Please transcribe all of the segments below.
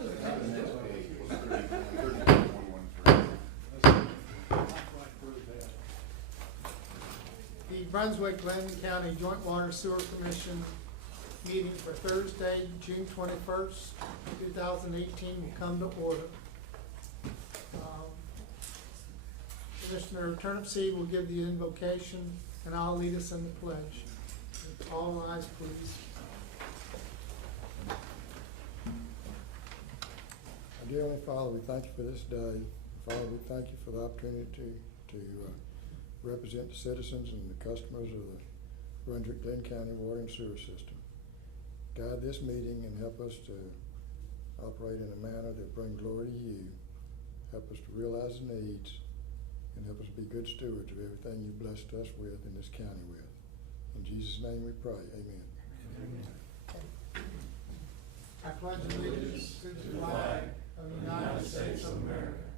The Brunswick-Glynn County Joint Water Sewer Commission meeting for Thursday, June 21st, 2018 will come to order. Commissioner Turnipseed will give the invocation, and I'll lead us in the pledge. All rise, please. Dear Heavenly Father, we thank you for this day. Father, we thank you for the opportunity to represent the citizens and the customers of the Brunswick-Glynn County Water and Sewer System. Guide this meeting and help us to operate in a manner that brings glory to you. Help us to realize the needs and help us be good stewards of everything you blessed us with in this county with. In Jesus' name we pray, amen. Amen. I pledge allegiance to the flag of the United States of America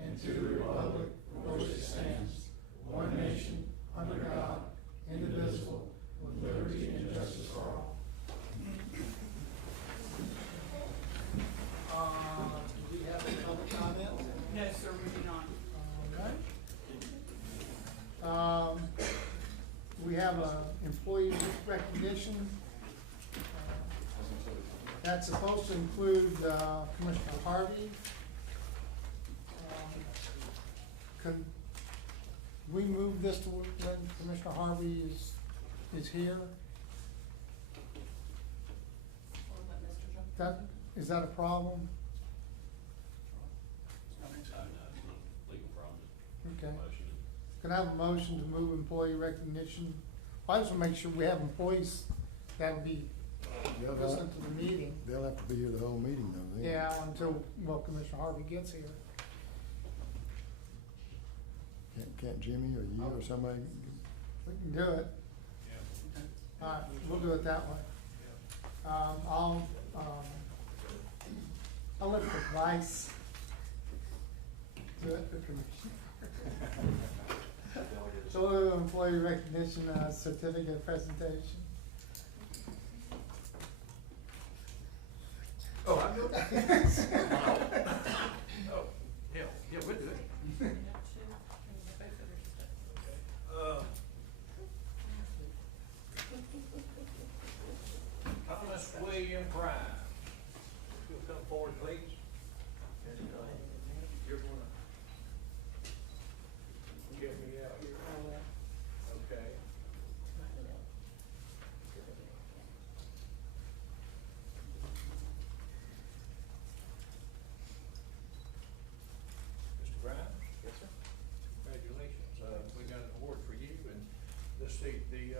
and to the republic for which it stands, one nation, under God, indivisible, with liberty and justice for all. Do we have any public comment? No, sir, we do not. All right. We have an employee recognition. That's supposed to include Commissioner Harvey. Can we move this to when Commissioner Harvey is here? Is that a problem? Legal problem. Okay. Can I have a motion to move employee recognition? I just want to make sure we have employees that will be listening to the meeting. They'll have to be here the whole meeting though. Then. Yeah, until, well, Commissioner Harvey gets here. Can't Jimmy or you or somebody? We can do it. Yeah. All right, we'll do it that way. I'll let the vice do it for Commissioner. So employee recognition certificate presentation. Oh, I know that. Oh, hell, yeah, we'll do it. Thomas William Prime. You'll come forward, please. And you're gonna get me out here. Okay. Mr. Grimes? Yes, sir. Congratulations. We got an award for you, and let's see, the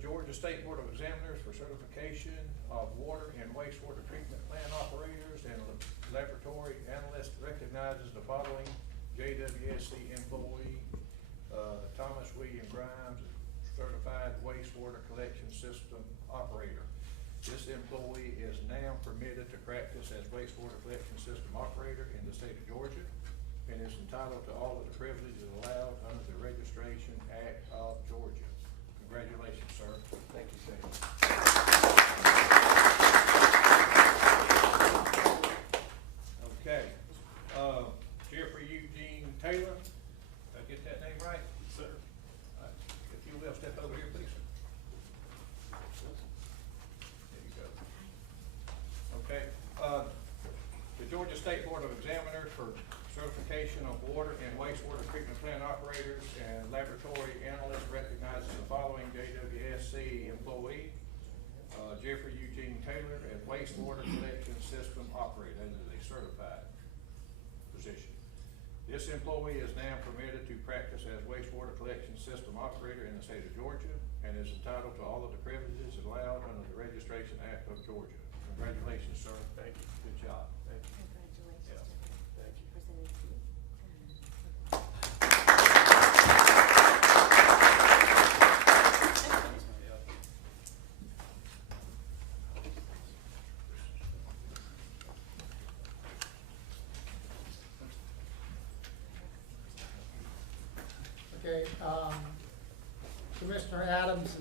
Georgia State Board of Examiners for certification of water and wastewater treatment plant operators and laboratory analyst recognizes the following JWSC employee, Thomas William Grimes, certified wastewater collection system operator. This employee is now permitted to practice as wastewater collection system operator in the state of Georgia and is entitled to all of the privileges allowed under the Registration Act of Georgia. Congratulations, sir. Thank you, sir. Okay. Jeffrey Eugene Taylor. Did I get that name right? Sir. If you will, step over here, please, sir. There you go. Okay. The Georgia State Board of Examiners for certification of water and wastewater treatment plant operators and laboratory analysts recognizes the following JWSC employee, Jeffrey Eugene Taylor, as wastewater collection system operator. That is a certified position. This employee is now permitted to practice as wastewater collection system operator in the state of Georgia and is entitled to all of the privileges allowed under the Registration Act of Georgia. Congratulations, sir. Thank you. Good job. Thank you. Congratulations. Yeah. Thank you. Presented to you. Okay, Commissioner Adams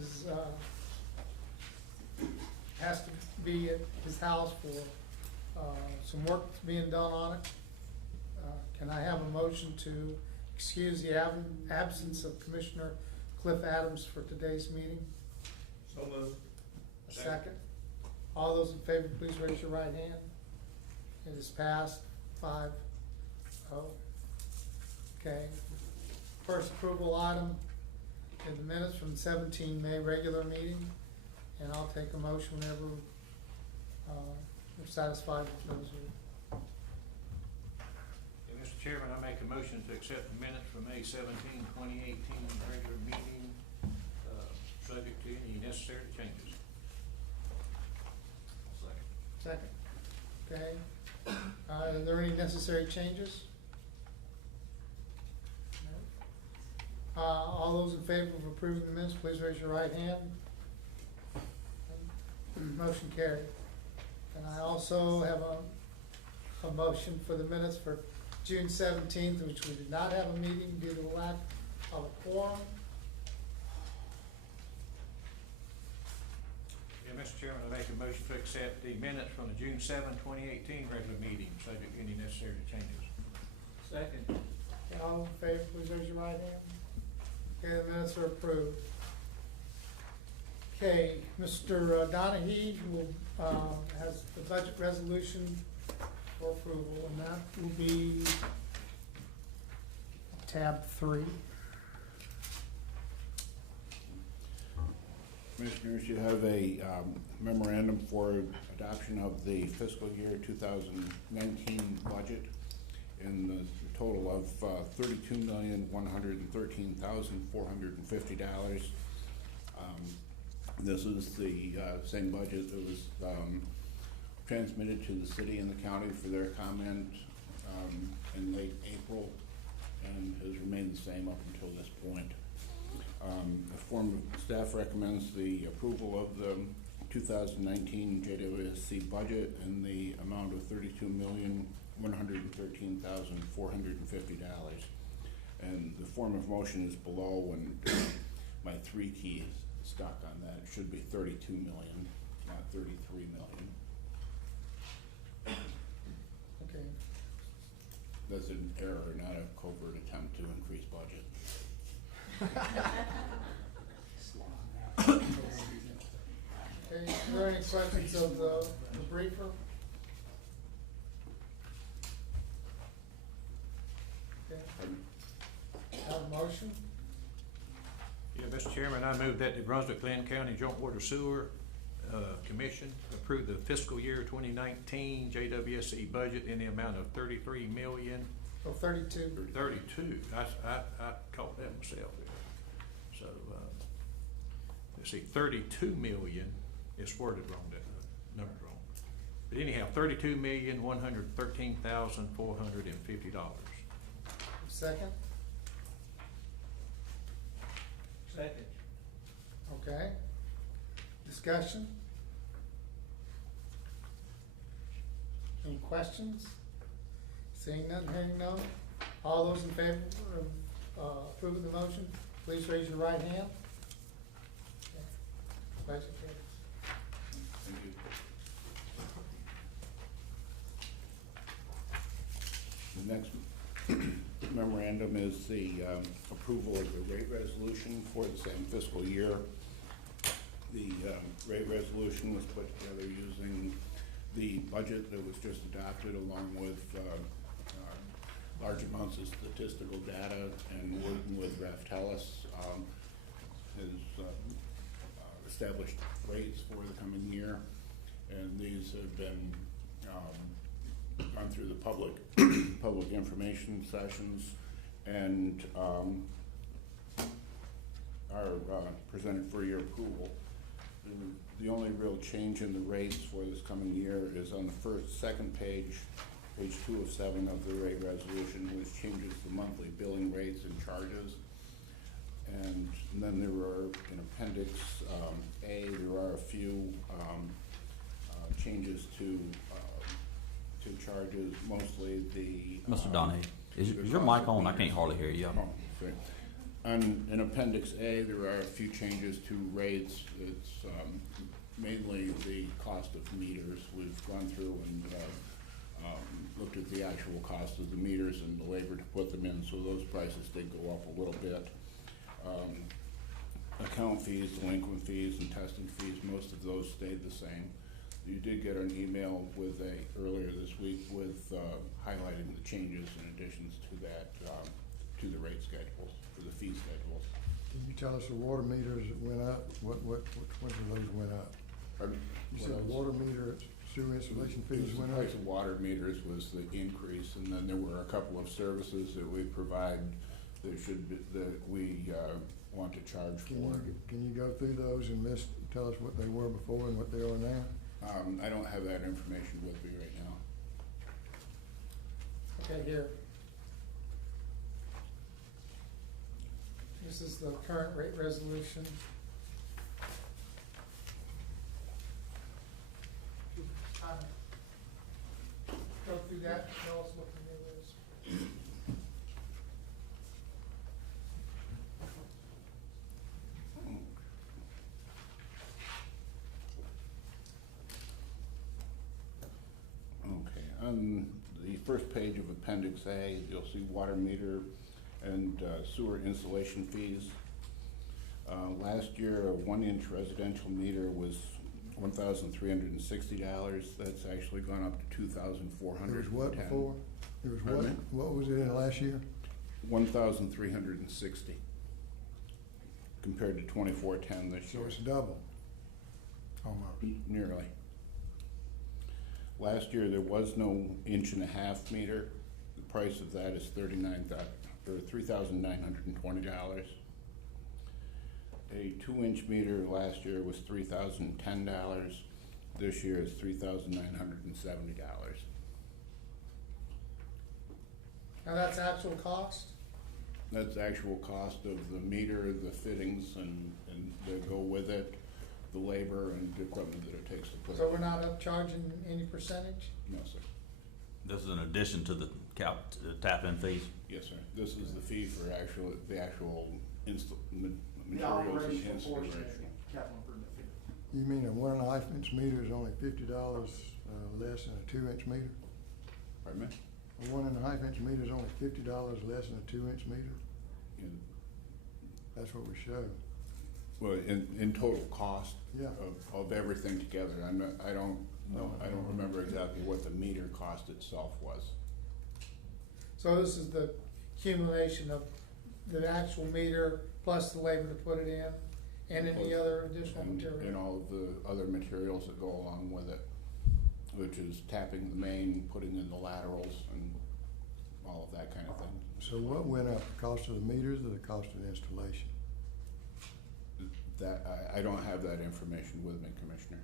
has to be at his house for some work being done on it. Can I have a motion to excuse the absence of Commissioner Cliff Adams for today's meeting? So moved. A second. All those in favor, please raise your right hand. It is passed 5-0. Okay. First approval item in the minutes from the 17 May regular meeting, and I'll take a motion whenever you're satisfied with those. Mr. Chairman, I make a motion to accept the minutes from May 17, 2018 regular meeting, subject to any necessary changes. Second. Okay. Are there any necessary changes? No. All those in favor of approving the minutes, please raise your right hand. Motion carried. And I also have a motion for the minutes for June 17th, which we did not have a meeting due to the lack of a quorum. Yeah, Mr. Chairman, I make a motion to accept the minutes from the June 7, 2018 regular meeting, subject to any necessary changes. Second. Okay, all in favor, please raise your right hand. Okay, the minutes are approved. Okay, Mr. Donahue will, has the budget resolution for approval, and that will be tab 3. Commissioners, you have a memorandum for adoption of the fiscal year 2019 budget in the total of $32,113,450. This is the same budget that was transmitted to the city and the county for their comment in late April and has remained the same up until this point. Staff recommends the approval of the 2019 JWSC budget in the amount of $32,113,450. And the form of motion is below, and my 3 keys stuck on that. It should be 32 million, not 33 million. Okay. That's an error, not a covert attempt to increase budget. Okay, are there any questions of the briefer? Okay. Have a motion? Yeah, Mr. Chairman, I move that the Brunswick-Glynn County Joint Water Sewer Commission approve the fiscal year 2019 JWSC budget in the amount of $33 million. Oh, 32. 32. I caught that myself. So, let's see, 32 million is worded wrong, that number's wrong. But anyhow, $32,113,450. Second? Second. Okay. Discussion? Any questions? Seeing none, hearing none. All those in favor of approving the motion, please raise your right hand. Okay. Motion carries. Thank you. The next memorandum is the approval of the rate resolution for the same fiscal year. The rate resolution was put together using the budget that was just adopted, along with large amounts of statistical data, and working with Raftelis has established rates for the coming year, and these have been gone through the public information sessions and are presented for your approval. The only real change in the rates for this coming year is on the second page 207 of the rate resolution, which changes the monthly billing rates and charges. And then there are, in Appendix A, there are a few changes to charges, mostly the... Mr. Donahue, is your mic on? I can't hardly hear you. Oh, sorry. In Appendix A, there are a few changes to rates. It's mainly the cost of meters. We've gone through and looked at the actual cost of the meters and the labor to put them in, so those prices did go up a little bit. Account fees, delinquent fees, and testing fees, most of those stayed the same. You did get an email earlier this week with highlighting the changes and additions to that, to the rate schedules, to the fee schedules. Can you tell us the water meters that went up, which ones of those went up? Pardon? You What said else? water meter, sewer installation It was fees the went up? price of water meters was the increase, and then there were a couple of services that we provide that we want to charge for. Can you go through those and tell us what they were before and what they are now? I don't have that information with me right now. Okay, here. This is the current rate resolution. Go through that, and tell us what the new is. Okay, on the first page of Appendix A, you'll see water meter and sewer installation fees. Last year, a 1-inch residential meter was $1,360. That's actually gone up to $2,410. It was what before? It was Pardon me? what was it in last year? 1,360 compared to 2,410 this So year. it's double, almost. Nearly. Last year, there was no 1.5-inch meter. The price of that is $3,920. A 2-inch meter last year was $3,010. This year is $3,970. Now, that's actual cost? That's the actual cost of the meter, the fittings and that go with it, the labor and the equipment that it takes to put it. So we're not upcharging any percentage? No, sir. This is in addition to the tap-in fees. Yes, sir. This is the fee for the actual The materials and operational portion installation. of capital improvement fee. You mean a 1.5-inch meter is only $50 less than a 2-inch meter? Pardon me? A 1.5-inch meter is only $50 less than a 2-inch meter? In- That's what we show. Well, in total cost Yeah. of everything together, I don't remember exactly what the meter cost itself was. So this is the accumulation of the actual meter plus the labor to put it in and any other additional And material? all of the other materials that go along with it, which is tapping the main, putting in the laterals and all of that kind of thing. So what went up, the cost of the meters or the cost of the installation? That, I don't have that information with me, Commissioner.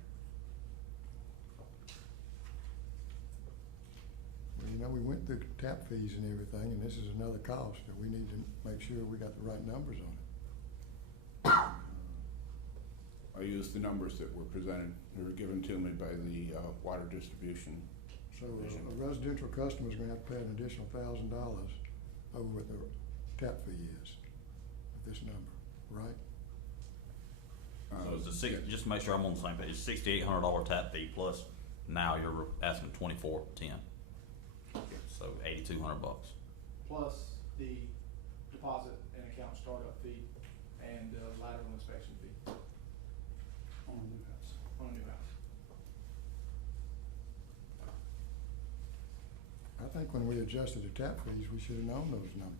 Well, you know, we went through tap fees and everything, and this is another cost, that we need to make sure we got the right numbers on it. I used the numbers that were presented, that were given to me by the water distribution. So a residential customer's gonna have to pay an additional $1,000 over what the tap fee is, with this number, right? So it's Yes. just to make sure I'm on the same page, $6,800 tap fee plus now you're asking $2,410. So $8,200. Plus the deposit and account startup fee and lateral inspection fee On the new house. on a new house. I think when we adjusted the tap fees, we should have known those numbers.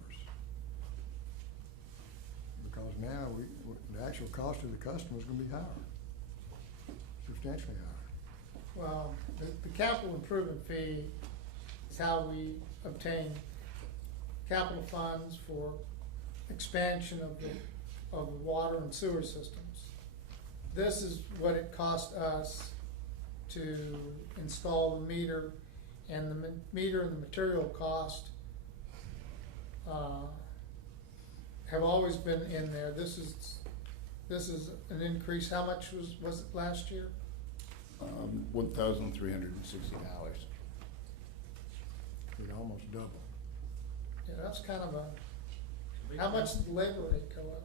Because now the actual cost to the customer is gonna be higher, substantially higher. Well, the capital improvement fee is how we obtain capital funds for expansion of the water and sewer systems. This is what it cost us to install the meter, and the meter and the material cost have always been in there. This is an increase. How much was it last year? $1,360. It almost doubled. Yeah, that's kind of how much did the labor rate go up?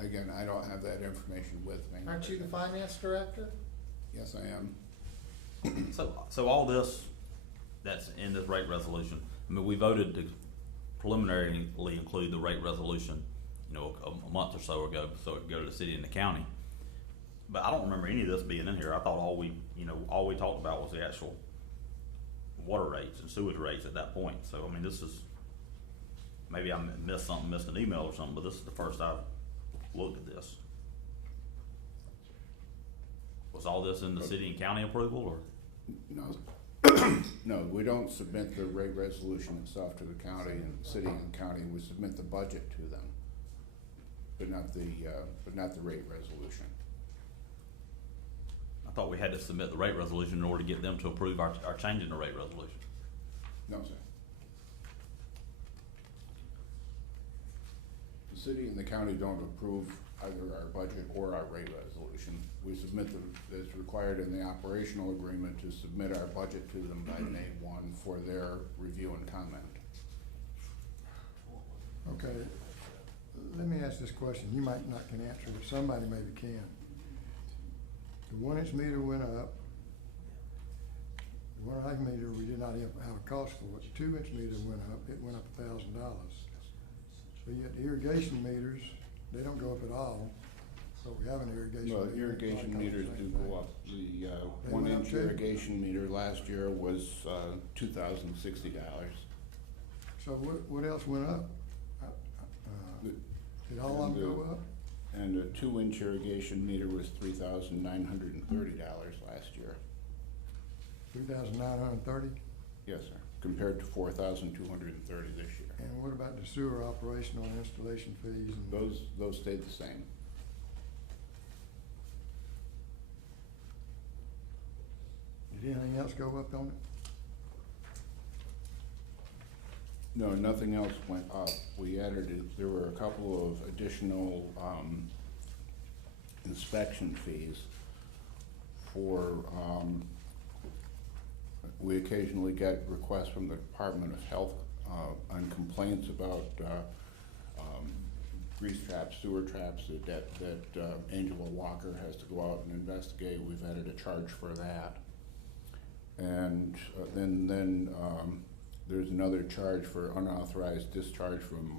Again, I don't have that information with me. Aren't you the finance director? Yes, I am. So all this that's in this rate resolution. I mean, we voted to preliminarily include the rate resolution, you know, a month or so ago, so it could go to the city and the county. But I don't remember any of this being in here. I thought all we talked about was the actual water rates and sewage rates at that point. So, I mean, this is, maybe I missed an email or something, but this is the first I've looked at this. Was all this in the city and county approval, or? No, no, we don't submit the rate resolution itself to the county and city and county. We submit the budget to them, but not the rate resolution. I thought we had to submit the rate resolution in order to get them to approve our change in the rate resolution. No, sir. The city and the county don't approve either our budget or our rate resolution. We submit as required in the operational agreement to submit our budget to them by May 1 for their review and comment. Okay, let me ask this question. You might not can answer it, somebody maybe can. The 1 inch meter went up. The 1.5 meter, we did not have a cost for it. 2 inch meter went up, it went up $1,000. But yet the irrigation meters, they don't go up at all, so we have an irrigation. Well, meter. irrigation meters do go up. The They 1 went up inch too? irrigation meter last year was $2,060. So what else went up? Did all of them go up? And a 2 inch irrigation meter was $3,930 last year. 3,930? Yes, sir, compared to $4,230 this year. And what about the sewer operational and installation fees? And Those stayed the same. Did anything else go up on it? No, nothing else went up. We added, there were a couple of additional inspection fees for, we occasionally get requests from the Department of Health on complaints about grease traps, sewer traps that Angela Walker has to go out and investigate. We've added a charge for that. And then there's another charge for unauthorized discharge from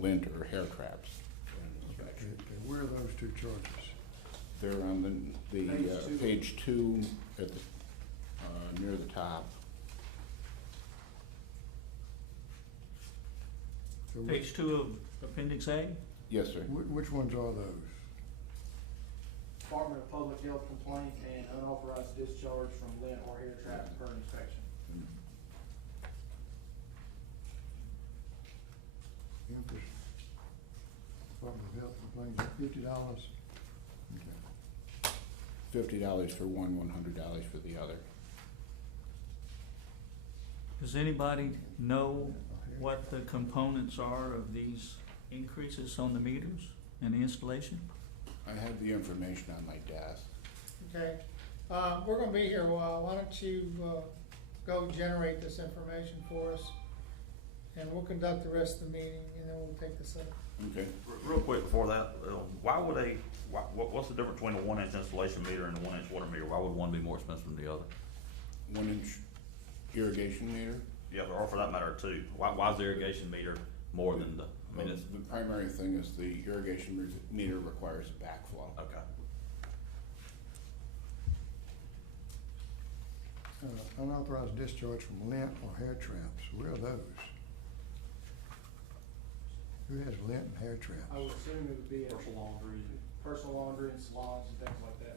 lint or hair traps. Okay, where are those two charges? They're on the page 2 at the near the top. So Page 2 of Appendix A? Yes, sir. which ones are those? Department of Public Health complaint and unauthorized discharge from lint or hair traps per inspection. Department of Health complaints, $50? Okay. $50 for one, $100 for the other. Does anybody know what the components are of these increases on the meters and the installation? I have the information on my desk. Okay, we're gonna be here a while. Why don't you, go generate this information for us? And we'll conduct the rest of the meeting, and then we'll take this up. Okay. Real quick before that, what's the difference between a 1 inch installation meter and a 1 inch water meter? Why would one be more expensive than the other? 1 inch irrigation meter. Yeah, or for that matter, two. Why is the irrigation meter more than the, I mean, it's, The primary thing is the irrigation meter requires a backflow. okay. Unauthorized discharge from lint or hair traps, where are those? Who has lint and hair traps? I would assume it would be at personal laundry and salons and things like that.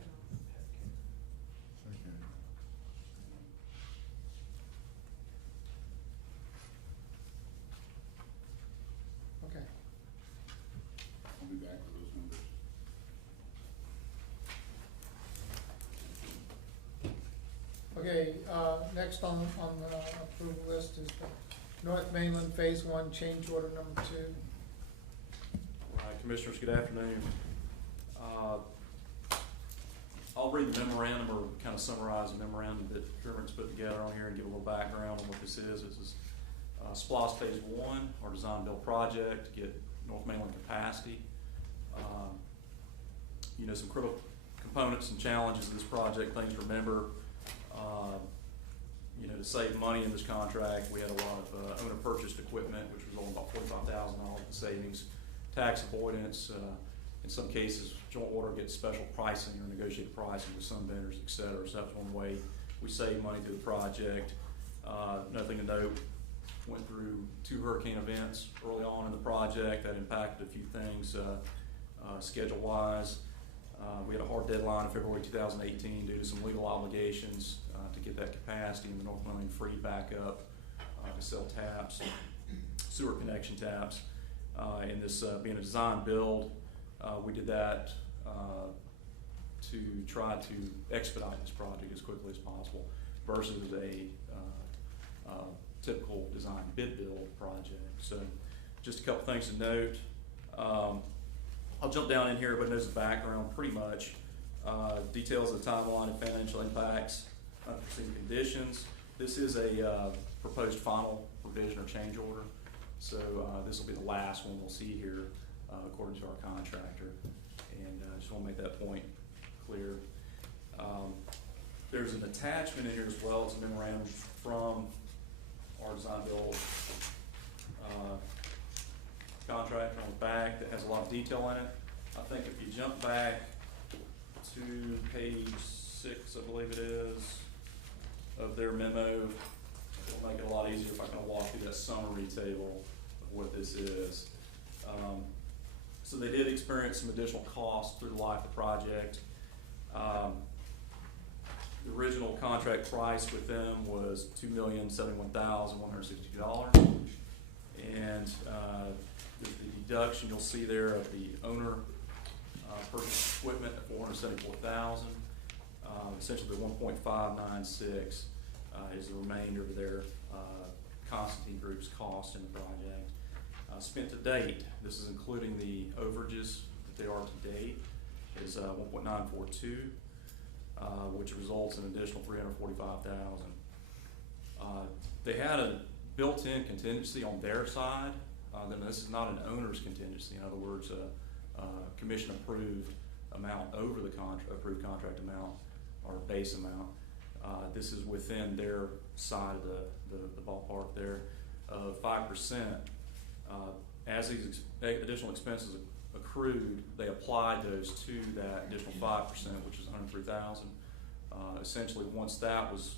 Okay. Okay. I'll be back with those numbers. Okay, next on the approval list is the North Mainland Phase 1 change order number 2. All right, Commissioners, good afternoon. I'll read the memorandum or kind of summarize the memorandum that Sherman's put together on here and give a little background on what this is. This is SPLOST Phase 1, our design build project to get North Mainland capacity. You know, some critical components and challenges of this project, things to remember. You know, to save money in this contract, we had a lot of owner purchased equipment, which resulted in about $45,000 in savings, tax avoidance. In some cases, joint water gets special pricing or negotiated pricing with some vendors, et cetera. So that was one way we saved money through the project. Nothing to note, went through 2 hurricane events early on in the project that impacted a few things schedule-wise. We had a hard deadline in February 2018 due to some legal obligations to get that capacity in the North Millennium Free back up to sell taps, sewer connection taps. And this being a design build, we did that to try to expedite this project as quickly as possible versus a typical design bid build project. So just a couple things to note. I'll jump down in here, but knows the background pretty much. Details of the timeline and financial impacts, unforeseen conditions. This is a proposed final revision or change order. So this will be the last one we'll see here according to our contractor. And I just want to make that point clear. There's an attachment in here as well. It's a memorandum from our design build contract on the back that has a lot of detail in it. I think if you jump back to page 6, I believe it is, of their memo, it'll make it a lot easier if I kind of walk through that summary table of what this is. So they did experience some additional costs through the life of the project. The original contract price with them was $2,071,162, and the deduction you'll see there of the owner purchased equipment at $474,000. Essentially, the 1.596 is the remainder of their Constantine Group's cost in the project. Spent to date, this is including the overages that they are to date, is 1.942. Which results in an additional $345,000. They had a built-in contingency on their side. Then this is not an owner's contingency. In other words, a commission-approved amount over the approved contract amount or base amount. This is within their side of the ballpark there of 5%. As these additional expenses accrued, they applied those to that additional 5%, which is $103,000. Essentially, once that was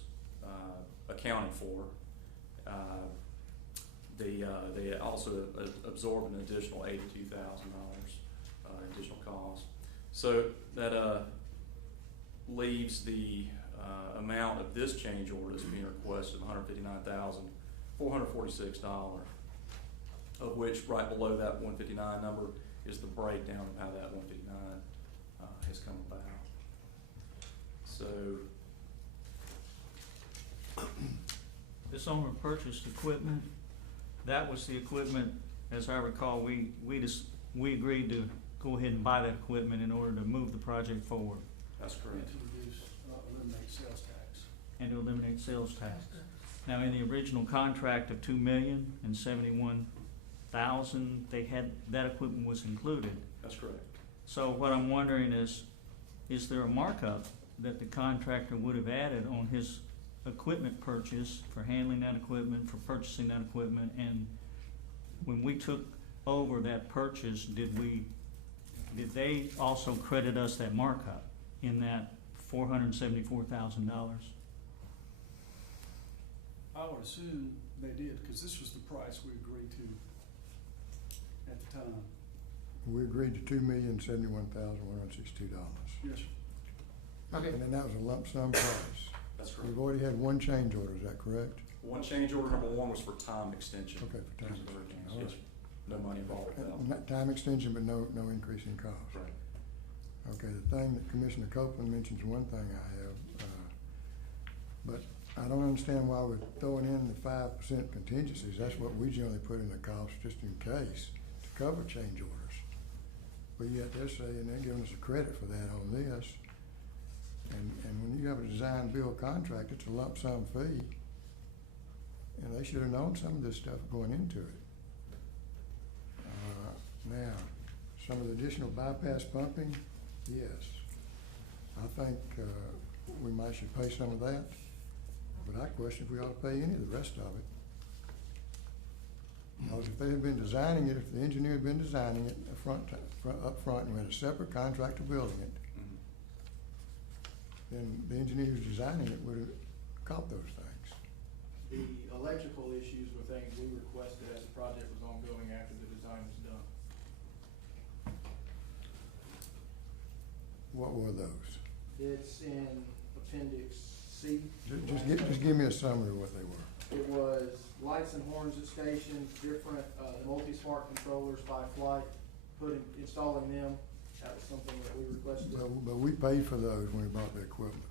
accounted for, they also absorbed an additional $82,000 additional cost. So that leaves the amount of this change order that's being requested of $159,446, of which right below that 159 number is the breakdown of how that 159 has come about. So This owner purchased equipment. That was the equipment, as I recall, we agreed to go ahead and buy that equipment in order to move the project forward that's correct. To reduce, eliminate sales tax. and to eliminate sales tax. Now, in the original contract of $2,071,000, they had, that equipment was included. That's correct. So what I'm wondering is there a markup that the contractor would have added on his equipment purchase for handling that equipment, for purchasing that equipment? And when we took over that purchase, did they also credit us that markup in that $474,000? I would assume they did, because this was the price we agreed to at the time. We agreed to $2,071,162. Yes, sir. And then that was a lump sum price. That's correct. We've already had one change order, is that correct? One change order, number one, was for time extension. Okay, for time These are the extension. originals. Yes, sir. No money involved with that. Not time extension, but no increase in cost. Right. Okay, the thing that Commissioner Copeland mentions, one thing I have, but I don't understand why we're throwing in the 5% contingencies. That's what we generally put in the cost just in case, to cover change orders. But yet they're saying they're giving us a credit for that on this. And when you have a design build contract, it's a lump sum fee. And they should have known some of this stuff going into it. Now, some of the additional bypass pumping, yes. I think we might should pay some of that. But I question if we ought to pay any of the rest of it. Because if they had been designing it, if the engineer had been designing it up front, and we had a separate contractor building it, Mhm. then the engineer who's designing it would have caught those things. The electrical issues were things we requested as the project was ongoing after the design was done. What were those? It's in appendix C. Just give me a summary of what they were. It was lights and horns at stations, different, the multi-smart controllers by Flight, installing them. That was something that we requested. But we paid for those when we bought the equipment.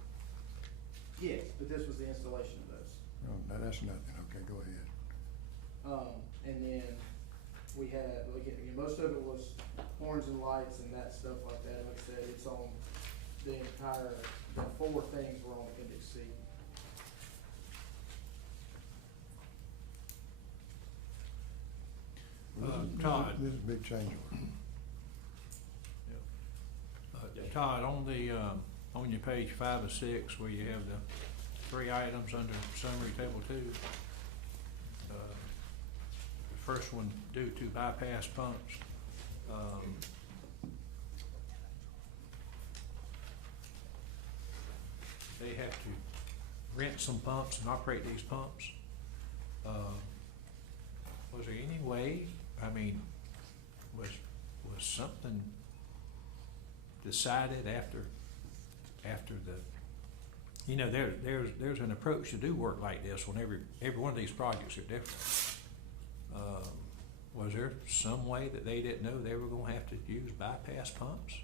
Yes, but this was the installation of those. Oh, that's nothing. Okay, go ahead. And then we had, again, most of it was horns and lights and that stuff like that. Like I said, it's on the entire, the 4 things were on appendix C. Todd. This is a big change order. Todd, on the, on your page 5 of 6, where you have the 3 items under summary table 2, the first one due to bypass pumps, they have to rent some pumps and operate these pumps. Was there any way, I mean, was something decided after the, you know, there's an approach to do work like this when every one of these projects are different. Was there some way that they didn't know they were gonna have to use bypass pumps?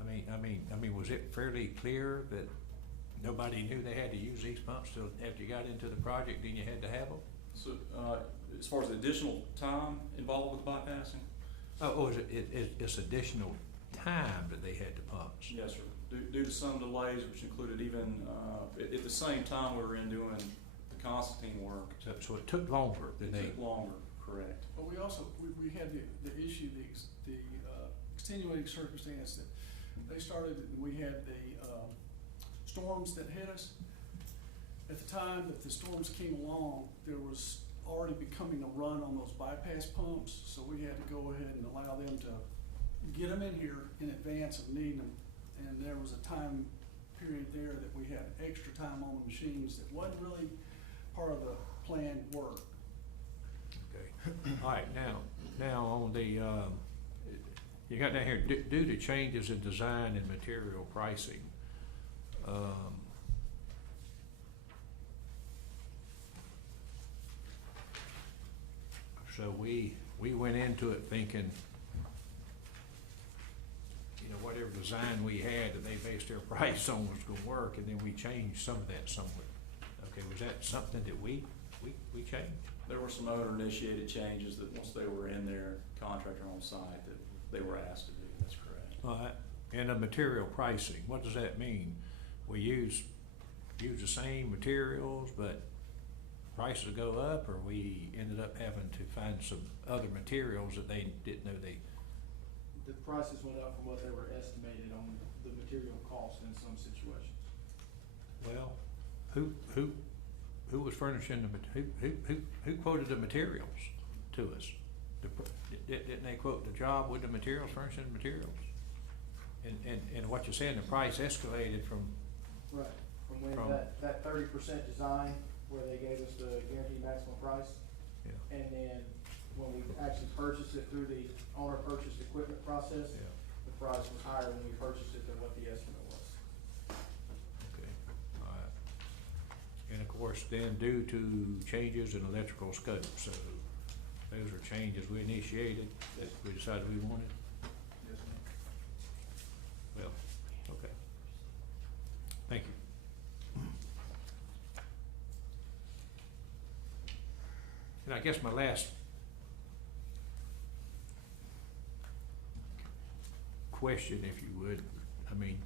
I mean, was it fairly clear that nobody knew they had to use these pumps till after you got into the project, then you had to have them? So, as far as the additional time involved with bypassing? Oh, it's additional time that they had to pumps? Yes, sir. Due to some delays, which included even, at the same time we were in doing the Constantine work. So it took longer than It took longer, correct. But we also, we had the issue, the extenuating circumstance that they started, we had the storms that hit us. At the time that the storms came along, there was already becoming a run on those bypass pumps, so we had to go ahead and allow them to get them in here in advance of needing them. And there was a time period there that we had extra time on the machines that wasn't really part of the planned work. Okay, all right, now on the, you got down here, due to changes in design and material pricing, so we went into it thinking, you know, whatever design we had that they based their price on was gonna work, and then we changed some of that somewhat. Okay, was that something that we changed? There were some owner-initiated changes that once they were in their contractor on site that they were asked to do, that's correct. All right, and the material pricing, what does that mean? We use the same materials, but prices go up, or we ended up having to find some other materials that they didn't know they. The prices went up from what they were estimated on the material cost in some situations. Well, who was furnishing who quoted the materials to us? Didn't they quote the job with the materials, furnishing the materials? And what you're saying, the price escalated from. Right, from when that 30% design, where they gave us the guaranteed maximum price. Yeah. And then when we actually purchased it through the owner purchased equipment process, Yeah. the price was higher when we purchased it than what the estimate was. Okay, all right. And of course, then due to changes in electrical scope, so those are changes we initiated that we decided we wanted. Yes, ma'am. Well, okay. Thank you. And I guess my last question, if you would, I mean,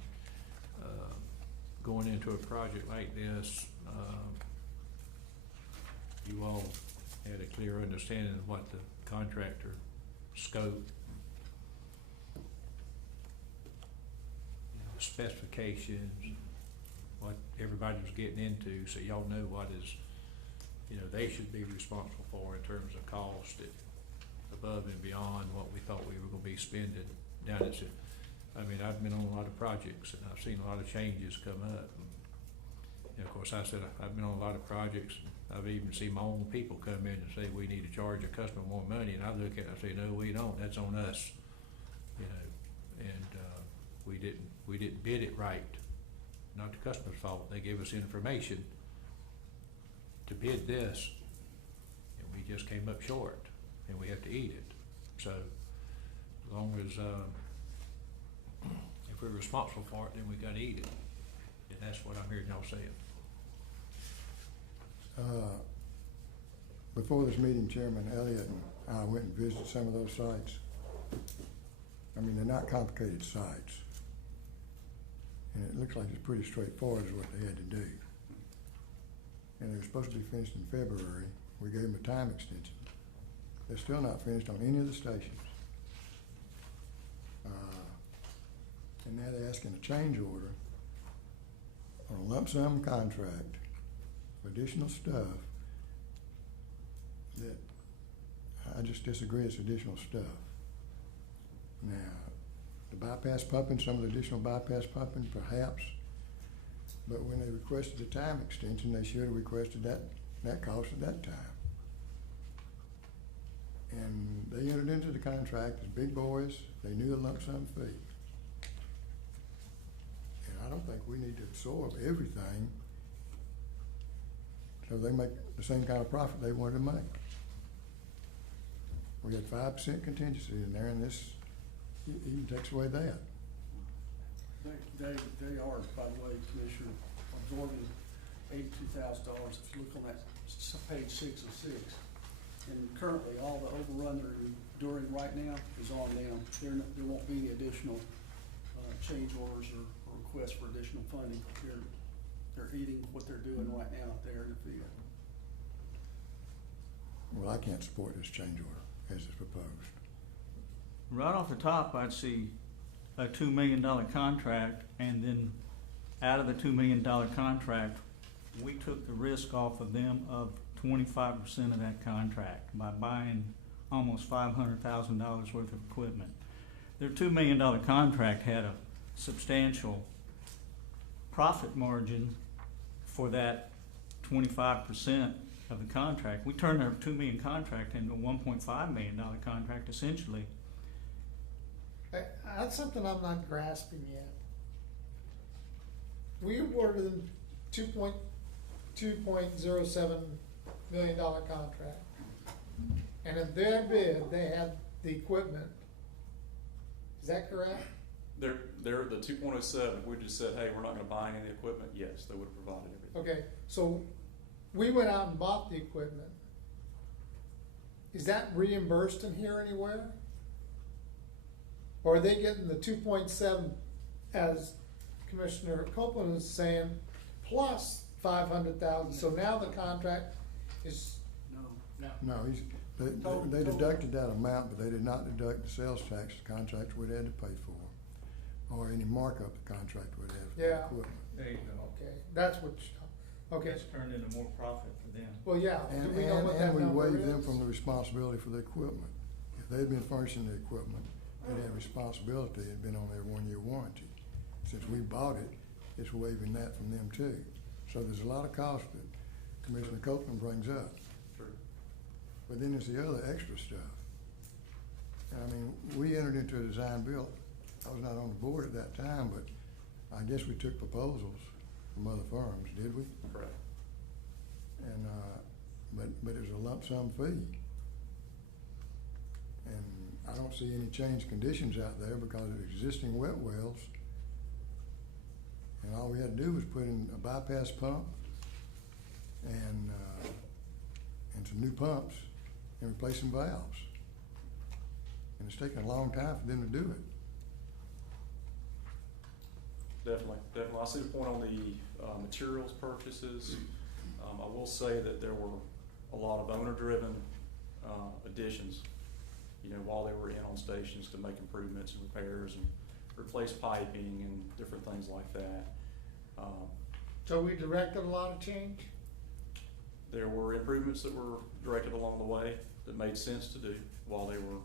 going into a project like this, you all had a clear understanding of what the contractor scope, specifications, what everybody was getting into, so y'all know what is, you know, they should be responsible for in terms of cost above and beyond what we thought we were gonna be spending down at, I mean, I've been on a lot of projects and I've seen a lot of changes come up. And of course, I said, I've been on a lot of projects, I've even seen my own people come in and say, we need to charge a customer more money, and I look at it and I say, no, we don't, that's on us. You know, and, we didn't bid it right, not the customer's fault, they gave us information to bid this, and we just came up short, and we have to eat it. So, as long as, if we're responsible for it, then we gotta eat it, and that's what I'm hearing y'all saying. Before this meeting, Chairman Elliott and I went and visited some of those sites. I mean, they're not complicated sites. And it looks like it's pretty straightforward is what they had to do. And they were supposed to be finished in February. We gave them a time extension. They're still not finished on any of the stations. And now they're asking a change order on a lump sum contract for additional stuff that I just disagree it's additional stuff. Now, the bypass pumping, some of the additional bypass pumping, perhaps, but when they requested the time extension, they should have requested that cost at that time. And they entered into the contract as big boys, they knew a lump sum fee. And I don't think we need to absorb everything so they make the same kind of profit they wanted to make. We had 5% contingency in there, and this even takes away that. They are, by the way, Commissioner, absorbing $82,000, if you look on that page 6 of 6. And currently, all the overrun they're doing right now is on them. There won't be any additional change orders or requests for additional funding. They're eating what they're doing right now out there in the field. Well, I can't support this change order as it's proposed. Right off the top, I'd see a $2 million contract, and then out of the $2 million contract, we took the risk off of them of 25% of that contract by buying almost $500,000 worth of equipment. Their $2 million contract had a substantial profit margin for that 25% of the contract. We turned our $2 million contract into a $1.5 million contract essentially. That's something I'm not grasping yet. We awarded them $2.07 million contract. And in their bid, they had the equipment. Is that correct? They're the 2.07, we just said, hey, we're not gonna buy any of the equipment, yes, they would have provided everything. Okay, so we went out and bought the equipment. Is that reimbursed in here anywhere? Or are they getting the 2.7, as Commissioner Copeland is saying, plus 500,000? So now the contract is. No, they deducted that amount, but they did not deduct the sales tax the contractor would have had to pay for, or any markup the contractor would have for the Yeah. equipment. There you go. Okay, that's what. Okay. It's turned into more profit for them. Well, yeah. Do we know what that And we number waived them is? from the responsibility for the equipment. If they'd been furnishing the equipment, they'd have responsibility, it'd been on their 1-year warranty. Since we bought it, it's waiving that from them too. So there's a lot of cost that Commissioner Copeland brings up. True. But then there's the other extra stuff. And I mean, we entered into a design build. I was not on the board at that time, but I guess we took proposals from other firms, did we? Correct. And, but it was a lump sum fee. And I don't see any changed conditions out there because of existing wet wells. And all we had to do was put in a bypass pump and some new pumps and replace some valves. And it's taken a long time for them to do it. Definitely. I see the point on the materials purchases. I will say that there were a lot of owner-driven additions, you know, while they were in on stations to make improvements and repairs and replace piping and different things like that. So we directed a lot of change? There were improvements that were directed along the way that made sense to do while they were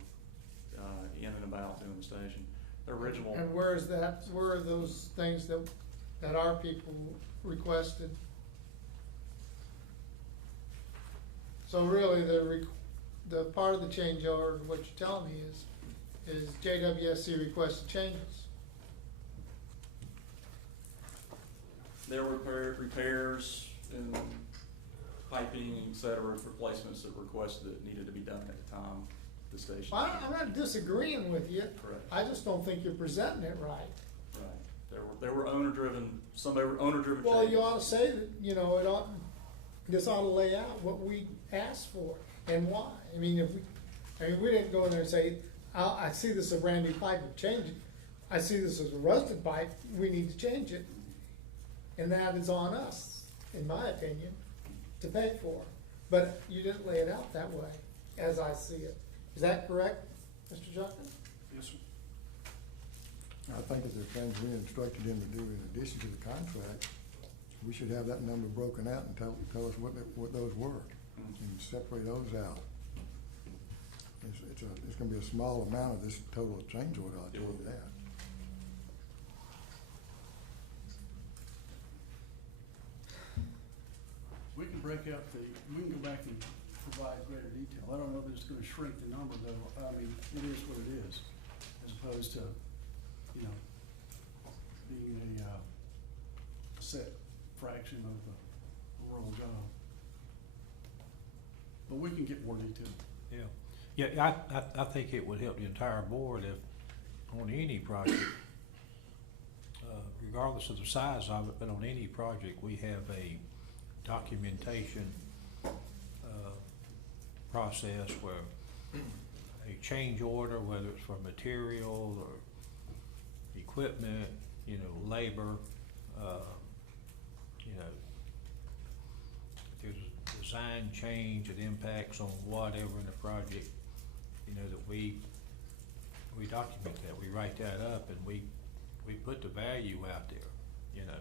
in and about doing the station. The original, And where is that, where are those things that our people requested? So really, the part of the change order, what you're telling me is JWSC requested changes. there were repairs and piping, et cetera, replacements that requested that needed to be done at the time the station. Well, I'm not disagreeing with you. Correct. I just don't think you're presenting it right. Right. There were owner-driven, some owner-driven changes. Well, you ought to say that, you know, this ought to lay out what we asked for and why. I mean, we didn't go in there and say, I see this as a brand new pipe, we change it. I see this as a rusted pipe, we need to change it. And that is on us, in my opinion, to pay for. But you didn't lay it out that way, as I see it. Is that correct, Mr. Jumpman? Yes, sir. I think if there are things we instructed him to do in addition to the contract, we should have that number broken out and tell us what those were, and separate those out. It's gonna be a small amount of this total change order, I'll tell you that. We can break out we can go back and provide greater detail. I don't know if it's gonna shrink the number though. I mean, it is what it is, as opposed to, you know, being a set fraction of the rural job. But we can get more detail. Yeah, yeah, I think it would help the entire board if, on any project, regardless of the size of it, but on any project, we have a documentation process where a change order, whether it's for material or equipment, you know, labor, you know, there's a design change that impacts on whatever in the project, you know, that we document that, we write that up, and we put the value out there, you know.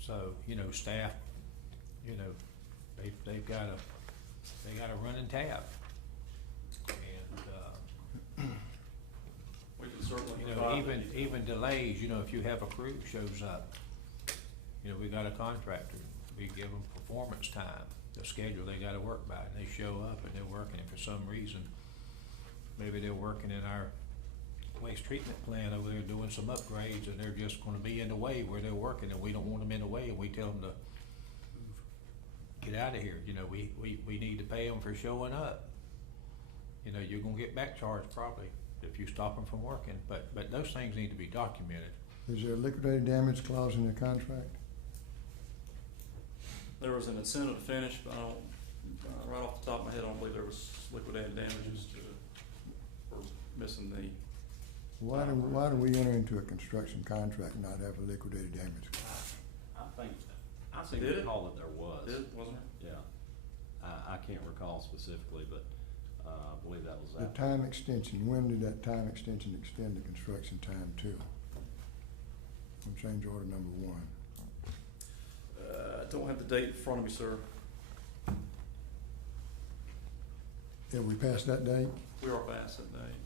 So, you know, staff, you know, they've got a running tab, and We can certainly you know, provide the detail. even delays, you know, if you have a crew shows up, you know, we got a contractor, we give them performance time, the schedule they gotta work by, and they show up and they're working, and for some reason, maybe they're working in our waste treatment plant over there doing some upgrades, and they're just gonna be in the way where they're working, and we don't want them in the way, and we tell them to get out of here, you know, we need to pay them for showing up. You know, you're gonna get back charged probably if you stop them from working, but those things need to be documented. Is there a liquidated damage clause in the contract? There was an incentive to finish, but I don't, right off the top of my head, I don't believe there was liquidated damages for missing the. Why do we enter into a construction contract and not have a liquidated damage clause? I seem Did to it? recall that there was. Wasn't it? Yeah. I can't recall specifically, but, I believe that was The that. time extension, when did that time extension extend the construction time to? On change order number 1. I don't have the date in front of me, sir. Have we passed that date? We are past that date.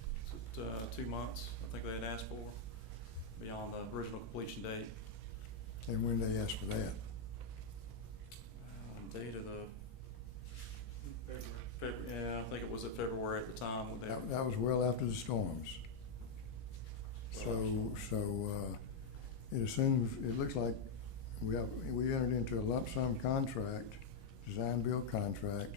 It's at 2 months, I think they had asked for, beyond the original completion date. And when they asked for that? Date of the. February, yeah, I think it was at February at the time when they. That was well after the storms. So, it assumes, it looks like we entered into a lump sum contract, design build contract,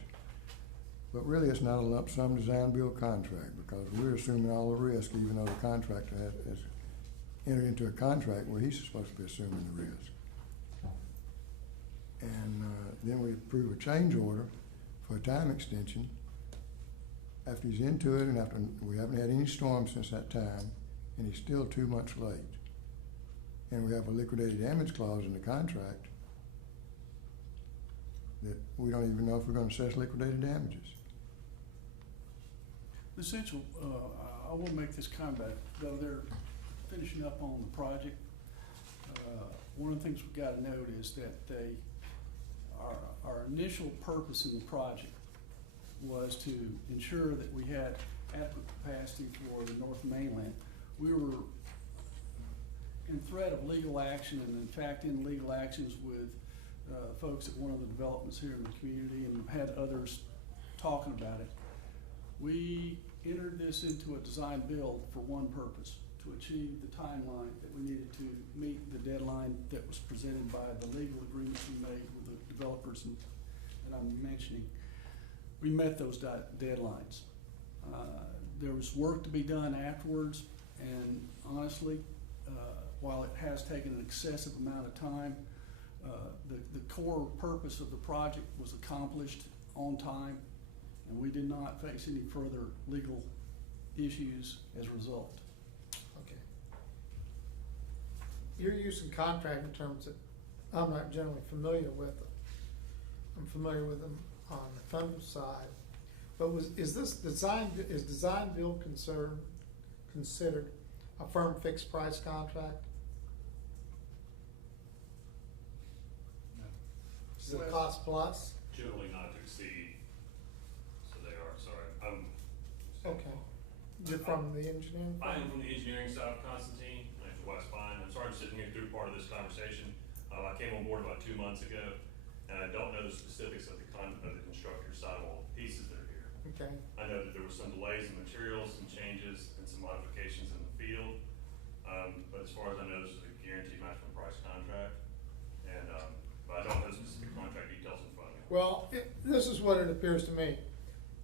but really it's not a lump sum design build contract, because we're assuming all the risk, even though the contractor has entered into a contract where he's supposed to be assuming the risk. And then we approve a change order for a time extension after he's into it, and after we haven't had any storms since that time, and he's still 2 months late. And we have a liquidated damage clause in the contract that we don't even know if we're gonna assess liquidated damages. Essential, I will make this comment, though they're finishing up on the project, one of the things we've got to note is that our initial purpose in the project was to ensure that we had adequate capacity for the North Mainland. We were in threat of legal action, and in fact in legal actions with folks at one of the developments here in the community, and had others talking about it. We entered this into a design build for one purpose, to achieve the timeline that we needed to meet the deadline that was presented by the legal agreements we made with the developers that I'm mentioning. We met those deadlines. There was work to be done afterwards, and honestly, while it has taken an excessive amount of time, the core purpose of the project was accomplished on time, and we did not face any further legal issues as a result. Okay. You're using contracting terms that I'm not generally familiar with. I'm familiar with them on the federal side. But is design build considered a firm fixed price contract? No. Is it a cost plus? Generally not to exceed, so they are, sorry, Okay. You're from the engineering? I am from the engineering side of Constantine, my name's Wes Pine. I'm sorry I'm sitting here through part of this conversation. I came on board about 2 months ago, and I don't know the specifics of the constructor side of all the pieces that are here. Okay. I know that there were some delays in materials, some changes, and some modifications in the field. But as far as I know, this is a guaranteed maximum price contract, and, but I don't know the specific contract details in front of me. Well, this is what it appears to me.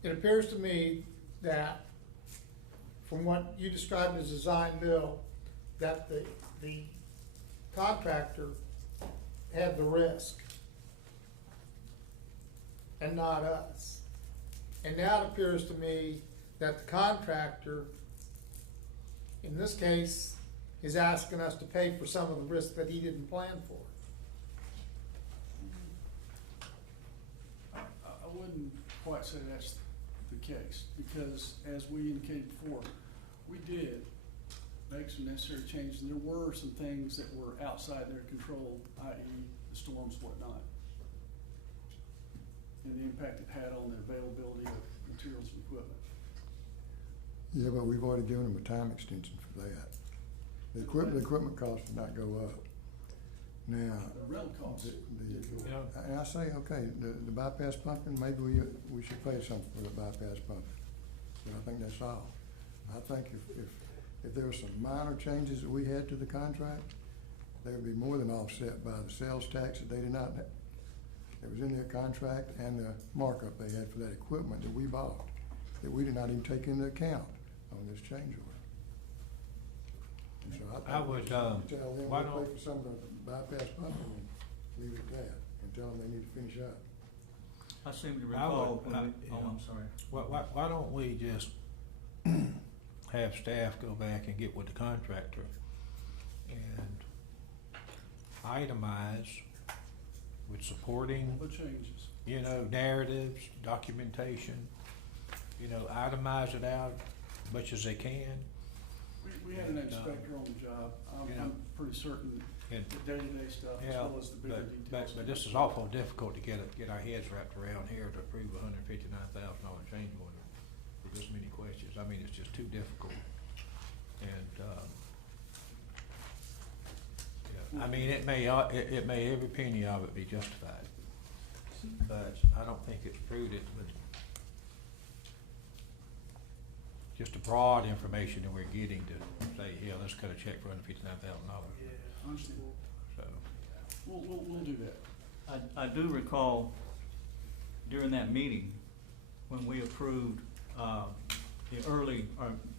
It appears to me that from what you described as design build, that the contractor had the risk and not us. And now it appears to me that the contractor, in this case, is asking us to pay for some of the risk that he didn't plan for. I wouldn't quite say that's the case, because as we indicated before, we did make some necessary changes, and there were some things that were outside their control, i.e. the storms, whatnot, and the impact it had on the availability of materials and equipment. Yeah, but we've already given them a time extension for that. The equipment costs did not go up. Now. The rental costs. And I say, okay, the bypass pumping, maybe we should pay something for the bypass pumping. But I think that's all. I think if there were some minor changes that we had to the contract, they would be more than offset by the sales tax that they did not, that was in their contract, and the markup they had for that equipment that we bought, that we did not even take into account on this change order. And so I would, tell them why to don't- pay for some of the bypass pumping and leave it at that, and tell them they need to finish up. I seem to I would- recall, you know, I'm sorry. Why don't we just have staff go back and get with the contractor and itemize with supporting, The changes. narratives, documentation, itemize it out as much as they can. We had an And, inspector on the job. yeah. I'm pretty certain And, the day-to-day stuff, as well as the bigger details. but this is awful difficult to get our heads wrapped around here to approve $159,000 change order for this many questions. I mean, it's just too difficult. And, I mean, it may, every penny of it be justified, but I don't think it's prudent with just the broad information that we're getting to say, yeah, let's cut a check for $159,000. Yeah, understand. So, We'll do that. I do recall during that meeting, when we approved,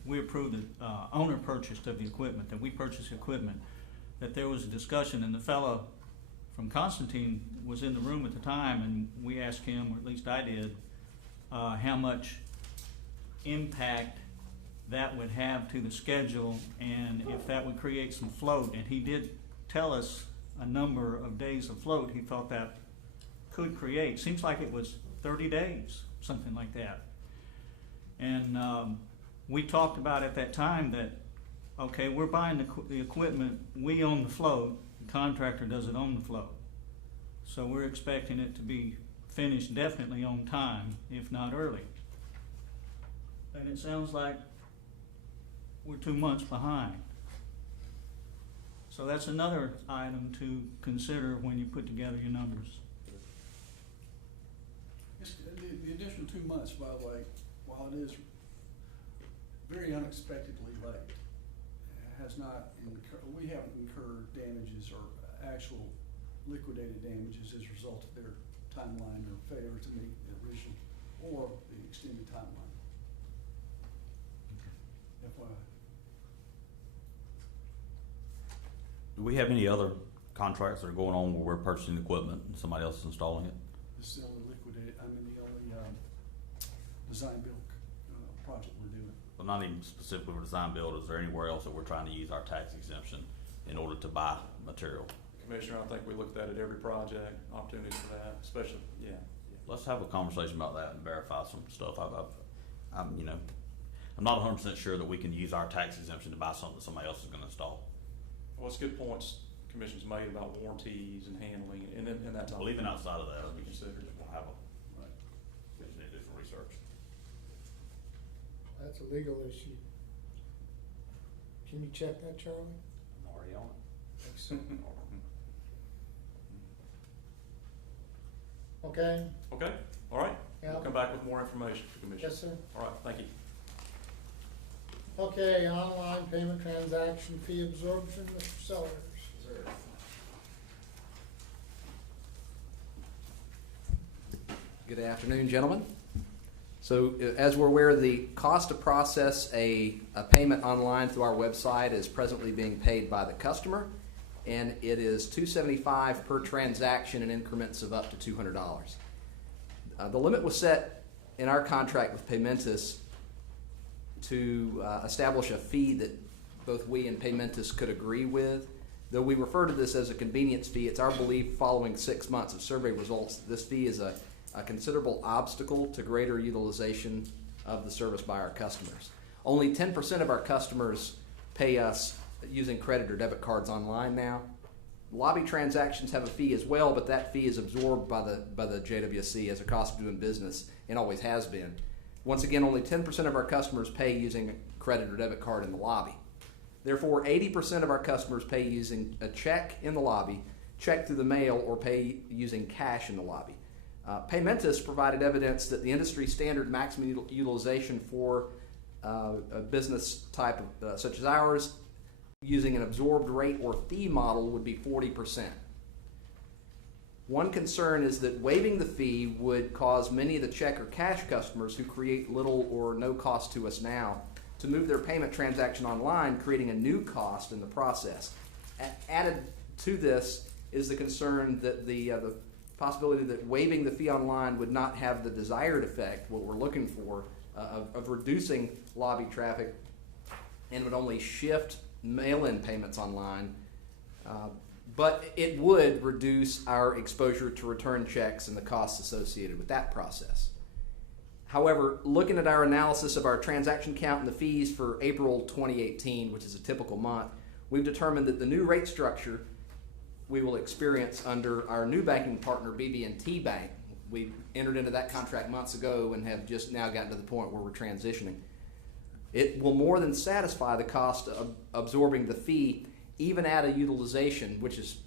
we approved the, owner purchase of the equipment, that we purchased equipment, that there was a discussion, and the fellow from Constantine was in the room at the time, and we asked him, or at least I did, how much impact that would have to the schedule, and if that would create some float, and he did tell us a number of days of float he thought that could create. Seems like it was 30 days, something like that. And we talked about at that time that, okay, we're buying the equipment, we own the float, contractor does it on the float. So we're expecting it to be finished definitely on time, if not early. And it sounds like we're 2 months behind. So that's another item to consider when you put together your numbers. The additional 2 months, by the way, while it is very unexpectedly late, has not we haven't incurred damages or actual liquidated damages as a result of their timeline or failure to meet the original or the extended timeline. FYI. Do we have any other contracts that are going on where we're purchasing equipment and somebody else is installing it? This is the only liquidated, the only design build project we're doing. Well, not even specifically for design build, is there anywhere else that we're trying to use our tax exemption in order to buy material? Commissioner, I think we looked at it every project, opportunities for that, especially, yeah. Let's have a conversation about that and verify some stuff. I'm not 100% sure that we can use our tax exemption to buy something somebody else is gonna install. Well, it's good points Commission's made about warranties and handling, and that type of Well, even thing. outside of that, We considered it. we'll have Right. we just need to do some research. That's a legal issue. Can you check that, Charlie? I'm already on it. Thanks. Okay, Okay, all right. Yeah. We'll come back with more information for Commission. yes, sir. All right, thank you. Okay, online payment transaction fee absorption, Mr. Sellers. Good afternoon, gentlemen. So as we're aware, the cost to process a payment online through our website is presently being paid by the customer, and it is $275 per transaction in increments of up to $200. The limit was set in our contract with Paymentus to establish a fee that both we and Paymentus could agree with. Though we refer to this as a convenience fee, it's our belief following 6 months of survey results that this fee is a considerable obstacle to greater utilization of the service by our customers. Only 10% of our customers pay us using credit or debit cards online now. Lobby transactions have a fee as well, but that fee is absorbed by the JWSC as a cost of doing business and always has been. Once again, only 10% of our customers pay using a credit or debit card in the lobby. Therefore, 80% of our customers pay using a check in the lobby, check through the mail, or pay using cash in the lobby. Paymentus provided evidence that the industry standard maximum utilization for a business type of, such as ours, using an absorbed rate or fee model would be 40%. One concern is that waiving the fee would cause many of the check or cash customers who create little or no cost to us now to move their payment transaction online, creating a new cost in the process. Added to this is the concern that the possibility that waiving the fee online would not have the desired effect, what we're looking for, of reducing lobby traffic, and would only shift mail-in payments online. But it would reduce our exposure to return checks and the costs associated with that process. However, looking at our analysis of our transaction count and the fees for April 2018, which is a typical month, we've determined that the new rate structure we will experience under our new banking partner, BB&T Bank. We entered into that contract months ago and have just now gotten to the point where we're transitioning. It will more than satisfy the cost of absorbing the fee, even at a utilization, which is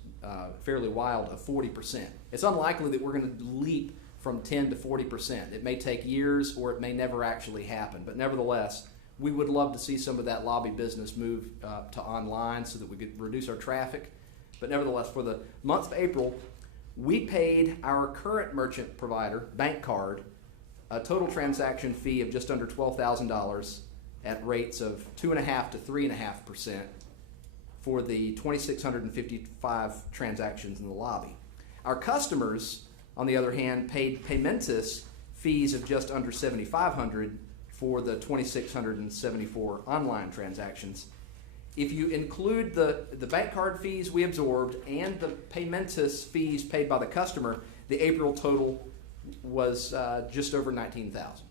fairly wild, of 40%. It's unlikely that we're going to leap from 10 to 40%. It may take years or it may never actually happen, but nevertheless, we would love to see some of that lobby business move to online so that we could reduce our traffic. But nevertheless, for the month of April, we paid our current merchant provider, Bank Card, a total transaction fee of just under $12,000 at rates of 2.5% to 3.5% for the 2,655 transactions in the lobby. Our customers, on the other hand, paid Paymentus fees of just under $7,500 for the 2,674 online transactions. If you include the bank card fees we absorbed and the Paymentus fees paid by the customer, the April total was just over $19,000.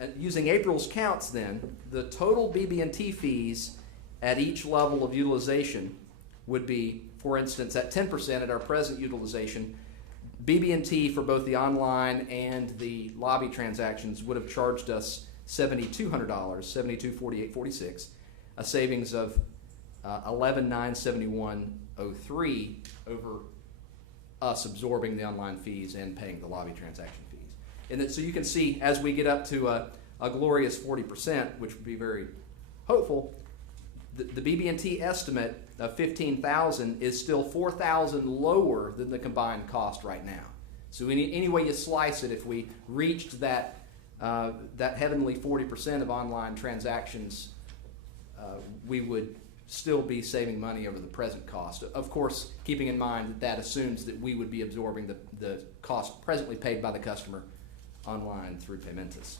And using April's counts then, the total BB&T fees at each level of utilization would be, for instance, at 10% at our present utilization, BB&T for both the online and the lobby transactions would have charged us $7,200, $7,248.46, a savings of $11,971.03 over us absorbing the online fees and paying the lobby transaction fees. And so you can see as we get up to a glorious 40%, which would be very hopeful, the BB&T estimate of $15,000 is still $4,000 lower than the combined cost right now. So any way you slice it, if we reached that heavenly 40% of online transactions, we would still be saving money over the present cost. Of course, keeping in mind that assumes that we would be absorbing the cost presently paid by the customer online through Paymentus.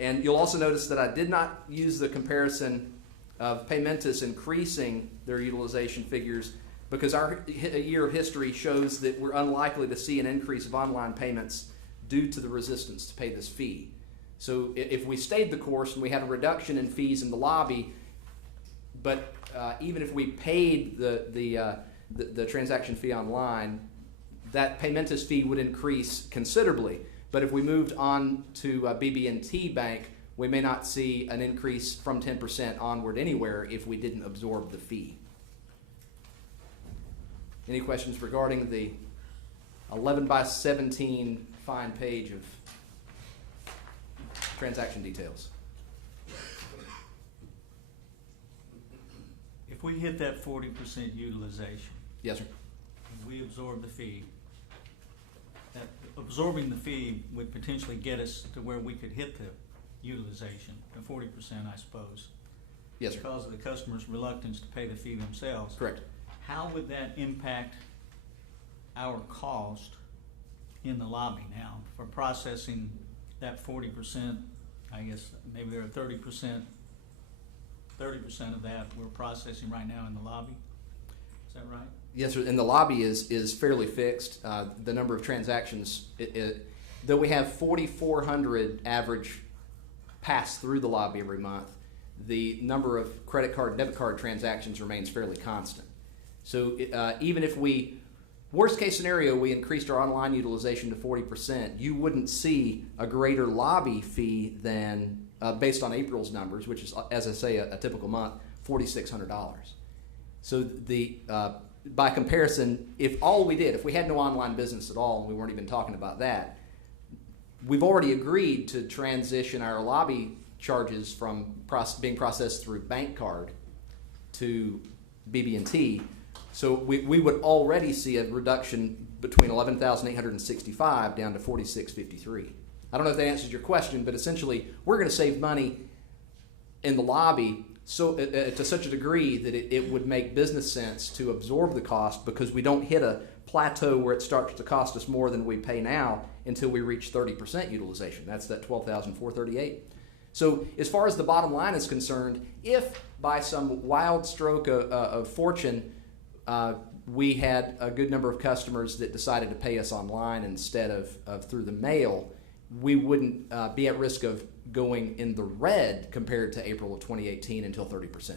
And you'll also notice that I did not use the comparison of Paymentus increasing their utilization figures because our year of history shows that we're unlikely to see an increase of online payments due to the resistance to pay this fee. So if we stayed the course and we had a reduction in fees in the lobby, but even if we paid the transaction fee online, that Paymentus fee would increase considerably. But if we moved on to BB&T Bank, we may not see an increase from 10% onward anywhere if we didn't absorb the fee. Any questions regarding the 11 by 17 fine page of transaction details? If we hit that 40% utilization, Yes, sir. and we absorb the fee, that absorbing the fee would potentially get us to where we could hit the utilization, the 40%, I suppose. Yes, sir. Because of the customer's reluctance to pay the fee themselves. Correct. How would that impact our cost in the lobby now for processing that 40%? I guess maybe there are 30% of that we're processing right now in the lobby. Is that right? Yes, sir. And the lobby is fairly fixed. The number of transactions, though we have 4,400 average pass through the lobby every month, the number of credit card, debit card transactions remains fairly constant. So even if worst case scenario, we increased our online utilization to 40%, you wouldn't see a greater lobby fee than, based on April's numbers, which is, as I say, a typical month, $4,600. So by comparison, if we had no online business at all, and we weren't even talking about that, we've already agreed to transition our lobby charges from being processed through bank card to BB&T. So we would already see a reduction between $11,865 down to $4,653. I don't know if that answers your question, but essentially we're going to save money in the lobby to such a degree that it would make business sense to absorb the cost, because we don't hit a plateau where it starts to cost us more than we pay now until we reach 30% utilization. That's that $12,438. So as far as the bottom line is concerned, if by some wild stroke of fortune we had a good number of customers that decided to pay us online instead of through the mail, we wouldn't be at risk of going in the red compared to April of 2018 until 30%.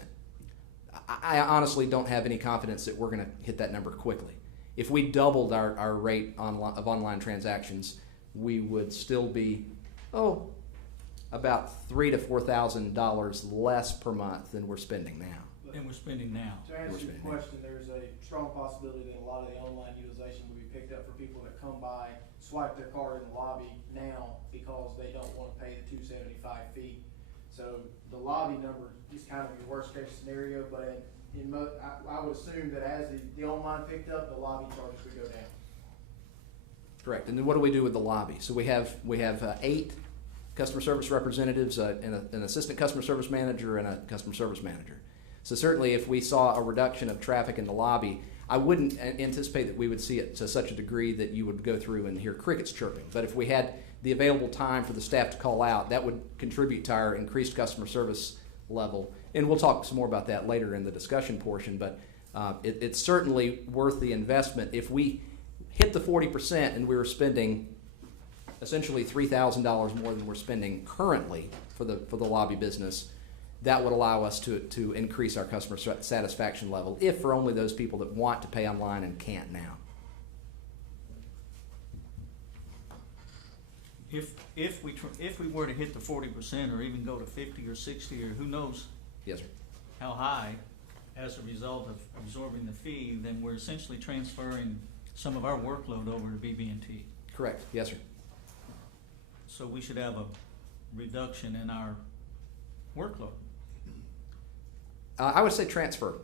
I honestly don't have any confidence that we're going to hit that number quickly. If we doubled our rate of online transactions, we would still be, about $3,000 to $4,000 less per month than we're spending now. Than we're spending now. To answer your question, there's a strong possibility that a lot of the online utilization will be picked up for people that come by, swipe their card in the lobby now because they don't want to pay the $275 fee. So the lobby number is kind of your worst case scenario, but I would assume that as the online picked up, the lobby charges would go down. Correct. And then what do we do with the lobby? So we have 8 customer service representatives, an assistant customer service manager, and a customer service manager. So certainly if we saw a reduction of traffic in the lobby, I wouldn't anticipate that we would see it to such a degree that you would go through and hear crickets chirping. But if we had the available time for the staff to call out, that would contribute to our increased customer service level. And we'll talk some more about that later in the discussion portion, but it's certainly worth the investment. If we hit the 40% and we were spending essentially $3,000 more than we're spending currently for the lobby business, that would allow us to increase our customer satisfaction level, if for only those people that want to pay online and can't now. If we were to hit the 40% or even go to 50 or 60 or who knows Yes, sir. how high as a result of absorbing the fee, then we're essentially transferring some of our workload over to BB&T. Correct. Yes, sir. So we should have a reduction in our workload. I would say transfer.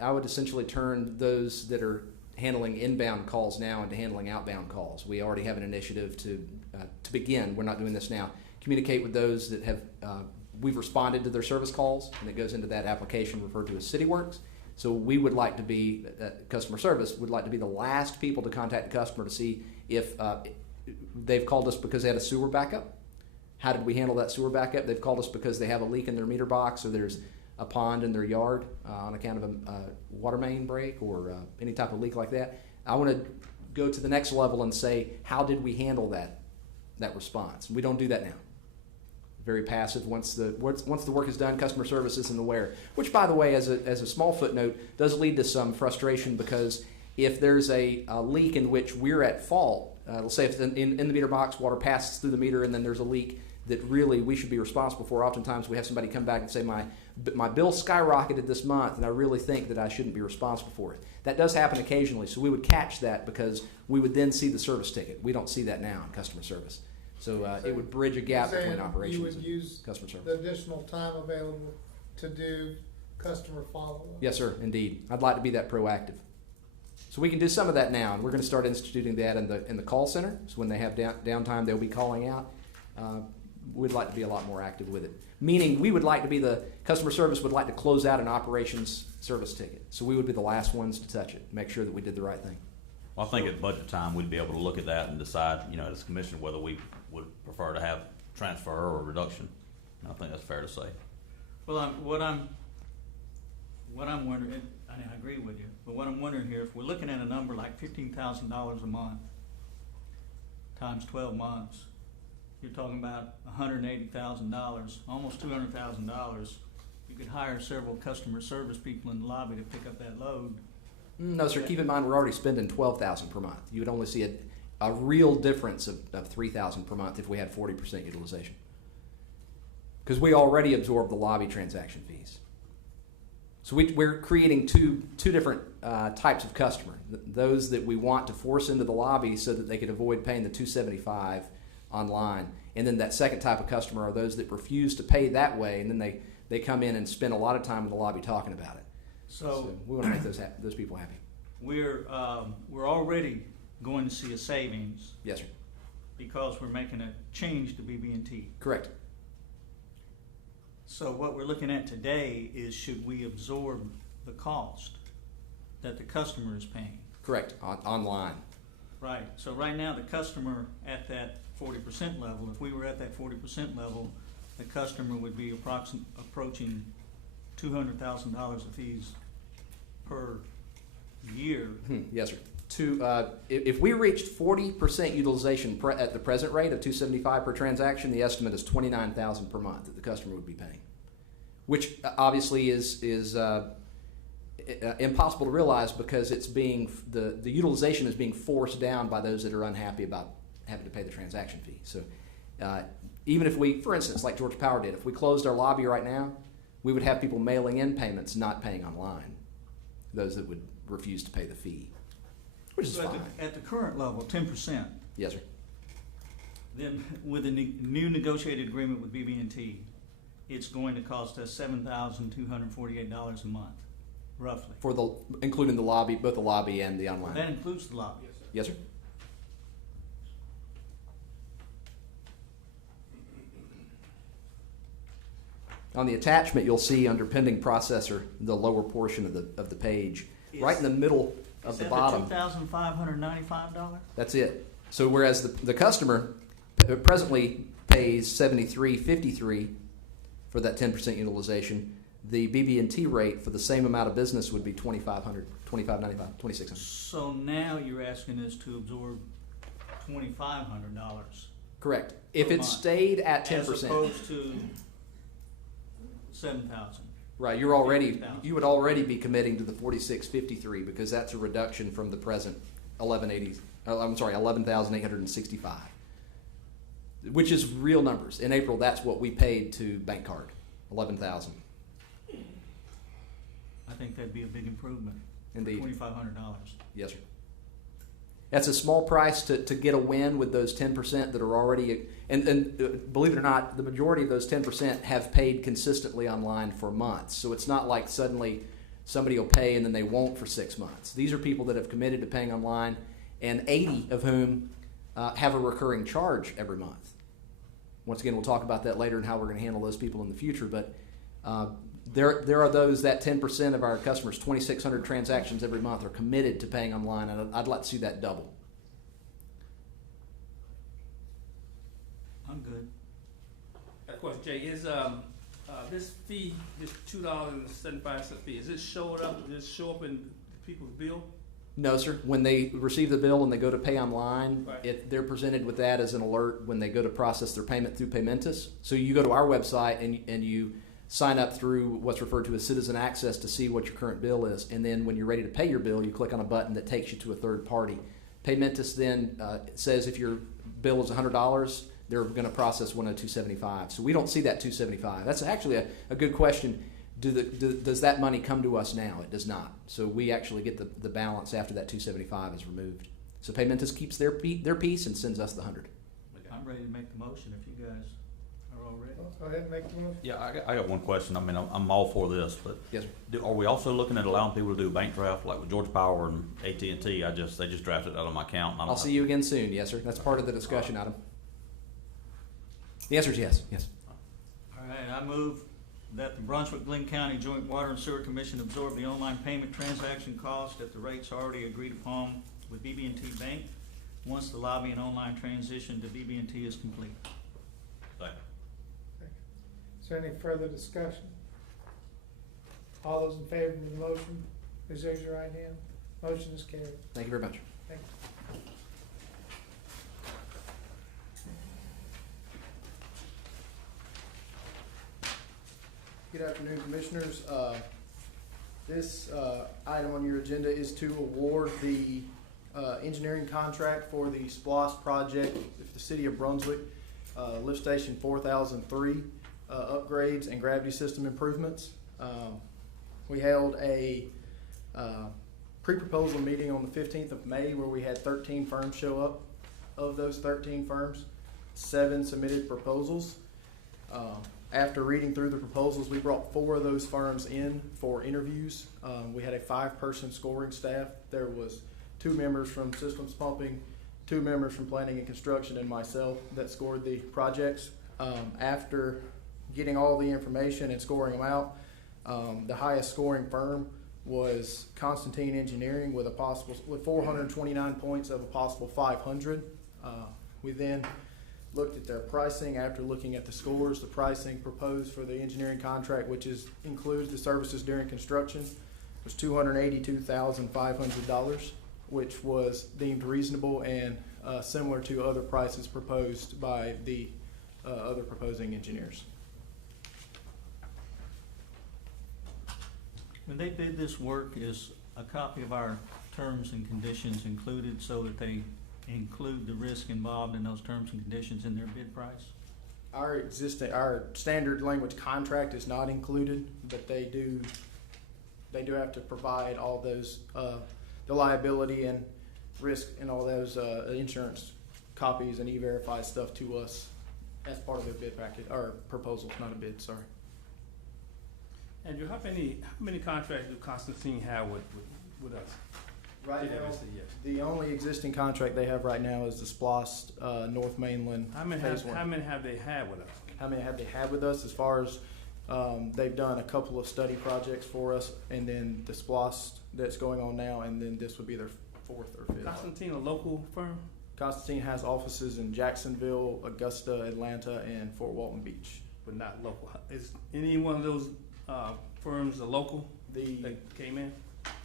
I would essentially turn those that are handling inbound calls now into handling outbound calls. We already have an initiative to begin. We're not doing this now. Communicate with those that have we've responded to their service calls, and it goes into that application referred to as CityWorks. So we would like to be customer service would like to be the last people to contact the customer to see if they've called us because they had a sewer backup. How did we handle that sewer backup? They've called us because they have a leak in their meter box, or there's a pond in their yard on account of a water main break or any type of leak like that. I want to go to the next level and say, how did we handle that response? We don't do that now. Very passive. Once the work is done, customer service isn't aware. Which, by the way, as a small footnote, does lead to some frustration, because if there's a leak in which we're at fault, let's say if in the meter box water passes through the meter and then there's a leak that really we should be responsible for. Oftentimes we have somebody come back and say, my bill skyrocketed this month and I really think that I shouldn't be responsible for it. That does happen occasionally, so we would catch that because we would then see the service ticket. We don't see that now in customer service. So it would bridge a gap between operations and customer service. The additional time available to do customer follow-up. Yes, sir, indeed. I'd like to be that proactive. So we can do some of that now, and we're going to start instituting that in the call center. So when they have downtime, they'll be calling out. We'd like to be a lot more active with it. Meaning we would like to be customer service would like to close out an operations service ticket. So we would be the last ones to touch it, make sure that we did the right thing. Well, I think at budget time, we'd be able to look at that and decide, as a commission, whether we would prefer to have transfer or reduction. And I think that's fair to say. Well, what I'm wondering, and I agree with you, but what I'm wondering here, if we're looking at a number like $15,000 a month times 12 months, you're talking about $180,000, almost $200,000. You could hire several customer service people in the lobby to pick up that load. No, sir. Keep in mind, we're already spending $12,000 per month. You would only see a real difference of $3,000 per month if we had 40% utilization, because we already absorb the lobby transaction fees. So we're creating two different types of customer. Those that we want to force into the lobby so that they could avoid paying the $275 online, and then that second type of customer are those that refuse to pay that way, and then they come in and spend a lot of time in the lobby talking about it. So we want to make those people happy. We're already going to see a savings. Yes, sir. Because we're making a change to BB&T. Correct. So what we're looking at today is, should we absorb the cost that the customer is paying? Correct. Online. Right. So right now the customer at that 40% level, if we were at that 40% level, the customer would be approaching $200,000 of fees per year. Yes, sir. If we reached 40% utilization at the present rate of $275 per transaction, the estimate is $29,000 per month that the customer would be paying, which obviously is impossible to realize, because it's the utilization is being forced down by those that are unhappy about having to pay the transaction fee. So even if we, for instance, like Georgia Power did, if we closed our lobby right now, we would have people mailing in payments, not paying online, those that would refuse to pay the fee, which is fine. At the current level, 10%. Yes, sir. Then with a new negotiated agreement with BB&T, it's going to cost us $7,248 a month, roughly. Including the lobby, both the lobby and the online. That includes the lobby. Yes, sir. On the attachment, you'll see under pending processor, the lower portion of the page, right in the middle of the bottom. Is that the $2,595? That's it. So whereas the customer presently pays $73.53 for that 10% utilization, the BB&T rate for the same amount of business would be $2,595, $2,600. So now you're asking us to absorb $2,500. Correct. If it stayed at 10%. As opposed to 7,000. Right, you would already be committing to the 4653 because that's a reduction from the present 11,865, which is real numbers. In April, that's what we paid to Bank Card, 11,000. I think that'd be a big improvement. Indeed. $2,500. Yes, sir. That's a small price to get a win with those 10% that are already, and believe it or not, the majority of those 10% have paid consistently online for months. So it's not like suddenly somebody will pay and then they won't for 6 months. These are people that have committed to paying online, and 80 of whom have a recurring charge every month. Once again, we'll talk about that later and how we're going to handle those people in the future, but there are those, that 10% of our customers, 2,600 transactions every month, are committed to paying online, and I'd like to see that double. I'm good. Got a question, Jay. Is this fee, this $2.75 fee, is it showing up? Does it show up in people's bill? No, sir. When they receive the bill and they go to pay online, Right. they're presented with that as an alert when they go to process their payment through Paymentus. So you go to our website and you sign up through what's referred to as Citizen Access to see what your current bill is. And then when you're ready to pay your bill, you click on a button that takes you to a third party. Paymentus then says if your bill is $100, they're going to process $102.75. So we don't see that $275. That's actually a good question. Does that money come to us now? It does not. So we actually get the balance after that $275 is removed. So Paymentus keeps their piece and sends us the $100. I'm ready to make the motion if you guys are all ready. Well, go ahead and make the motion. Yeah, I got one question. I mean, I'm all for this, but Yes, sir. are we also looking at allowing people to do bank draft like with Georgia Power and AT&T? They just drafted it out of my account. And I don't I'll see you again soon. Yes, sir. That's part of the discussion item. The answer is yes. Yes. All right, I move that the Brunswick-Glynn County Joint Water and Sewer Commission absorb the online payment transaction cost at the rates already agreed upon with BB&T Bank once the lobby and online transition to BB&T is complete. Second. Is there any further discussion? All those in favor of the motion, please raise your right hand. Motion is carried. Thank you very much. Thank you. Good afternoon, Commissioners. This item on your agenda is to award the engineering contract for the SPLOST project with the City of Brunswick, Lift Station 4003 upgrades and gravity system improvements. We held a pre-proposal meeting on the 15th of May where we had 13 firms show up. Of those 13 firms, 7 submitted proposals. After reading through the proposals, we brought 4 of those firms in for interviews. We had a 5-person scoring staff. There was 2 members from Systems Pumping, 2 members from Planning and Construction, and myself that scored the projects. After getting all the information and scoring them out, the highest scoring firm was Constantine Engineering with 429 points of a possible 500. We then looked at their pricing. After looking at the scores, the pricing proposed for the engineering contract, which includes the services during construction, was $282,500, which was deemed reasonable and similar to other prices proposed by the other proposing engineers. When they bid this work, is a copy of our terms and conditions included so that they include the risk involved in those terms and conditions in their bid price? Our standard language contract is not included, but they do have to provide all those, the liability and risk and all those insurance copies and E-Verify stuff to us as part of their bid packet, or proposals, not a bid, sorry. Andrew, how many contracts do Constantine have with us? Right now, JWSC, yes. the only existing contract they have right now is the SPLOST North Mainland How many Phase 1. have they had with us? How many have they had with us? As far as they've done a couple of study projects for us, and then the SPLOST that's going on now, and then this would be their 4th or 5th. Constantine, a local firm? Constantine has offices in Jacksonville, Augusta, Atlanta, and Fort Walton Beach. But not local. Is any one of those firms a local that came in?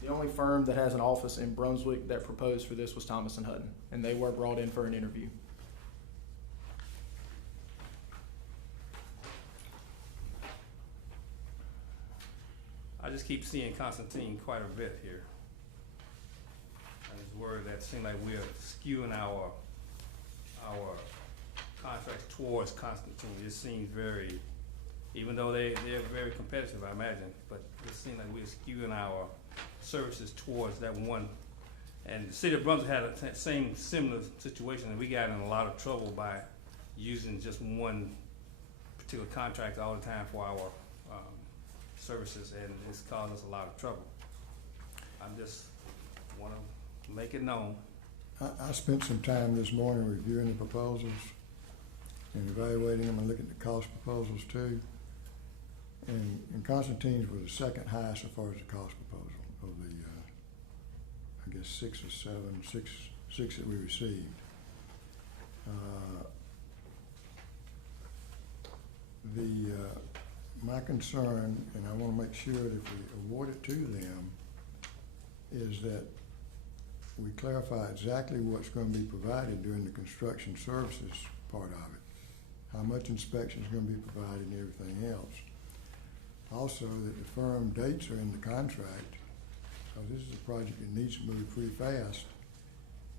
The only firm that has an office in Brunswick that proposed for this was Thomas & Hutton, and they were brought in for an interview. just keep seeing Constantine quite a bit here. I just worry that it seems like we're skewing our contracts towards Constantine. It seems very, even though they're very competitive, I imagine, but it seems like we're skewing our services towards that one. And the city of Brunswick had a similar situation, and we got in a lot of trouble by using just one particular contract all the time for our services, and it's caused us a lot of trouble. I just want to make it known. I spent some time this morning reviewing the proposals and evaluating them and looking at the cost proposals too. And Constantine's was the second highest as far as the cost proposal of the, I guess six that we received. My concern, and I want to make sure that if we award it to them, is that we clarify exactly what's going to be provided during the construction services part of it, how much inspection is going to be provided and everything else. Also, that the firm dates are in the contract, because this is a project that needs to move pretty fast.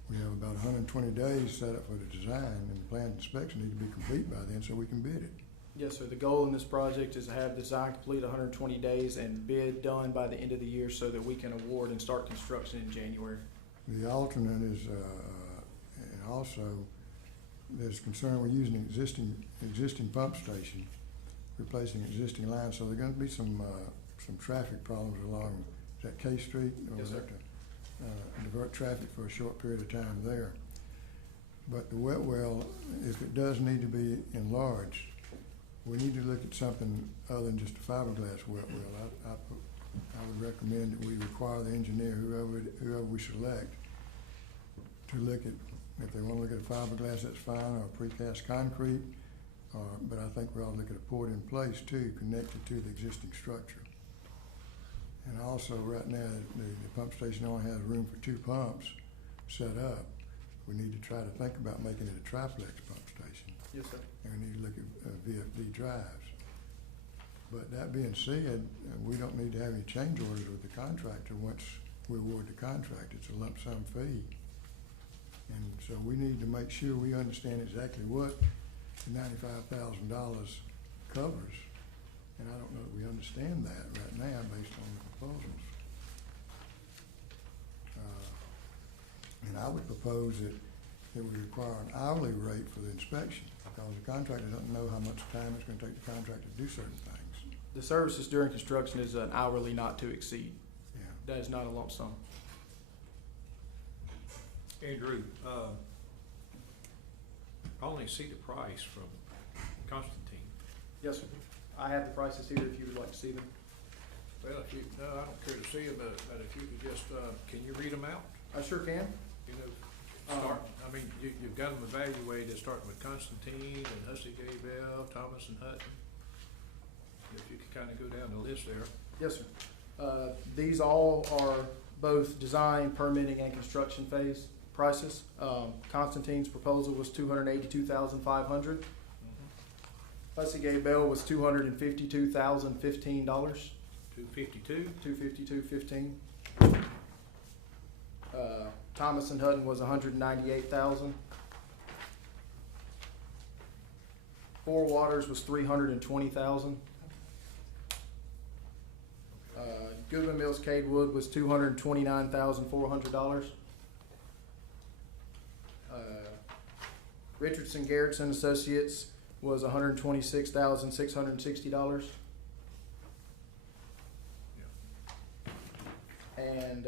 We have about 120 days set up for the design, and the planned inspection needs to be complete by then so we can bid it. Yes, sir. The goal in this project is to have design complete 120 days and bid done by the end of the year so that we can award and start construction in January. The alternate is, and also, there's concern we're using existing pump station, replacing existing lines, so there are going to be some traffic problems along, is that K Street? Yes, sir. Divert traffic for a short period of time there. But the wet well, if it does need to be enlarged, we need to look at something other than just a fiberglass wet well. I would recommend that we require the engineer, whoever we select, to look at, if they want to look at a fiberglass, that's fine, or precast concrete, but I think we ought to look at a poured in place too, connected to the existing structure. And also, right now, the pump station only has room for 2 pumps set up. We need to try to think about making it a triplex pump station. Yes, sir. And we need to look at VFD drives. But that being said, we don't need to have any change orders with the contractor once we award the contract. It's a lump sum fee. And so we need to make sure we understand exactly what the $95,000 covers. And I don't know that we understand that right now based on the proposals. And I would propose that we require an hourly rate for the inspection, because the contractor doesn't know how much time it's going to take the contractor to do certain things. The services during construction is an hourly not to exceed. Yeah. That is not a lump sum. Andrew, I only see the price from Constantine. Yes, sir. I have the prices here if you would like to see them. Well, no, I don't care to see them, but if you could just, can you read them out? I sure can. You know, I mean, you've got them evaluated, starting with Constantine and Hussey Gay Bell, Thomas and Hutton. If you could kind of go down the list there. Yes, sir. These all are both design, permitting, and construction phase prices. Constantine's proposal was $282,500. Hussey Gay Bell was $252,015. $252. $252,15. Thomas and Hutton was $198,000. Four Waters was $320,000. Goodman Mills Cade Wood was $229,400. Richardson Garrettson Associates was $126,660. And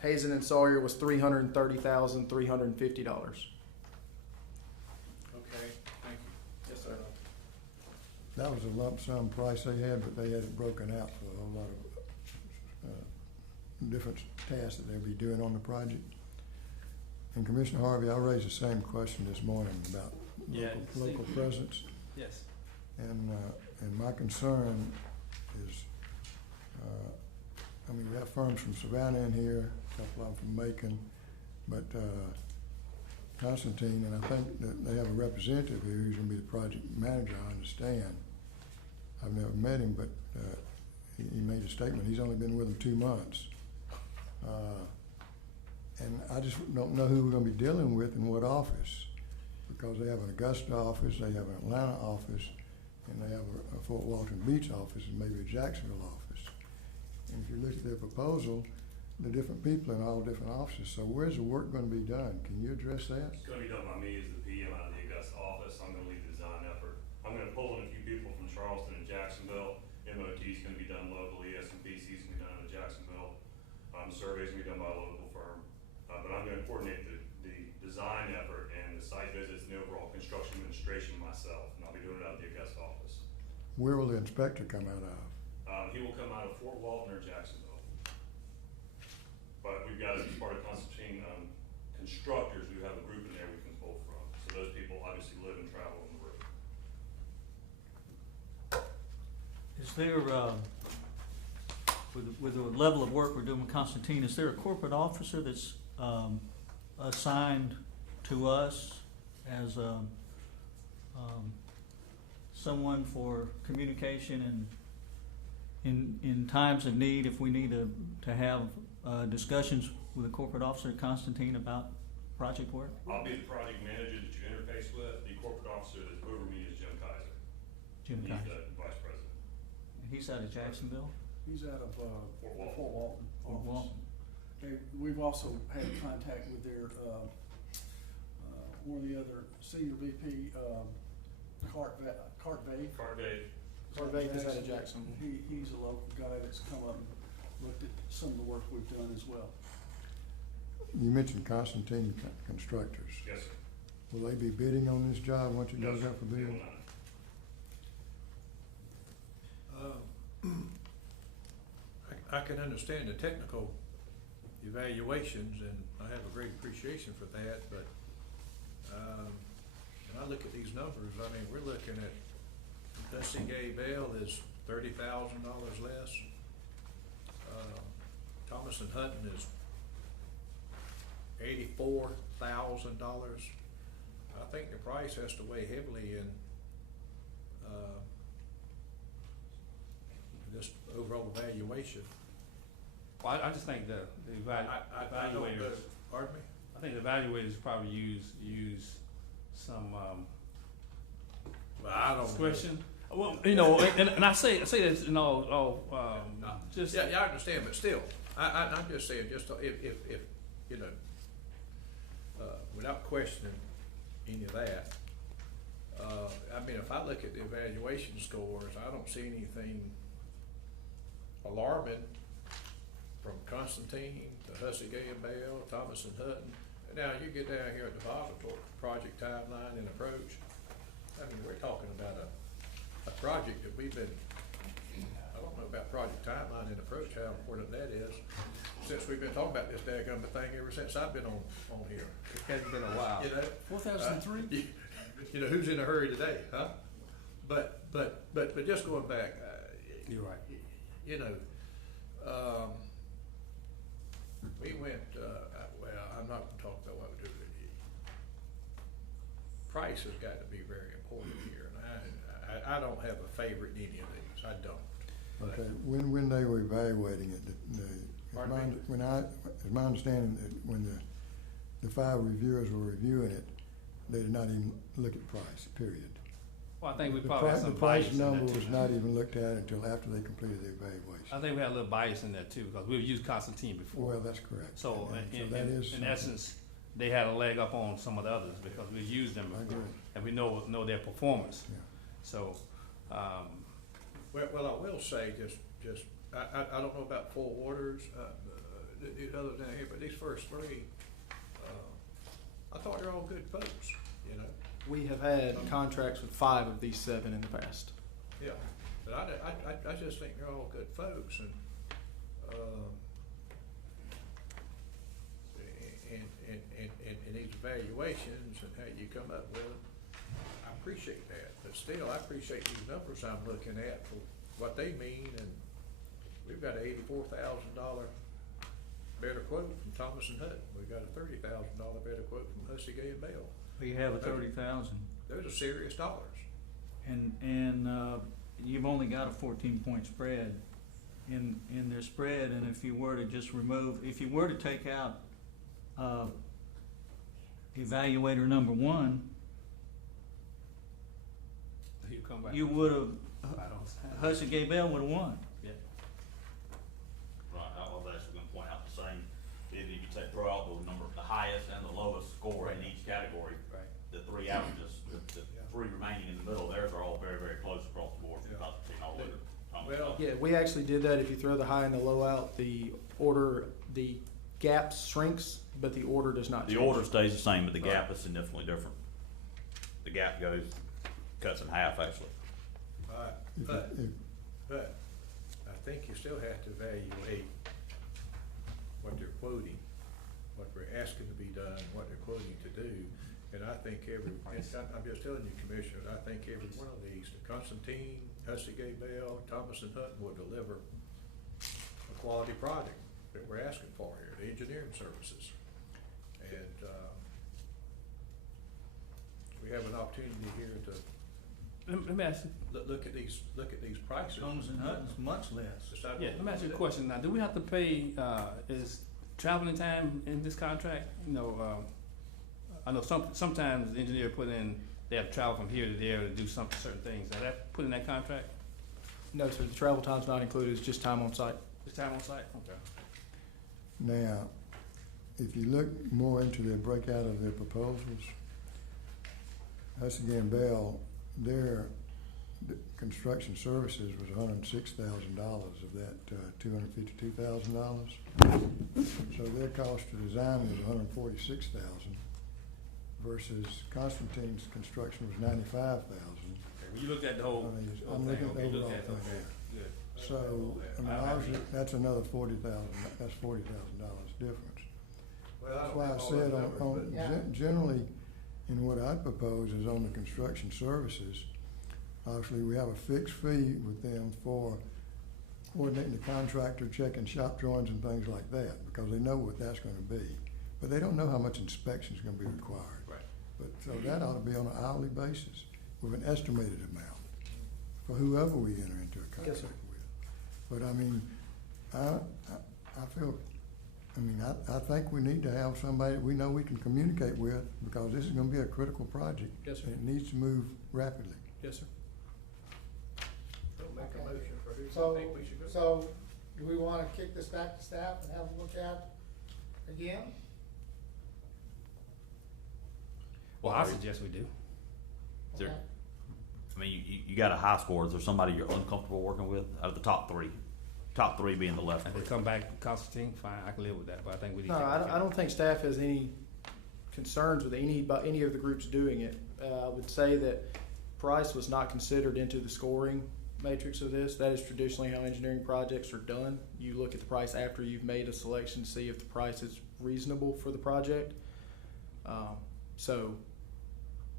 Hazen and Sawyer was $330,350. Okay, thank you. Yes, sir. That was a lump sum price they had, but they had it broken out for a whole lot of different tasks that they'll be doing on the project. And Commissioner Harvey, I raised the same question this morning about local presence. Yes. And my concern is, I mean, we have firms from Savannah in here, a couple of them from Macon, but Constantine, and I think that they have a representative here who's going to be the project manager, I understand. I've never met him, but he made a statement, he's only been with them 2 months. And I just don't know who we're gonna be dealing with in what office, because they have an Augusta office, they have an Atlanta office, and they have a Fort Walton Beach office, and maybe a Jacksonville office. And if you look at their proposal, the different people in all different offices, so where's the work gonna be done? Can you address that? It's gonna be done by me as the PM out of the Augusta office. I'm gonna lead the design effort. I'm gonna pull in a few people from Charleston and Jacksonville. MOT's gonna be done locally, SMPC's gonna be done out of Jacksonville. Survey's gonna be done by a local firm. But I'm gonna coordinate the design effort and the site visits and the overall construction administration myself, and I'll be doing it out of the Augusta office. Where will the inspector come out of? He will come out of Fort Walton or Jacksonville. But we've got, as part of Constantine, constructors, we have a group in there we can pull from. So those people obviously live and travel on the road. Is there, with the level of work we're doing with Constantine, is there a corporate officer that's assigned to us as someone for communication and in times of need, if we need to have discussions with a corporate officer at Constantine about project work? I'll be the project manager that you interface with. The corporate officer that's over me is Jim Kaiser. Jim He's Kaiser. the vice president. He's out of Jacksonville? He's out of, Fort Walton. Fort Walton. Fort office. Walton. We've also had contact with their, one of the other senior VP, Cartvay. Cartvay is out of Jackson. He's a local guy that's come up and looked at some of the work we've done as well. You mentioned Constantine Constructors. Yes, sir. Will they be bidding on this job once it No, goes sir. out for They bid? will not. I can understand the technical evaluations, and I have a great appreciation for that, but, when I look at these numbers, I mean, we're looking at Dusty Gay Bell is $30,000 less. Thomas and Hutton is $84,000. I think the price has to weigh heavily in, this overall evaluation. Well, I just think the I don't know. evaluators, Pardon me? I think the evaluators probably use some, Well, I don't know. discretion. Well, you know, and I say this, you know, just. Yeah, I understand, but still, I'm just saying, just if, you know, without questioning any of that, I mean, if I look at the evaluation scores, I don't see anything alarming from Constantine to Hussey Gay and Bell, Thomas and Hutton. Now, you get down here at the bottom, project timeline and approach. I mean, we're talking about a project that we've been, I don't know about project timeline and approach, how important that is, since we've been talking about this daggum thing ever since I've been on here. It hasn't been a while. You know? 2003? You know, who's in a hurry today, huh? But just going back, You're right. you know, we went, well, I'm not gonna talk about what we do. Price has got to be very important here, and I don't have a favorite in any of these, I don't. Okay, when they were evaluating it, Pardon me? it's my understanding that when the 5 reviewers were reviewing it, they did not even look at price, period. Well, I think we The probably had price, some the bias price in that number too. was not even looked at until after they completed the evaluation. I think we had a little bias in that too, because we've used Constantine before. Well, that's correct. So, And so in that is something. essence, they had a leg up on some of the others because we've used them I before, agree. and we know their performance. Yeah. So, Well, I will say, just, I don't know about Fort Waters, the others down here, but these first 3, I thought they're all good folks, you know? We have had contracts with 5 of these 7 in the past. Yeah, but I just think they're all good folks, and these evaluations and how you come up with them, I appreciate that. But still, I appreciate these numbers I'm looking at for what they mean, and we've got an $84,000 better quote from Thomas and Hutton. We've got a $30,000 better quote from Hussey Gay and Bell. We have a 30,000, Those are serious dollars. and you've only got a 14-point spread in their spread, and if you were to just remove, if you were to take out, evaluator number one, You come back. you would've, Right on time. Hussey Gay Bell would've won. Yeah. Right, I was actually gonna point out the same, if you take throw out the number, the highest and the lowest score in each category, Right. the three averages, the three remaining in the middle, theirs are all very, very close across the board, Yeah. about the all over. Well, Yeah, we actually did that. If you throw the high and the low out, the gap shrinks, but the order does not The change. order stays the same, but the gap is significantly different. The gap cuts in half, actually. But I think you still have to evaluate what they're quoting, what we're asking to be done, what they're quoting to do. And I think I'm just telling you, Commissioner, I think every one of these, the Constantine, Hussey Gay Bell, Thomas and Hutton will deliver a quality project that we're asking for here, the engineering services. And, we have an opportunity here to Let me ask you, look at these prices. Thomas and Hutton's much less. Decide yeah, what let me ask you a to do. question now. Do we have to pay, is traveling time in this contract? You know, I know sometimes the engineer put in, they have to travel from here to there to do certain things. Is that put in that contract? No, sir, the travel time's not included. It's just time on site. Is time on site? Okay. Now, if you look more into their breakout of their proposals, Hussey and Bell, their construction services was $106,000 of that $252,000. So their cost to design was $146,000 versus Constantine's construction was $95,000. When you looked at the whole, I'm looking at the okay, you overall looked at thing. the good. So, I mean, ours, that's another that's $40,000 difference. Well, I That's don't why have I all said those numbers, but- generally, in what I propose is on the construction services, obviously, we have a fixed fee with them for coordinating the contractor, checking shop drawings and things like that, because they know what that's gonna be. But they don't know how much inspection is gonna be required. Right. But, so that ought to be on an hourly basis with an estimated amount for whoever we enter into a Yes, sir. contract with. But I mean, I feel, I think we need to have somebody that we know we can communicate with, because this is gonna be a critical project. Yes, sir. And it needs to move rapidly. Yes, sir. Don't make a motion for who you So, think we should go. so, do we wanna kick this back to staff and have a look at it again? Well, I suggest we do. Is there- Okay. I mean, you got a high score, is there somebody you're uncomfortable working with, out of the top three? Top three being the left If they group. come back, Constantine, fine, I can live with that, but I think we need to. No, I don't think staff has any concerns with any of the groups doing it. I would say that price was not considered into the scoring matrix of this. That is traditionally how engineering projects are done. You look at the price after you've made a selection, see if the price is reasonable for the project. So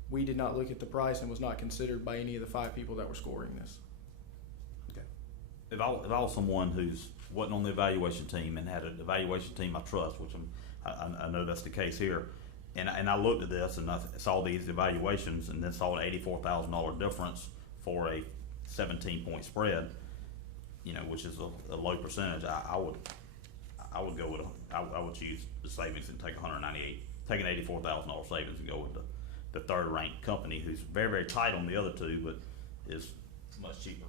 we did not look at the price and was not considered by any of the 5 people that were scoring this. If I was someone who's, wasn't on the evaluation team and had an evaluation team I trust, which I know that's the case here, and I looked at this and I saw these evaluations and then saw an $84,000 difference for a 17-point spread, you know, which is a low percentage, I would go with, I would choose the savings and take take an $84,000 savings and go with the third ranked company, who's very, very tight on the other two, but is much cheaper.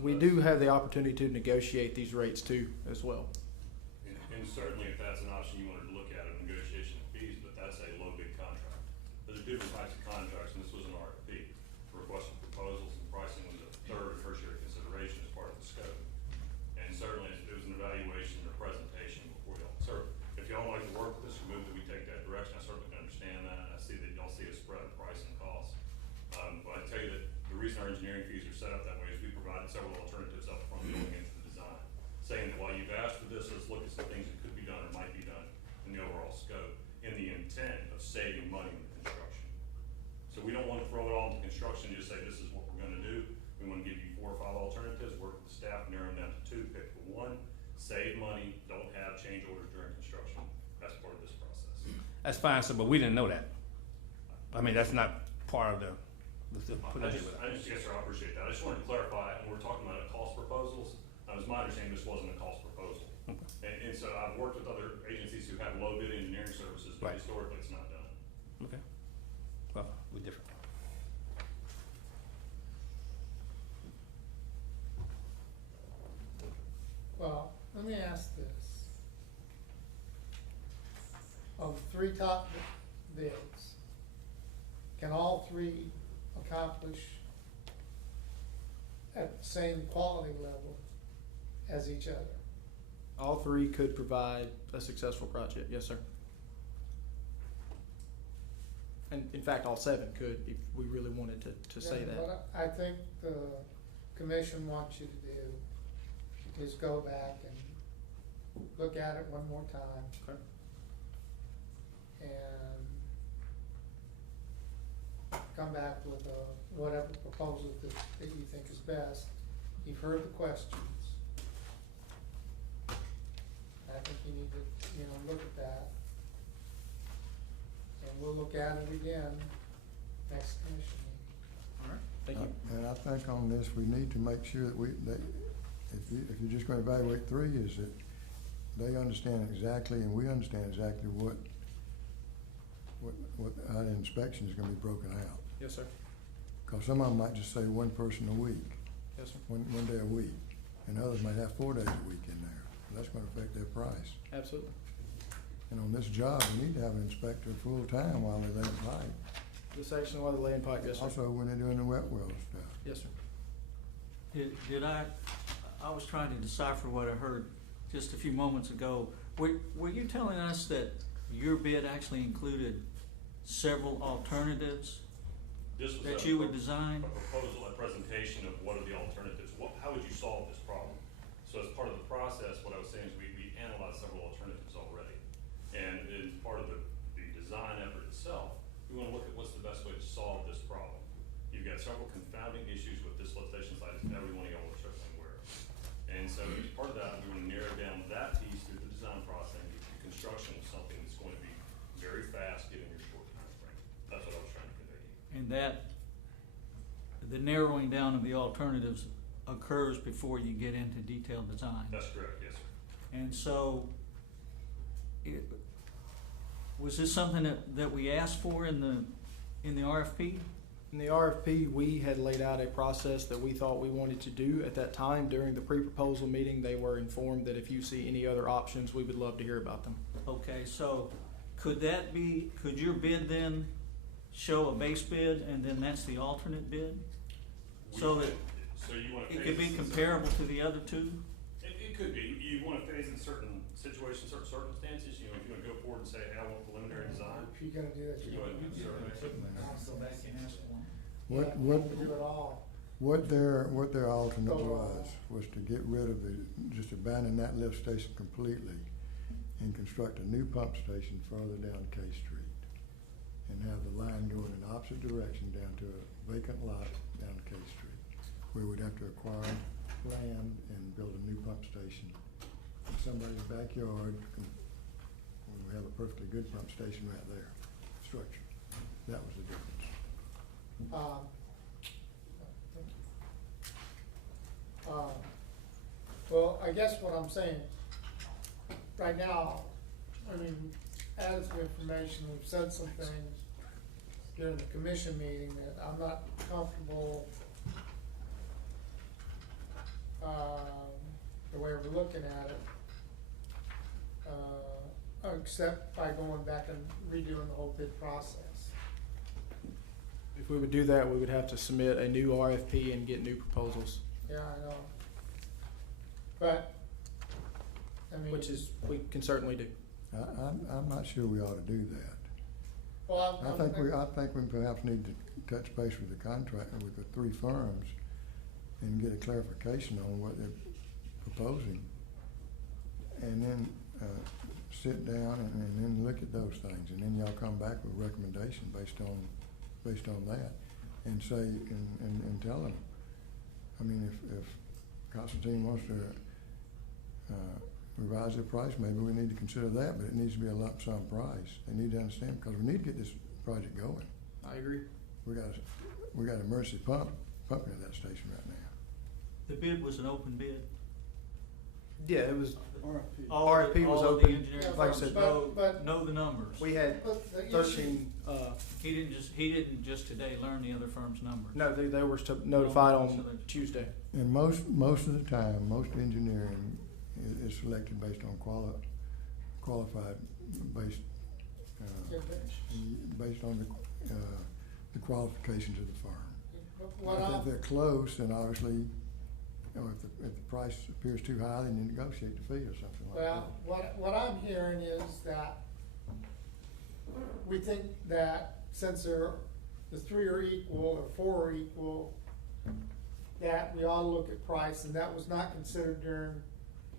We do have the opportunity to negotiate these rates too, as well. And certainly if that's an option you wanted to look at, a negotiation of fees, but that's a low bid contract. There's different types of contracts, and this was an RFP. Request for proposals and pricing was a third or tertiary consideration as part of the scope. And certainly if it was an evaluation or presentation before y'all, sir, if y'all like to work with us or move that we take that direction, I certainly can understand that. I see that y'all see a spread of price and cost. But I tell you that the reason our engineering fees are set up that way is we provided several alternatives up front going into the design, saying that while you've asked for this, let's look at some things that could be done or might be done in the overall scope, in the intent of saving money in the construction. So we don't want to throw it all into construction and just say, this is what we're gonna do. We wanna give you 4 or 5 alternatives, work with the staff, narrow them down to 2, pick the one, save money, don't have change orders during construction. That's part of this process. That's fine, sir, but we didn't know that. I mean, that's not part of the. Yes, sir, I appreciate that. I just wanted to clarify, when we're talking about cost proposals, It's my understanding this wasn't a cost proposal. And so I've worked with other agencies who have low bid engineering services, but Right. historically it's not done. Okay. Well, we're different. Well, let me ask this. Of the three top bids, can all three accomplish at the same quality level as each other? All three could provide a successful project, yes, sir. And in fact, all seven could, if we really wanted to say Then that. what I think the commission wants you to do is go back and look at it one more time. Okay. And come back with whatever proposal that you think is best. You've heard the questions. I think you need to, look at that. And we'll look at it again next commission meeting. All right, thank you. And I think on this, we need to make sure that if you're just gonna evaluate three, is that they understand exactly, and we understand exactly what how the inspection is gonna be broken out. Yes, sir. Cause some of them might just say one person a week, Yes, sir. one day a week, and others might have 4 days a week in there. That's gonna affect their price. Absolutely. And on this job, we need to have an inspector full-time while they're laying pipe. The section while the laying pipe, yes, sir. Also, when they're doing the wet well stuff. Yes, sir. Did I was trying to decipher what I heard just a few moments ago. Were you telling us that your bid actually included several alternatives This was that a you would design? A proposal, a presentation of what are the alternatives, how would you solve this problem? So as part of the process, what I was saying is we analyzed several alternatives already. And as part of the design effort itself, we wanna look at what's the best way to solve this problem. You've got several confounding issues with this lift station site, as every one of y'all are certainly aware of. And so as part of that, we wanna narrow down that piece through the design process and get the construction of something that's going to be very fast, given your short time frame. That's what I was trying to convey to you. And that, the narrowing down of the alternatives occurs before you get into detailed design. That's correct, yes, sir. And so, was this something that we asked for in the RFP? In the RFP, we had laid out a process that we thought we wanted to do at that time. During the pre-proposal meeting, they were informed that if you see any other options, we would love to hear about them. Okay, so could your bid then show a base bid and then that's the alternate bid? So that So you wanna it phase could be this in comparable to the other two? It could be. You wanna phase in certain situations, certain circumstances, if you wanna go forward and say, hey, I want preliminary design. If you're gonna do that, You go ahead and survey. Do it all. What their alternate was to get rid of just abandon that lift station completely and construct a new pump station further down K Street and have the line going in the opposite direction down to a vacant lot down K Street, where we'd have to acquire land and build a new pump station in somebody's backyard. We have a perfectly good pump station right there, structure. That was the difference. Well, I guess what I'm saying, right now, as information, we've said some things during the commission meeting that I'm not comfortable, the way we're looking at it, except by going back and redoing the whole bid process. If we would do that, we would have to submit a new RFP and get new proposals, Yeah, I know. But, which is, we can certainly do. I'm not sure we ought to do that. well, I think we perhaps need to touch base with the contractor, with the three firms, and get a clarification on what they're proposing. And then, sit down and then look at those things, and then y'all come back with a recommendation based on that, and say, and tell them. If Constantine wants to, revise their price, maybe we need to consider that, but it needs to be a lump sum price. They need to understand, because we need to get this project going. I agree. We got a emergency pumping at that station right now. The bid was an open bid? Yeah, it was, RFP. RFP was all of the open. engineering Like I firms said, know the numbers. we had But the issue- 13, He didn't just today learn the other firm's numbers. no, they were notified So on that- Tuesday. And most of the time, most engineering is selected based on qualified, based, based on the qualifications of the firm. What If I'm, they're close, then obviously, you know, if the price appears too high, then you negotiate the fee or something like that. well, what I'm hearing is that we think that since the three are equal or four are equal, that we ought to look at price, and that was not considered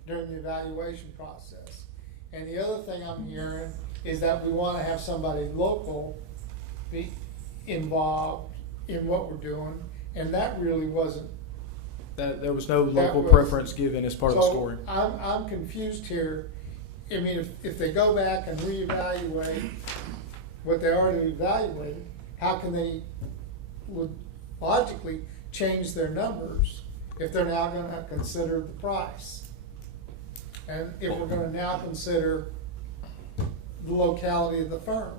during the evaluation process. And the other thing I'm hearing is that we wanna have somebody local be involved in what we're doing, and that really wasn't. That there was no That local was- preference given as part of the So, scoring. I'm confused here. I mean, if they go back and reevaluate what they already evaluated, how can they would logically change their numbers if they're now gonna consider the price? And if we're gonna now consider the locality of the firm?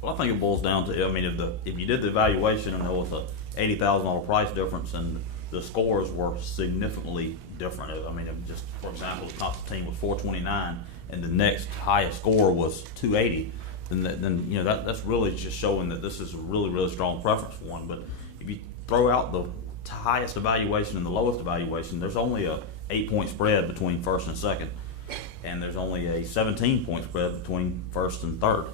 Well, I think it boils down to, I mean, if you did the evaluation and there was a $80,000 price difference and the scores were significantly different. I mean, just for example, the Constantine was 429 and the next highest score was 280. Then you know that's really just showing that this is a really strong preference for one. But if you throw out the highest evaluation and the lowest evaluation, there's only a 8-point spread between first and second, and there's only a 17-point spread between first and third.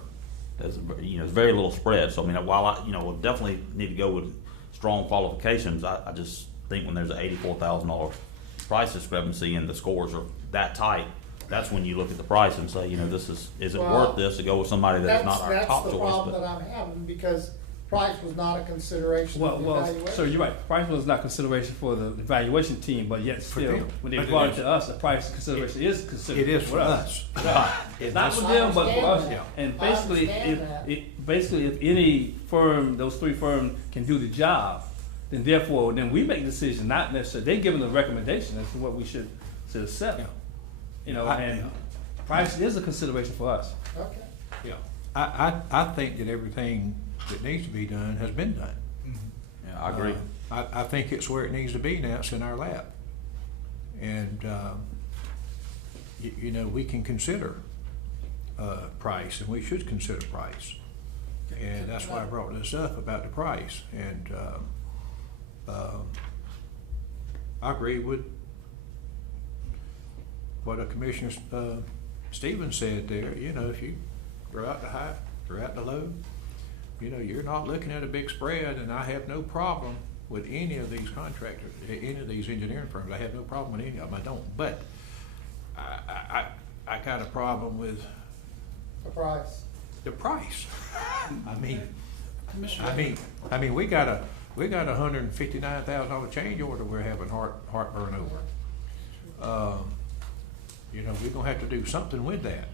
There's very little spread. So I mean, while I we'll definitely need to go with strong qualifications, I just think when there's an $84,000 price discrepancy and the scores are that tight, that's when you look at the price and say, is it worth this to go with somebody that's not our top choice? That's the problem that I'm having, because price was not a consideration of the evaluation. So you're right, price was not consideration for the evaluation team, but yet still, them. when they But brought it it to us, the price consideration is considered. It is for us. It's not for I them, but for us. understand that. And I basically, understand if any firm, those three firms can do the job, then therefore, then we make the decision, not necessarily, they're giving a recommendation as to what we should accept. Yeah. And price is a consideration for us. Okay. Yeah, I think that everything that needs to be done has been done. Yeah, I agree. I think it's where it needs to be now. It's in our lap. And, we can consider price, and we should consider price. And that's why I brought this up about the price. And I agree with what Commissioner Stevens said there. If you throw out the high, throw out the low, you're not looking at a big spread, and I have no problem with any of these contractors, any of these engineering firms. I have no problem with any of them. I don't. But I got a problem with The price. the price. I mean, Commissioner, we got a $159,000 change order we're having heartburn over. We're gonna have to do something with that.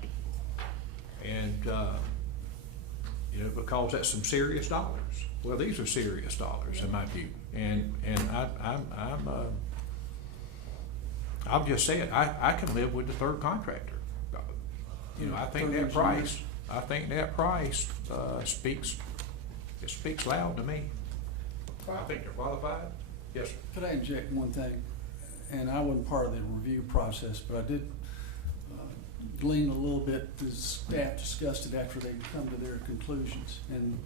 And, because that's some serious dollars. Well, these are serious dollars in my view. And I'll just say it, I can live with the third contractor. I think that price speaks loud to me. I think they're qualified. Yes, sir. could I inject one thing? And I wasn't part of the review process, but I did glean a little bit as staff discussed it after they'd come to their conclusions. And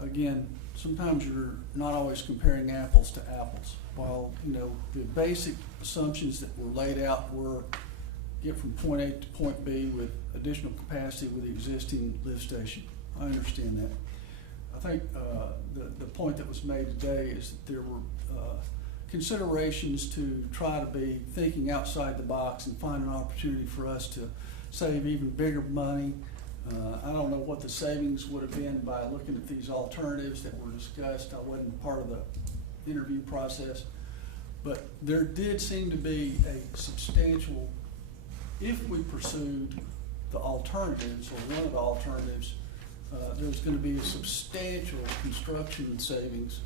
again, sometimes you're not always comparing apples to apples. While, the basic assumptions that were laid out were get from point A to point B with additional capacity with the existing lift station. I understand that. I think the point that was made today is that there were considerations to try to be thinking outside the box and find an opportunity for us to save even bigger money. I don't know what the savings would have been by looking at these alternatives that were discussed. I wasn't part of the interview process. But there did seem to be a substantial, if we pursued the alternatives or one of the alternatives, there's going to be a substantial construction savings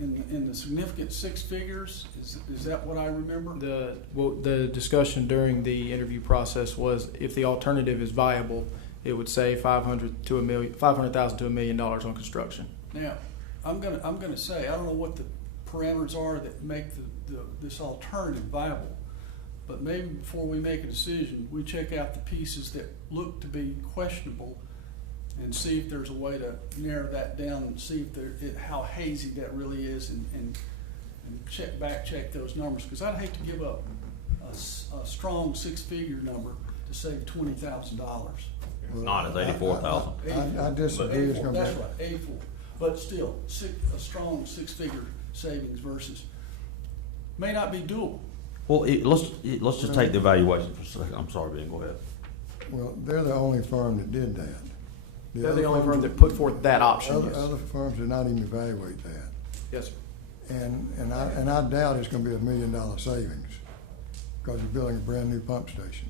in the significant six figures, is that what I remember? The discussion during the interview process was if the alternative is viable, it would save $500,000 to $1 million on construction. Now, I'm gonna say, I don't know what the parameters are that make this alternative viable, but maybe before we make a decision, we check out the pieces that look to be questionable and see if there's a way to narrow that down and see if how hazy that really is, and check those numbers, because I'd hate to give up a strong six-figure number to save $20,000. It's not, it's 84,000. I disagree. It's gonna be. That's right, 84, but still, a strong six-figure savings versus, may not be doable. Well, let's just take the evaluation for a second. I'm sorry, Ben, go ahead. Well, they're the only firm that did that. They're the only firm that put forth that option, yes. Other firms did not even evaluate that. Yes, sir. And I doubt it's gonna be $1 million savings, because you're building a brand new pump station.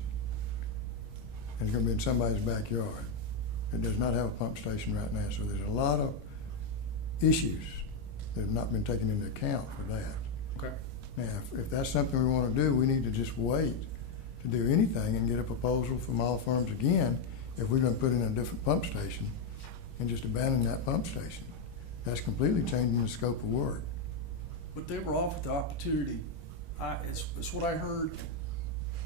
And it's gonna be in somebody's backyard. It does not have a pump station right now, so there's a lot of issues that have not been taken into account for that. Okay. Now, if that's something we wanna do, we need to just wait to do anything and get a proposal from all firms again, if we're gonna put in a different pump station and just abandon that pump station. That's completely changing the scope of work. But they were offered the opportunity, it's what I heard,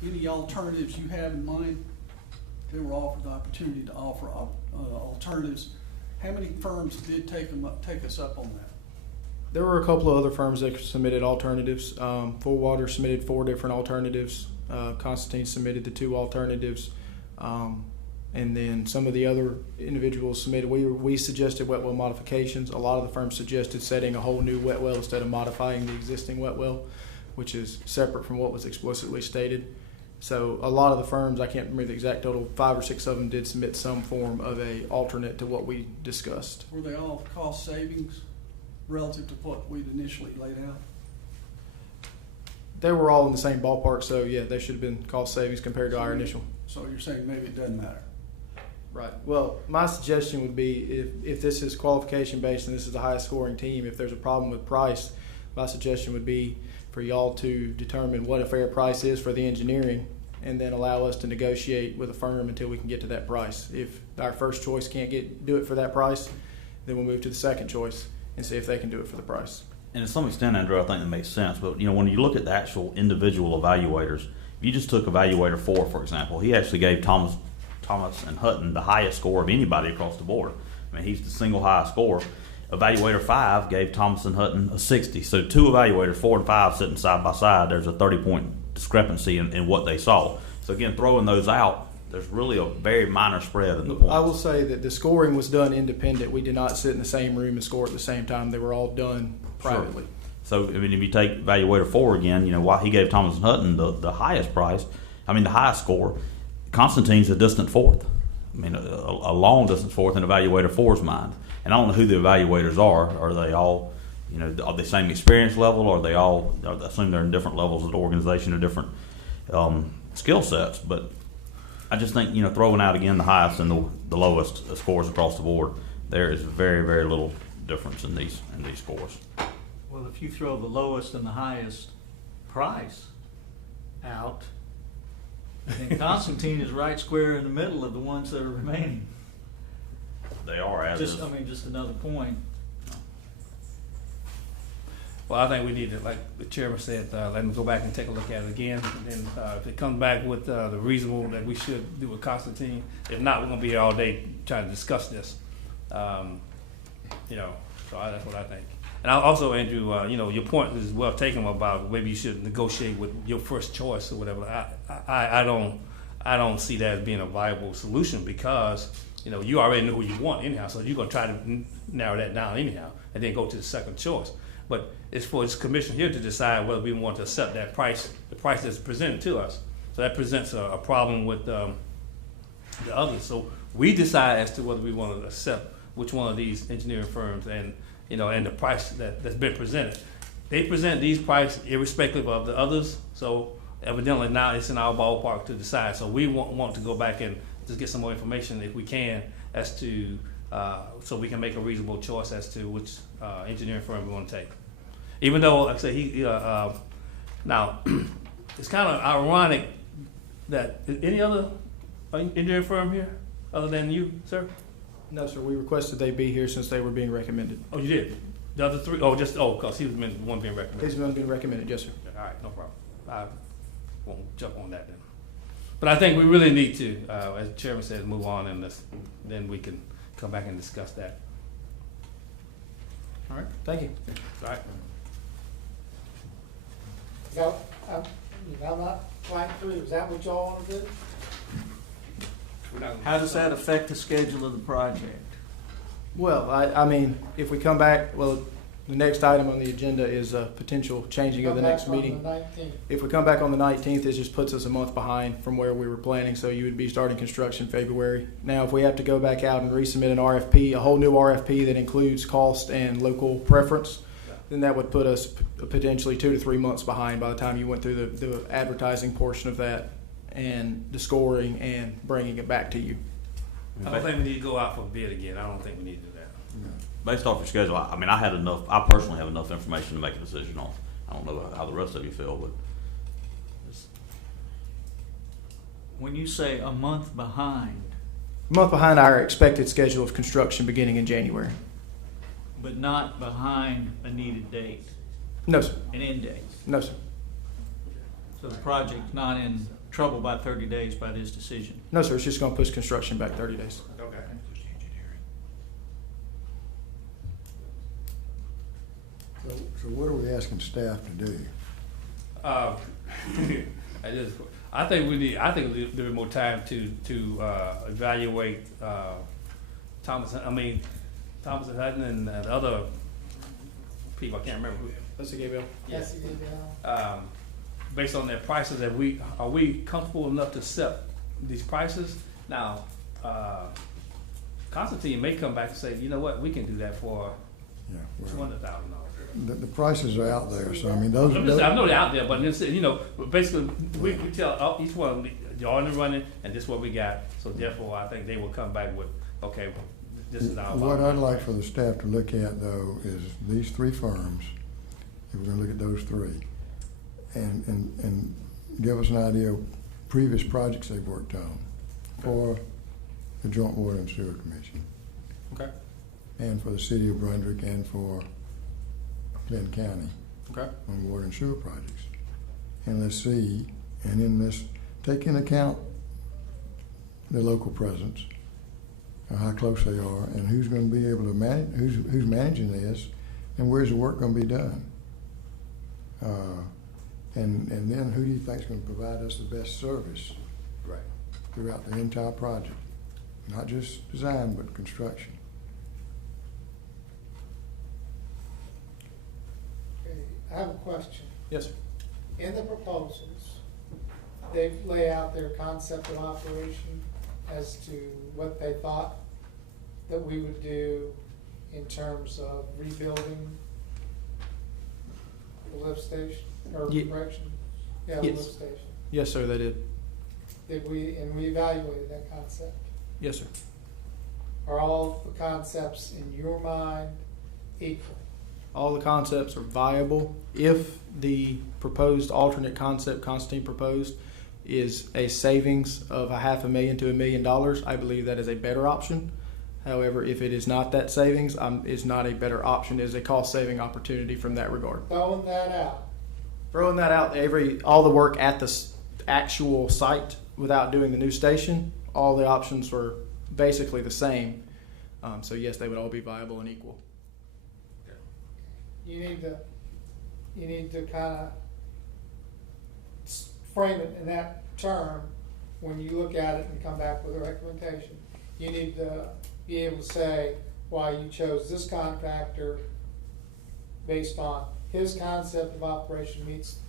any alternatives you have in mind, they were offered the opportunity to offer alternatives. How many firms did take us up on that? There were a couple of other firms that submitted alternatives. Full Water submitted 4 different alternatives. Constantine submitted the 2 alternatives. And then some of the other individuals submitted, we suggested wet well modifications. A lot of the firms suggested setting a whole new wet well instead of modifying the existing wet well, which is separate from what was explicitly stated. So a lot of the firms, I can't remember the exact total, 5 or 6 of them did submit some form of a alternate to what we discussed. Were they all cost savings relative to what we'd initially laid out? They were all in the same ballpark, so yeah, they should have been cost savings compared to our initial. So you're saying maybe it doesn't matter? Right. Well, my suggestion would be if this is qualification based and this is the highest scoring team, if there's a problem with price, my suggestion would be for y'all to determine what a fair price is for the engineering and then allow us to negotiate with a firm until we can get to that price. If our first choice can't do it for that price, then we'll move to the second choice and see if they can do it for the price. And to some extent, Andrew, I think that makes sense. But when you look at the actual individual evaluators, if you just took evaluator 4, for example, he actually gave Thomas and Hutton the highest score of anybody across the board. I mean, he's the single highest score. Evaluator 5 gave Thomas and Hutton a 60. So 2 evaluators, 4 and 5, sitting side by side, there's a 30-point discrepancy in what they saw. So again, throwing those out, there's really a very minor spread in the points. I will say that the scoring was done independent. We did not sit in the same room and score at the same time. They were all done privately. Sure. So, I mean, if you take evaluator 4 again, why he gave Thomas and Hutton the highest price, the highest score, Constantine's a distant 4th. I mean, a long distance 4th in evaluator 4's mind. And I don't know who the evaluators are. Are they all, are they the same experience level? Or are they all, I assume they're in different levels of the organization or different skill sets. But I just think, throwing out again the highest and the lowest scores across the board, there is very, very little difference in these scores. Well, if you throw the lowest and the highest price out, then Constantine is right square in the middle of the ones that are remaining. They are, just another point. Well, I think we need to, like the chairman said, let them go back and take a look at it again. And then if it comes back with the reasonable that we should do with Constantine, if not, we're gonna be here all day trying to discuss this. So that's what I think. And also, Andrew, your point is well taken about maybe you should negotiate with your first choice or whatever. I don't see that as being a viable solution because you already know who you want anyhow, so you're gonna try to narrow that down anyhow, and then go to the second choice. But it's for this commission here to decide whether we want to accept that price, the price that's presented to us. So that presents a problem with the others. So we decide as to whether we want to accept which one of these engineering firms and the price that's been presented. They present these prices irrespective of the others. So evidently now it's in our ballpark to decide. So we want to go back and just get some more information if we can as to so we can make a reasonable choice as to which engineering firm we want to take. even though, like I say, now, it's kind of ironic that, any other engineering firm here, other than you, sir? No, sir, we requested they be here since they were being recommended. Oh, you did? The other three? Cause he was the one being recommended. He's the one being recommended, yes, sir. All right, no problem. I won't jump on that then. But I think we really need to, as the chairman said, move on and then we can come back and discuss that. All right, thank you. All right? So, I'm not quite through, is that what y'all wanna do? How does that affect the schedule of the project? Well, I mean, if we come back, well, the next item on the agenda is a potential changing of the next meeting. Come back on the 19th. If we come back on the 19th, it just puts us a month behind from where we were planning, so you would be starting construction February. Now, if we have to go back out and resubmit an RFP, a whole new RFP that includes cost and local preference, then that would put us potentially 2 to 3 months behind by the time you went through the advertising portion of that and the scoring and bringing it back to you. I don't think we need to go out for bid again. I don't think we need to do that. Based off your schedule, I mean, I personally have enough information to make a decision on. I don't know how the rest of you feel, but. When you say a month behind, A month behind our expected schedule of construction beginning in January. but not behind a needed date, No, sir. an end date. No, sir. So the project's not in trouble by 30 days by this decision. No, sir. It's just going to push construction back 30 days. Okay. So what are we asking staff to do? I think we need a little bit more time to evaluate Thomas and Hutton and the other people, I can't remember who. Let's see, Gabriel. Yes, you did, yeah. Based on their prices, are we comfortable enough to accept these prices? Now, Constantine may come back and say, you know what, we can do that for Yeah, well, $200,000. the prices are out there, so I mean, those. I know they're out there, but basically, we tell each one, you're on the running, and this is what we got. So therefore, I think they will come back with, okay, this is our. What I'd like for the staff to look at, though, is these three firms, if we're gonna look at those three, and give us an idea of previous projects they've worked on for the Joint Water and Sewer Commission. Okay. And for the city of Brunswick and for Glynn County. Okay. On water and sewer projects. And let's see, and in this, take into account the local presence, how close they are, and who's gonna be able to manage, who's managing this, and where's the work gonna be done? And then who do you think's gonna provide us the best service? Right. Throughout the entire project, not just design, but construction. Okay, I have a question. Yes, sir. In the proposals, they lay out their concept of operation as to what they thought that we would do in terms of rebuilding the lift station, or Ye- correction? Yeah, the yes. lift station. Yes, sir, they did. And we evaluated that concept. Yes, sir. Are all the concepts in your mind equal? All the concepts are viable if the proposed alternate concept Constantine proposed is a savings of $500,000 to $1 million. I believe that is a better option. However, if it is not that savings, it's not a better option. It is a cost-saving opportunity from that regard. Throwing that out, Throwing that out, all the work at the actual site without doing the new station, all the options were basically the same. So yes, they would all be viable and equal. you need to kind of frame it in that term when you look at it and come back with a recommendation. You need to be able to say why you chose this contractor based on his concept of operation meets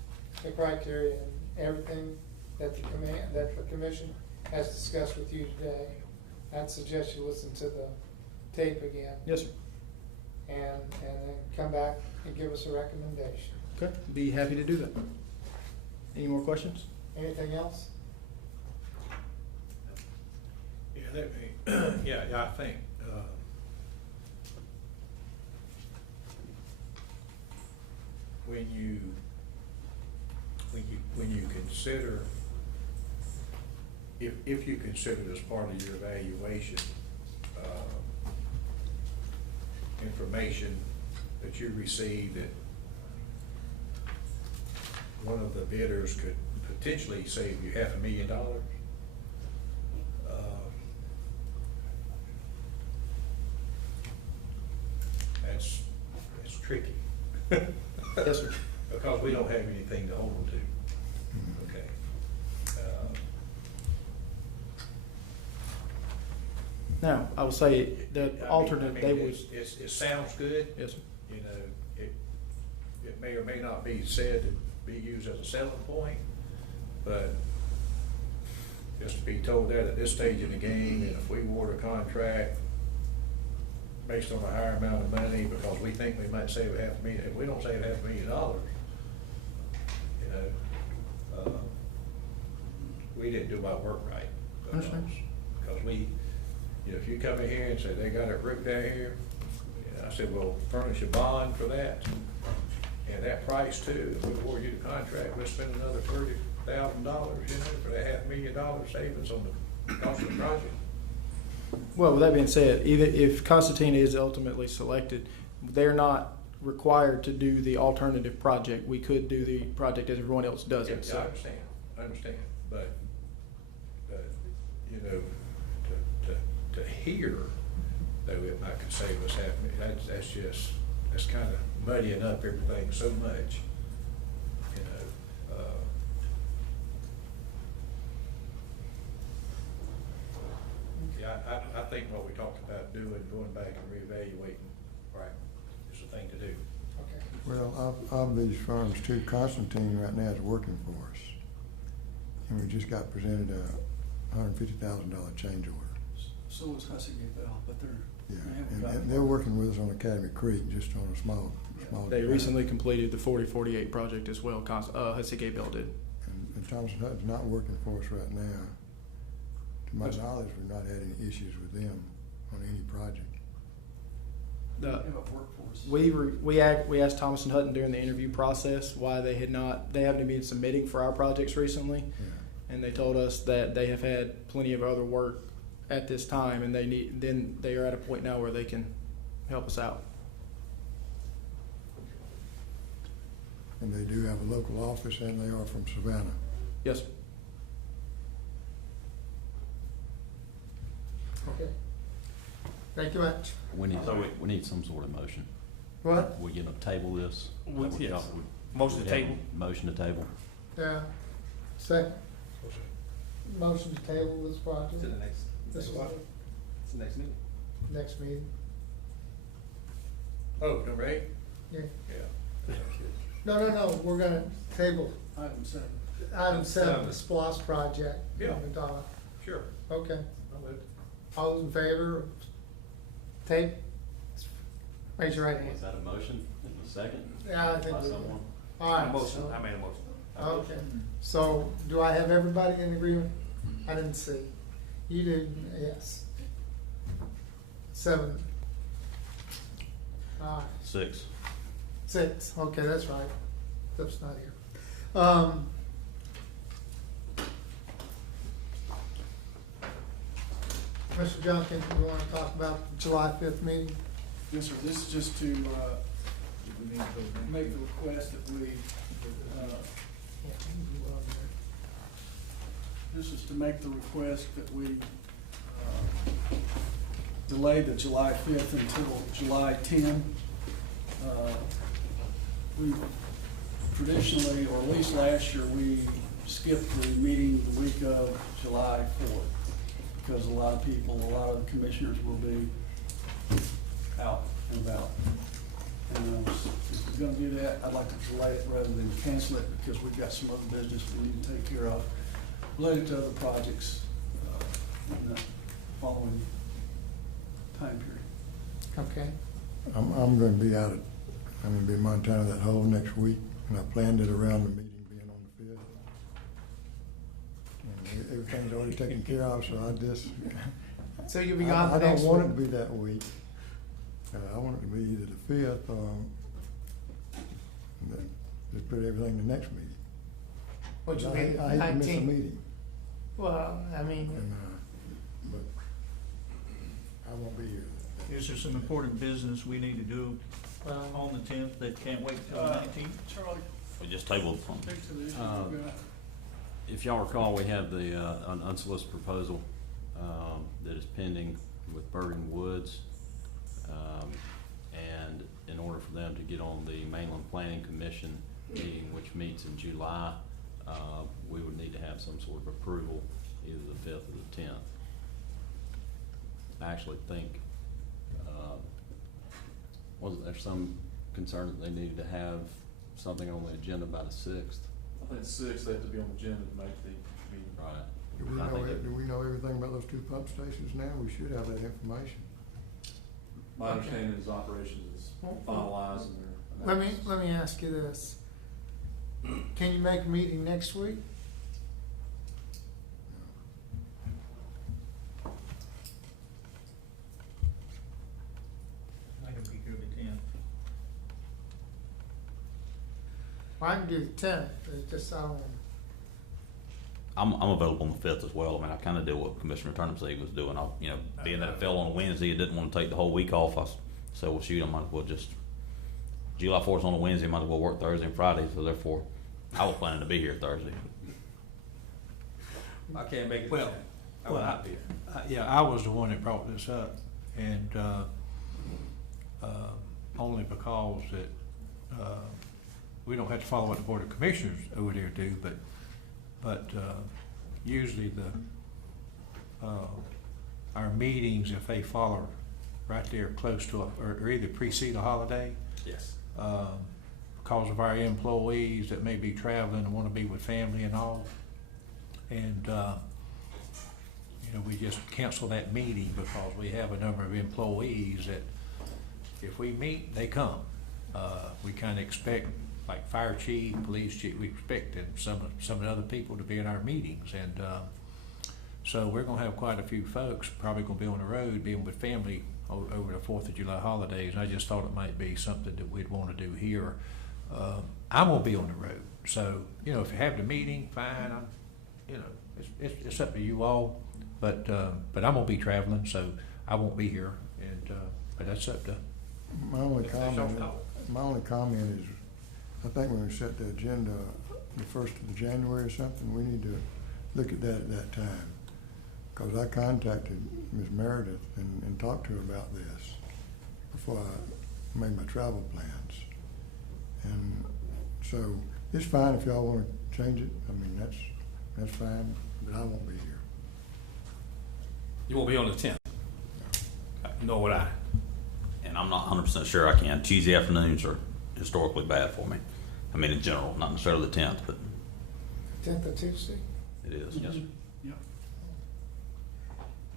the criteria and everything that the commission has discussed with you today. I'd suggest you listen to the tape again. Yes, sir. And then come back and give us a recommendation. Okay, be happy to do that. Any more questions? Anything else? Yeah, I think, when you consider, if you consider as part of your evaluation, information that you received that one of the bidders could potentially save you $500,000, that's tricky. Yes, sir. Because we don't have anything to hold them to. Okay. Now, I will say the I mean, alternate, they was, it sounds good. yes, sir. You know, it may or may not be said to be used as a selling point, but just to be told that at this stage in the game, and if we award a contract based on a higher amount of money because we think we might save $500,000, if we don't save $500,000, you know, we didn't do our work right. Understand. Because we, you know, if you come in here and say, they got it ripped down here, I said, well, furnish a bond for that, and that price too, if we award you the contract, we'll spend another $30,000, you know, for that $500,000 savings on the cost of the project. Well, with that being said, even if Constantina is ultimately selected, they're not required to do the alternative project. We could do the project as everyone else does it, Yeah, so. I understand, but, you know, to hear, though it might could save us $500,000, that's kind of muddying up everything so much, you know. Yeah, I think what we talked about doing, going back and reevaluating, right, is the thing to do. Okay. Well, of these firms, too, Constantine right now is working for us. And we just got presented a $150,000 change order. So is Hussey Bell, but they're, Yeah, they haven't gotten. and they're working with us on Academy Creek, just on a small. They recently completed the 4048 project as well, Hussey Gay Bell did. And Thompson Hutton's not working for us right now. To my knowledge, we've not had any issues with them on any project. They have a workforce. We asked Thomas and Hutton during the interview process why they haven't been submitting for our projects recently. Yeah. And they told us that they have had plenty of other work at this time, and they are at a point now where they can help us out. And they do have a local office, and they are from Savannah. Yes, sir. Okay. Thank you much. We need some sort of motion. What? We gonna table this? Yes. Motion to table. Motion to table. Yeah. Second. Motion to table this project. To the next. This is It's the next meeting. next meeting. Oh, number 8? Yeah. Yeah. No, we're gonna table Item 7. item 7, the SPOS project. Yeah. on the dock. Sure. Okay. I'm with it. All those in favor of tape? Raise your right hand. Was that a motion in the second? Yeah, I think By we. someone? All right. Motion, so- I made a motion. Okay, so do I have everybody in agreement? I didn't see. You did, yes. 7. All right, 6. 6, okay, that's right. Cliff's not here. Mr. Junkin, you wanna talk about the July 5th meeting? Yes, sir, this is just to, make the request that we, this is to make the request that we, delay the July 5th until July 10. We traditionally, or at least last year, we skipped the meeting the week of July 4th because a lot of people, a lot of the commissioners will be out and about. And if we're gonna do that, I'd like to delay it rather than cancel it because we've got some other business we need to take care of related to other projects in the following time period. Okay, I'm gonna be I'm gonna be in Montana that whole next week, and I planned it around the meeting being on the 5th. And everything's already taken care of, so I just. so you'll be gone the next I don't want it week? to be that week. I want it to be either the 5th or just put everything in the next meeting. Which will I be hate to miss a 19th. meeting, Well, I mean, and, but I won't be here. Is there some important business we need to do well, on the tenth that can't wait till the 19th? Charlie, We just tabled from. take to the issue. If y'all recall, we have the, an unsolicited proposal, that is pending with Bergen Woods. And in order for them to get on the Mainland Planning Commission meeting, which meets in July, we would need to have some sort of approval, either the 5th or the 10th. I actually think, wasn't there some concern that they needed to have something on the agenda by the 6th? I think 6, they have to be on the agenda to make the meeting. Right. Do we know everything about those 2 pump stations now? We should have that information. My understanding is operations is finalized and they're. let me ask you this. Can you make a meeting next week? I can be here the 10th. I can do the 10th, it's just, I don't, I'm available on the 5th as well. I mean, I kind of did what Commissioner Turnipseed was doing. Being that it fell on a Wednesday, it didn't want to take the whole week off. So, well, shoot, I might as well just, July 4th is on a Wednesday, might as well work Thursday and Friday. So therefore, I was planning to be here Thursday. I can't make it. Well, I will not be here. Yeah, I was the one that brought this up, and only because that we don't have to follow what the Board of Commissioners over there do, but usually our meetings, if they follow right there close to or either precede a holiday, Yes. because of our employees that may be traveling and want to be with family and all. And, we just cancel that meeting because we have a number of employees that if we meet, they come. We kind of expect, like fire chief, police chief, we expect some of the other people to be in our meetings. And so we're going to have quite a few folks probably going to be on the road, being with family over the 4th of July holidays. And I just thought it might be something that we'd want to do here. I'm going to be on the road. So, if you have the meeting, fine. It's up to you all. But I'm going to be traveling, so I won't be here. And but that's up to. My only comment is, I think when we set the agenda, the 1st of January or something, we need to look at that time. Because I contacted Ms. Meredith and talked to her about this before I made my travel plans. And so it's fine if y'all want to change it. I mean, that's fine, but I won't be here. You won't be on the 10th. Nor would I. And I'm not 100% sure I can. Tuesday afternoons are historically bad for me. I mean, in general, not necessarily the 10th, but 10th of Tuesday? it is. Yes, sir.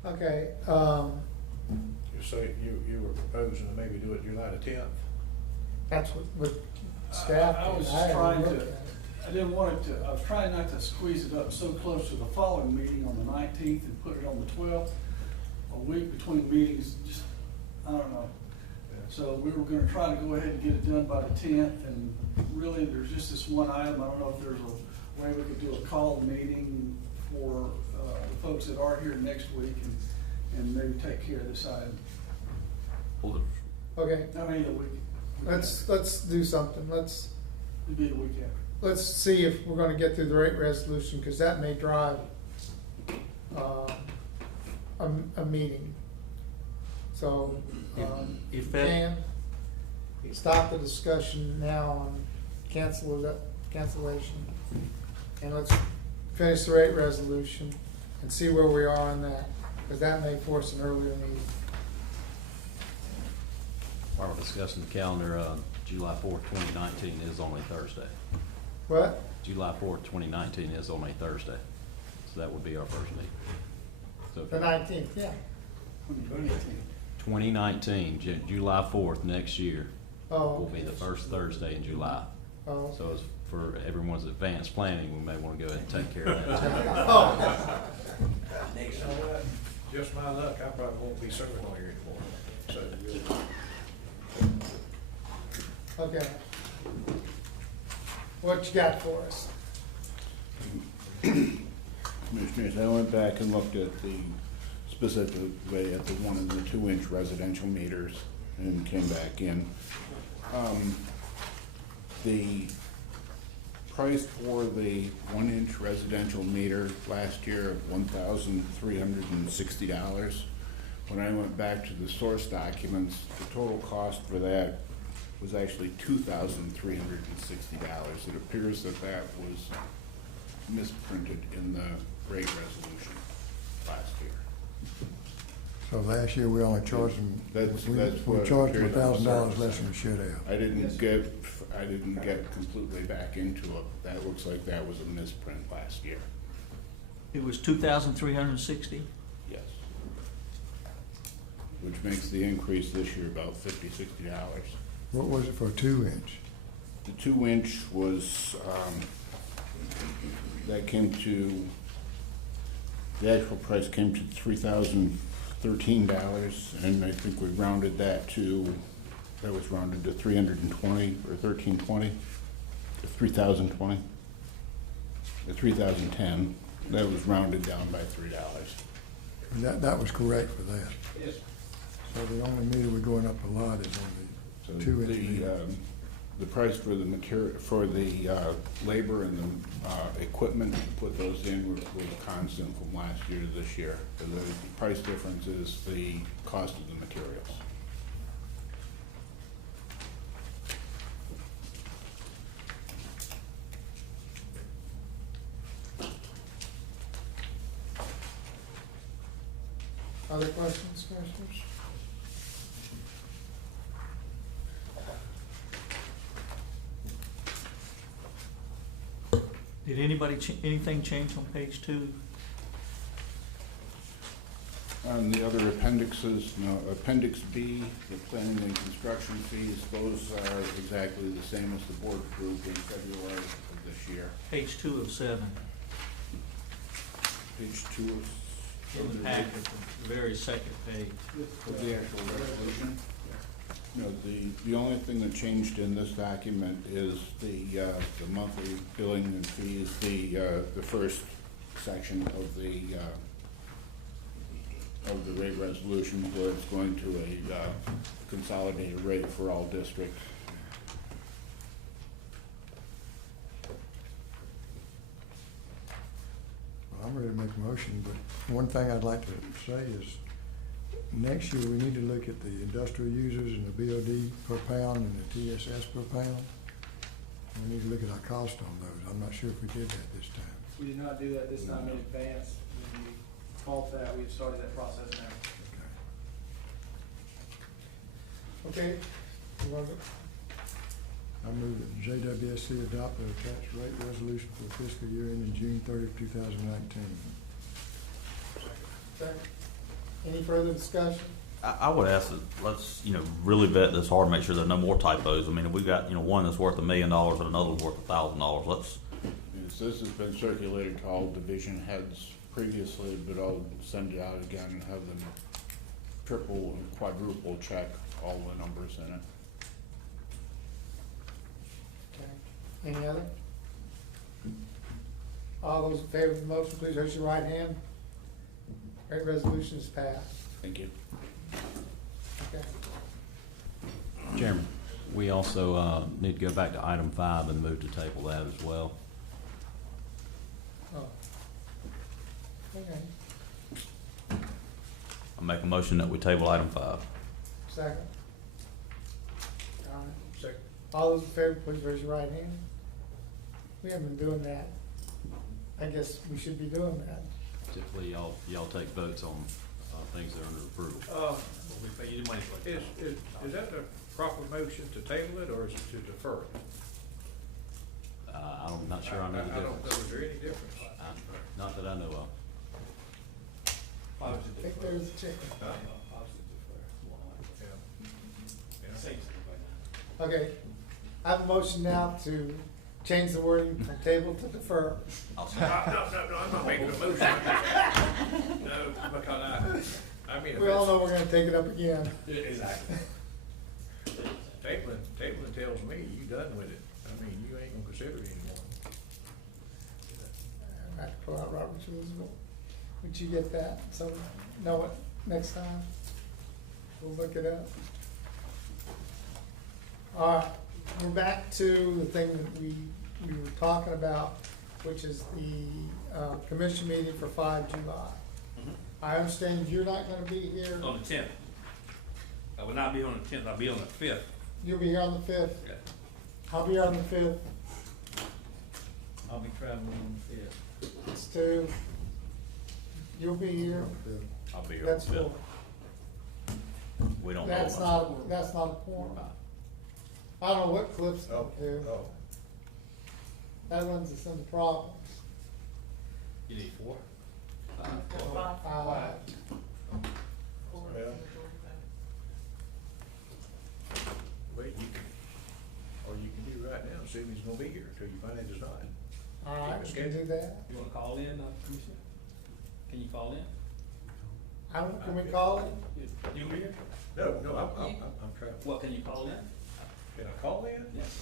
Okay, So you were proposing to maybe do it July the 10th? that's what staff. I was did. just hadn't trying looked to, at it. I didn't want it to, I was trying not to squeeze it up so close to the following meeting on the 19th and put it on the 12th. A week between meetings, just, I don't know. So we were gonna try to go ahead and get it done by the 10th, and really, there's just this one item. I don't know if there's a way we could do a call meeting for, the folks that are here next week and maybe take care of this item. Well, Okay, I mean, the week. let's do something. It'd be the week after. Let's see if we're gonna get through the rate resolution, because that may drive a meeting. So, If that, Dan, stop the discussion now on cancellation. And let's finish the rate resolution and see where we are on that, because that may force an earlier meeting. While we're discussing the calendar, July 4th, 2019 is on a Thursday. What? July 4th, 2019 is on a Thursday. So that would be our first meeting. So The 19th, yeah. 2019, July 4th next year Oh. will be the first Thursday in July. Oh. So as for everyone's advanced planning, we may want to go ahead and take care of that. Oh. Just my luck, I probably won't be serving on here anymore. So Okay. what you got for us? Commissioners, I went back and looked at the specifically at the 1 and the 2-inch residential meters and came back in. The price for the 1-inch residential meter last year of $1,360. When I went back to the source documents, the total cost for that was actually $2,360. It appears that that was misprinted in the rate resolution last year. So last year, we only charged them, That's we what charged them appeared on the $1,000 surface. less than we should have. I didn't get completely back into it. That looks like that was a misprint last year. It was 2,360? Yes. Which makes the increase this year about $50, $60. What was it for a 2-inch? The 2-inch was, that came to, the actual price came to $3,013, and I think we rounded that to, that was rounded to 320 or 1320, 3,020, 3,010. That was rounded down by $3. That was correct for that. Yes. So the only meter we're going up a lot is on So the 2-inch meter. the price for the material, for the labor and the equipment to put those in was constant from last year to this year. The price difference is the cost of the materials. Other questions, Commissioners? Did anybody, anything change on page 2? On the other appendixes, no, Appendix B, the planning and construction fees, those are exactly the same as the board approved in February of this year. Page 2 of 7, Page 2 in the packet, the very second page. of the actual resolution. No, the only thing that changed in this document is the monthly billing and fees, the first section of the rate resolution, where it's going to a consolidated rate for all districts. Well, I'm ready to make a motion, but one thing I'd like to say is, next year, we need to look at the industrial users and the BOD per pound and the TSS per pound. We need to look at our cost on those. I'm not sure if we did that this time. We did not do that this time in advance. When we called for that, we've started that process now. Okay, you want to- I move that JWSC adopt the attached rate resolution for the fiscal year ending June 30th, 2019. second. Any further discussion? I would ask that, let's, really vet this hard, make sure there are no more typos. I mean, if we've got, one that's worth $1 million and another worth $1,000, let's, Yes, this has been circulated to all division heads previously, but I'll send it out again and have them triple and quadruple check all the numbers in it. Okay. Any other? All those in favor of the motion, please raise your right hand. Rate resolution is passed. Thank you. Okay. Chairman, we also need to go back to item 5 and move to table that as well. Oh. Okay, I make a motion that we table item 5. second. All right. Second. All those in favor, please raise your right hand. We haven't been doing that. I guess we should be doing that. Typically, y'all take votes on things that are under approval. Is that the proper motion to table it, or is it to defer it? I'm not sure I know the I don't know, difference. is there any difference? Not that I know of. I think there's a chicken. Okay, I have a motion now to change the wording from table to defer. I'll No, I'm not making a motion. No, because I mean. We all know we're gonna take it up again. Exactly. Tabling tells me you done with it. I mean, you ain't gonna consider it anymore. I have to pull out Robert's rules of order. Would you get that? So, know it next time? We'll look it up. All right, we're back to the thing that we were talking about, which is the, commission meeting for 5 July. I understand you're not gonna be here. On the 10th. I will not be on the 10th, I'll be on the 5th. You'll be here on the 5th. Yeah. I'll be here on the 5th. I'll be traveling on the 5th. It's 2. You'll be here. I'll be here on That's the 5th. 4. We don't know. That's not a quorum. I don't know what Cliff's gonna do. That runs us into problems. You need 4? Well, you can, or you can do right now, assume he's gonna be here until you find out he's not. All right, we can do that. You wanna call in, Commissioner? Can you call in? Can we call it? You be here? No, I'm traveling. What, can you call in? Can I call in? Yes.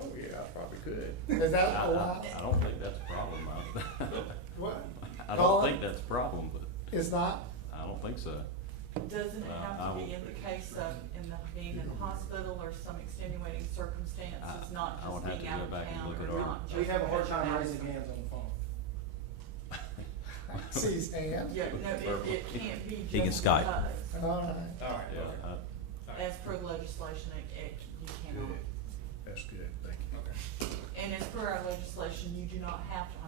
Oh, yeah, I probably could. Is that allowed? I don't think that's a problem, What? I Call don't it? think that's a problem, but It's not? I don't think so. Doesn't it I have to will- be in the case of, being in the hospital or some extenuating circumstances, not I would just have being to go out of back and town look at or our- not just. We have a hard time because raising of- hands on the phone. I see his hand. Yeah, no, it can't be He can just Skype. because. All right. All right. Yeah, As per legislation, you cannot. Good. That's good, thank you. Okay. And as per our legislation, you do not have to,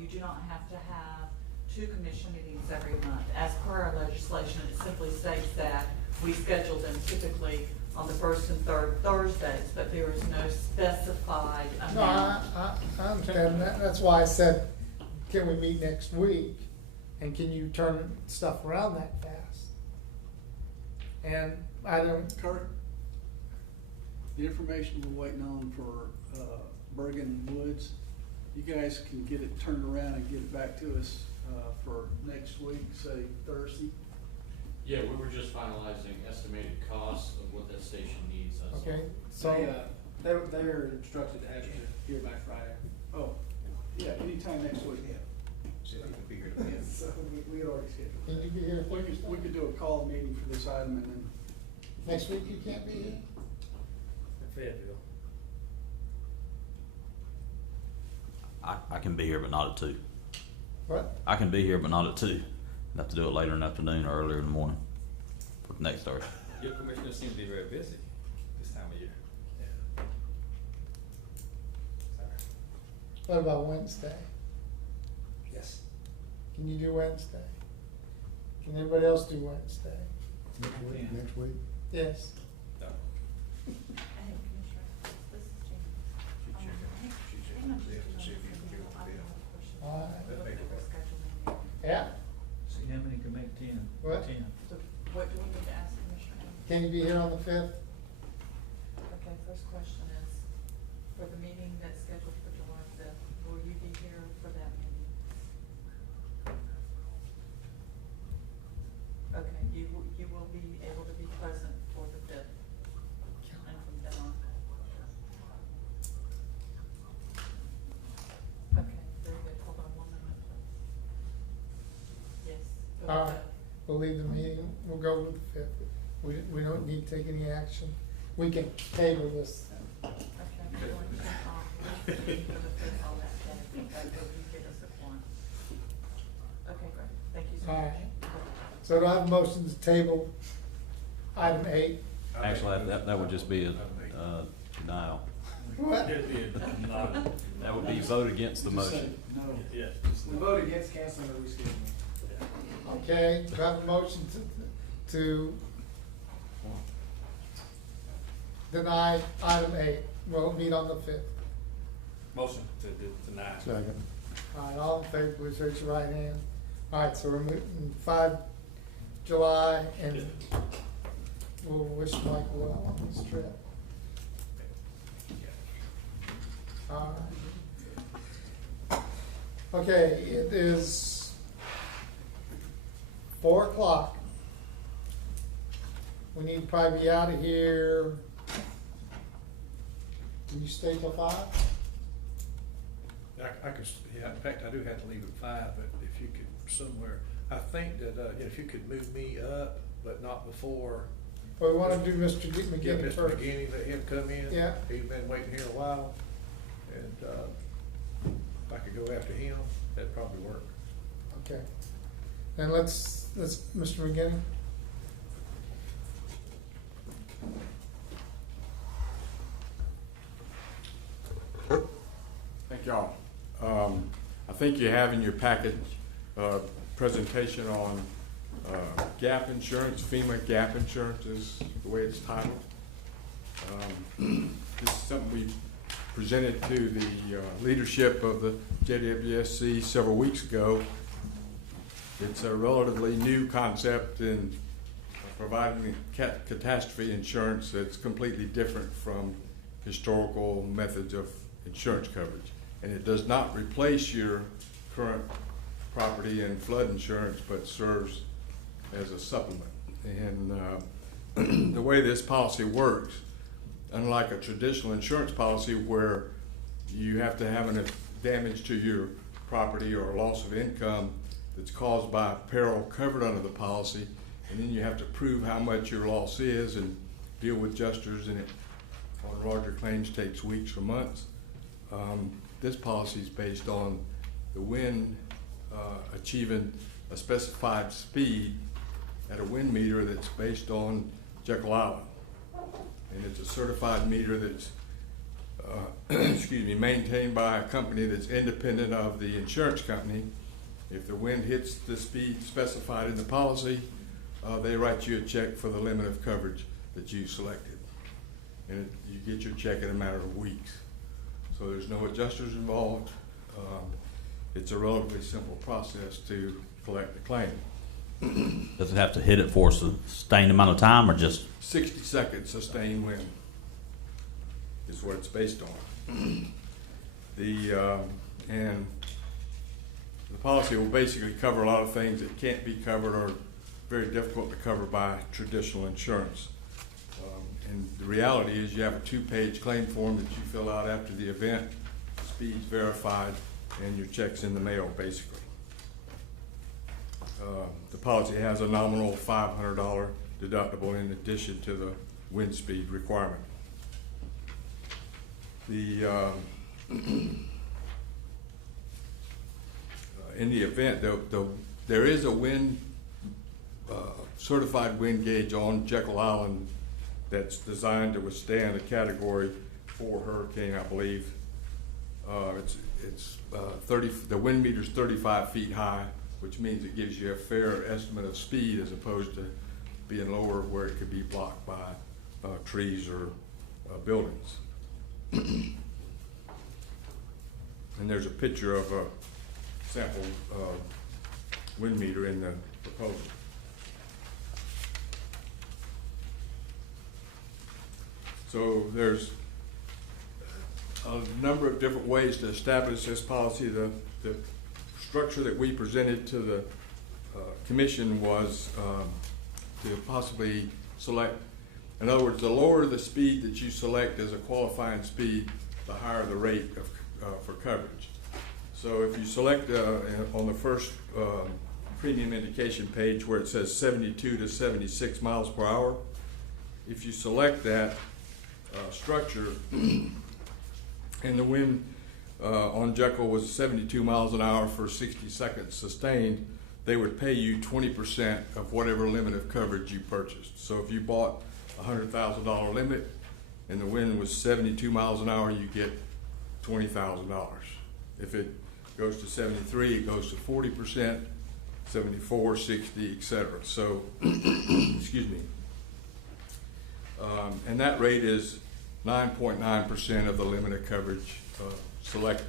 you do not have to have 2 commission meetings every month. As per our legislation, it simply states that we schedule them typically on the 1st and 3rd Thursdays, but there is no specified No, amount. I understand that. That's why I said, can we meet next week? And can you turn stuff around that fast? And I don't, Kurt, the information we're waiting on for, Bergen Woods, you guys can get it turned around and get it back to us, for next week, say Thursday. Yeah, we were just finalizing estimated costs of what that station needs. That's all. okay, so, They're instructed to have you here by Friday. Oh, yeah, anytime next week. Said he would be here to be. So we had already scheduled. can you be here? We could do a call meeting for this item and then. Next week you can't be here? Fayetteville. I can be here, but not at 2. What? I can be here, but not at 2. I have to do it later in the afternoon or earlier in the morning for next Thursday. Your commissioner seems to be very busy this time of year. What about Wednesday? Yes. Can you do Wednesday? Can anybody else do Wednesday? Next week? Yes. No. Hey, Commissioner, this is Jamie. Hang on just a Yeah, see if you can do it for Bill. All right. That makes it work. Yeah, See how many can make 10? What? 10. So what do we need to ask Commissioner? can you be here on the 5th? Okay, first question is, for the meeting that's scheduled for July 5th, will you be here for that meeting? Okay, you will be able to be present for the 5th, and from then on. Okay, very good, hold on 1 minute, please. Yes. go All ahead. right, we'll leave the meeting, we'll go with the 5th. We don't need to take any action. We can table this. Okay, we're going to, for the 5th on that day, that will get us a quorum. Okay, great, thank you so All much. right. So do I have a motion to table item 8? actually, that would just be a, denial. What? That would be vote against the Just say motion. no. Yeah. The vote against canceling or rescheduling. Okay, do I have a motion to deny item 8? We'll meet on the 5th. Motion to deny. Second. All right, all in favor, please raise your right hand. All right, so we're moving 5 July, and we'll wish Mike well on his trip. All right. Okay, it is 4 o'clock. We need to probably be out of here Can you stay till 5? I could, yeah, in fact, I do have to leave at 5, but if you could somewhere, I think that, if you could move me up, but not before. Well, we wanna do Mr. Get McGinney Mr. first. McGinney, let him come in. Yeah. He's been waiting here a while, and, if I could go after him, that'd probably work. Okay. And let's, Mr. McGinney? Thank y'all. I think you have in your package, presentation on, gap insurance, FEMA gap insurance is the way it's titled. This is something we presented to the, leadership of the JWSC several weeks ago. It's a relatively new concept in providing catastrophe insurance that's completely different from historical methods of insurance coverage. And it does not replace your current property and flood insurance, but serves as a supplement. And the way this policy works, unlike a traditional insurance policy where you have to have enough damage to your property or loss of income that's caused by peril covered under the policy, and then you have to prove how much your loss is and deal with adjusters, and it on larger claims takes weeks or months. This policy is based on the wind achieving a specified speed at a wind meter that's based on Jekyll Island. And it's a certified meter that's maintained by a company that's independent of the insurance company. If the wind hits the speed specified in the policy, they write you a check for the limit of coverage that you selected. And you get your check in a matter of weeks. So there's no adjusters involved. It's a relatively simple process to collect the claim. Does it have to hit it for a sustained amount of time, or just? 60 seconds sustained wind is what it's based on. And the policy will basically cover a lot of things that can't be covered or very difficult to cover by traditional insurance. And the reality is you have a 2-page claim form that you fill out after the event, speed's verified, and your check's in the mail, basically. The policy has a nominal $500 deductible in addition to the wind speed requirement. In the event, there is a wind certified wind gauge on Jekyll Island that's designed to withstand a Category 4 hurricane, I believe. The wind meter's 35 feet high, which means it gives you a fair estimate of speed as opposed to being lower where it could be blocked by trees or buildings. And there's a picture of a sample wind meter in the proposal. So there's a number of different ways to establish this policy. The structure that we presented to the commission was to possibly select, in other words, the lower the speed that you select as a qualifying speed, the higher the rate for coverage. So if you select on the first premium indication page where it says 72 to 76 miles per hour, if you select that structure and the wind on Jekyll was 72 miles an hour for 60 seconds sustained, they would pay you 20% of whatever limit of coverage you purchased. So if you bought a $100,000 limit and the wind was 72 miles an hour, you get $20,000. If it goes to 73, it goes to 40%, 74, 60, etc. So, excuse me. And that rate is 9.9% of the limit of coverage selected.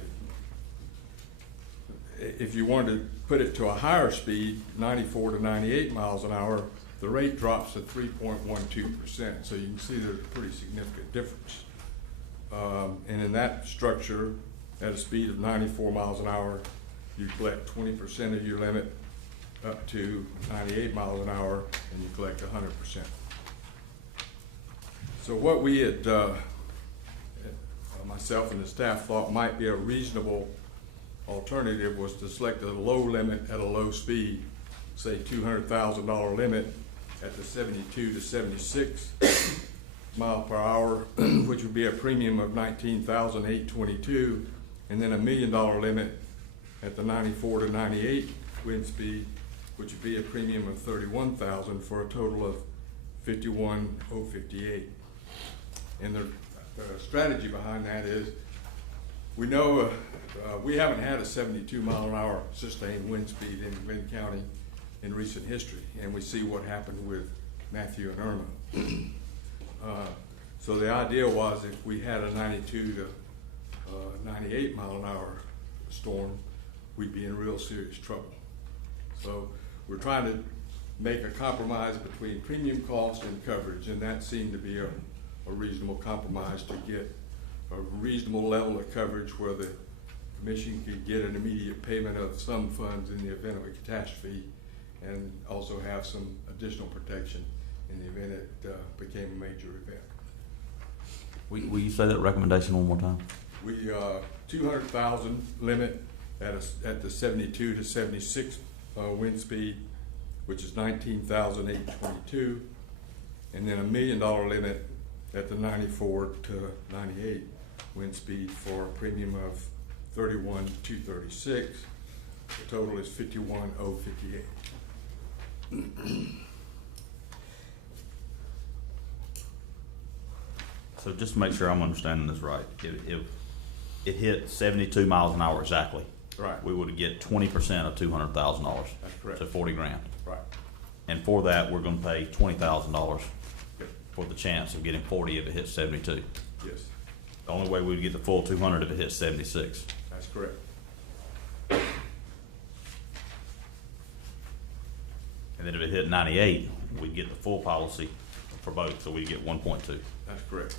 If you wanted to put it to a higher speed, 94 to 98 miles an hour, the rate drops to 3.12%. So you can see there's a pretty significant difference. And in that structure, at a speed of 94 miles an hour, you collect 20% of your limit up to 98 miles an hour, and you collect 100%. So what we had myself and the staff thought might be a reasonable alternative was to select a low limit at a low speed, say $200,000 limit at the 72 to 76 mile per hour, which would be a premium of $19,822, and then $1 million limit at the 94 to 98 wind speed, which would be a premium of $31,000 for a total of $51,058. And the strategy behind that is, we know we haven't had a 72 mile an hour sustained wind speed in Glynn County in recent history, and we see what happened with Matthew and Irma. So the idea was, if we had a 92 to 98 mile an hour storm, we'd be in real serious trouble. So we're trying to make a compromise between premium cost and coverage, and that seemed to be a reasonable compromise to get a reasonable level of coverage where the commission could get an immediate payment of some funds in the event of a catastrophe, and also have some additional protection in the event it became a major event. Will you say that recommendation one more time? We, 200,000 limit at the 72 to 76 wind speed, which is $19,822, and then $1 million limit at the 94 to 98 wind speed for a premium of $31,236. The total is $51,058. So just to make sure I'm understanding this right, if it hit 72 miles an hour exactly, Right. we would get 20% of $200,000. That's correct. So 40 grand. Right. And for that, we're gonna pay $20,000 for the chance of getting 40 if it hits 72. Yes, The only way we would get the full 200 if it hits 76. that's correct. And then if it hit 98, we'd get the full policy for both, so we'd get 1.2. That's correct.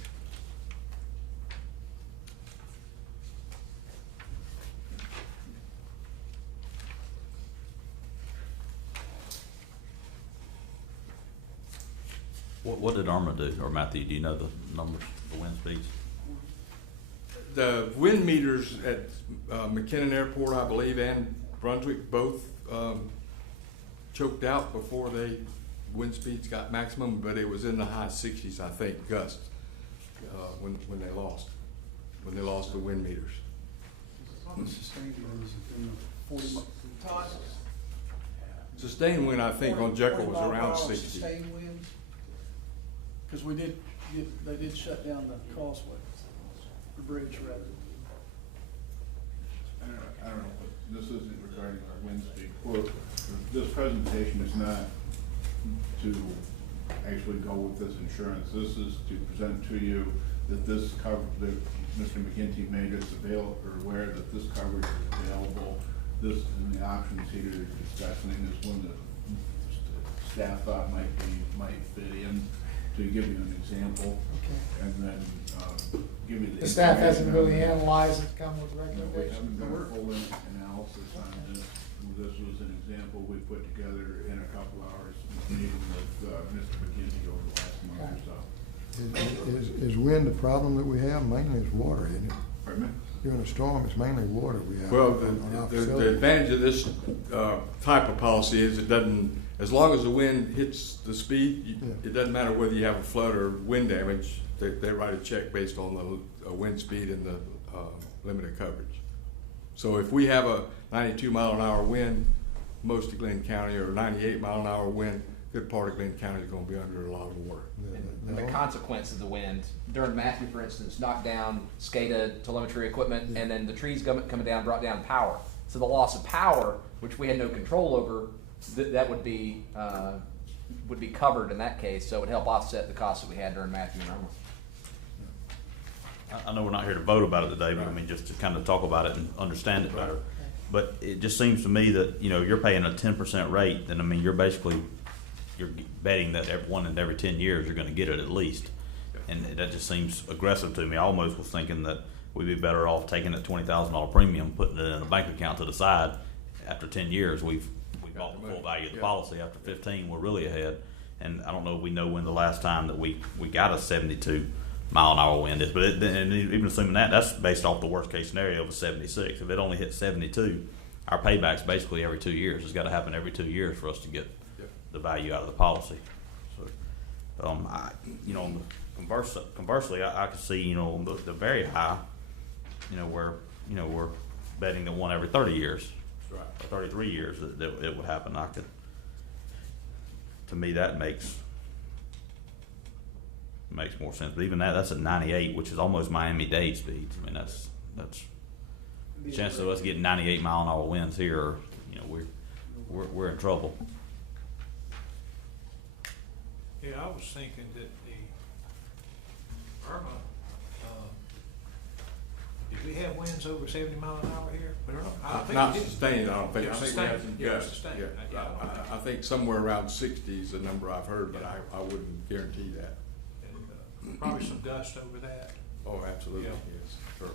What did Irma do, or Matthew, do you know the numbers, the wind speeds? The wind meters at McKinnon Airport, I believe, and Brunswick both choked out before wind speeds got maximum, but it was in the high 60s, I think, gusts when they lost the wind meters. Sustained winds in the 40 Todd? Sustained wind, I think, on Jekyll was 40 mile around per hour 60. Sustained winds? Because they did shut down the causeway, the bridge rather. I don't know, but this isn't regarding our wind speed. This presentation is not to actually go with this insurance. This is to present to you that this cover, that Mr. McGinty made us available, or aware that this coverage is available. This, and the options here you're discussing is one that staff thought might fit in. To give you an example, and then give you the. The staff hasn't really analyzed it, come with We recommendations. haven't done a full analysis on this. This was an example we put together in a couple hours meeting with Mr. McKinney over the last month or so. Is wind the problem that we have? Mainly it's water, isn't it? Pardon me? During a storm, it's mainly water we have. Well, on our the facility. advantage of this type of policy is it doesn't, as long as the wind hits the speed, it doesn't matter whether you have a flood or wind damage, they write a check based on the wind speed and the limited coverage. So if we have a 92 mile an hour wind, most of Glynn County, or 98 mile an hour wind, good part of Glynn County is gonna be under a lot of water. And the consequence of the wind, during Matthew, for instance, knocked down SCADA telemetry equipment, and then the trees coming down brought down power. So the loss of power, which we had no control over, that would be covered in that case, so it would help offset the costs that we had during Matthew and Irma. I know we're not here to vote about it today, but I mean, just to kind of talk about it and understand it better. But it just seems to me that, you know, you're paying a 10% rate, then I mean, you're betting that one in every 10 years you're gonna get it at least. And that just seems aggressive to me. I almost was thinking that we'd be better off taking that $20,000 premium, putting it in a bank account to the side. After 10 years, we've bought the full value of the policy. After 15, we're really ahead. And I don't know if we know when the last time that we got a 72 mile-an-hour wind is. But and even assuming that's based off the worst-case scenario of a 76. If it only hits 72, our payback's basically every 2 years. It's got to happen every 2 years for us to get the value out of the policy. So, conversely, I could see, the very high, where, we're betting that one every 30 years, Right. or 33 years that it would happen. To me, that makes more sense. But even that's at 98, which is almost Miami-Dade speeds. I mean, that's chances of us getting 98 mile-an-hour winds here, we're in trouble. Yeah, I was thinking that the Irma, did we have winds over 70 mile an hour here? Not sustained, I don't think. I think we Sustained. had some Yeah, gusts. sustained. Yeah. Yeah. I think somewhere around 60 is the number I've heard, but I wouldn't guarantee that. And, probably some dust over that. Oh, absolutely, Yeah. yes, sure.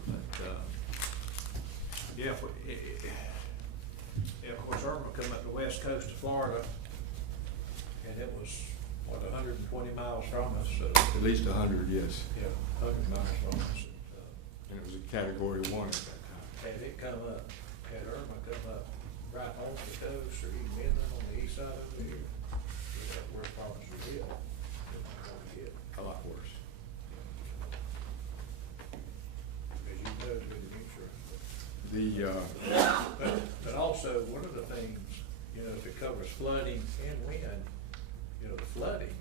But, of course, Irma come up the west coast of Florida, and it was, 120 miles from us, so. At least 100, yes. Yeah, 100 miles from us. And it was a category 1 at that time. Had it come up, had Irma come up right on the coast, or even inland on the east side over here, that's where problems would hit. A lot worse. As you know, with the insurance. But also, one of the things, if it covers flooding and wind, the flooding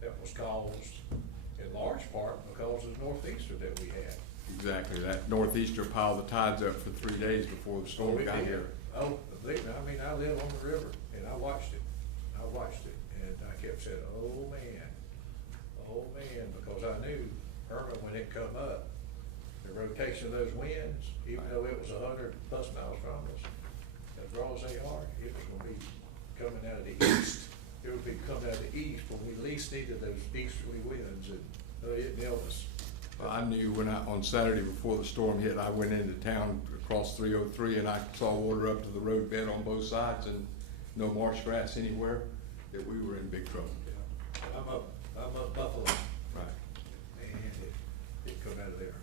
that was caused in large part because of the northeaster that we had. Exactly, that northeaster piled the tides up for 3 days before the storm got here. Oh, believe me, I live on the river, and I watched it, and I kept saying, oh man, because I knew Irma, when it come up, the rotation of those winds, even though it was 100+ miles from us, as raw as they are, it was gonna be coming out of the east. It would be coming out of the east when we least needed those easterly winds, and it nailed us. Well, I knew on Saturday before the storm hit, I went into town across 303 and I saw water up to the road bed on both sides and no marsh grass anywhere, that we were in big trouble. Yeah. I'm up Buffalo. Right. And it come out of there.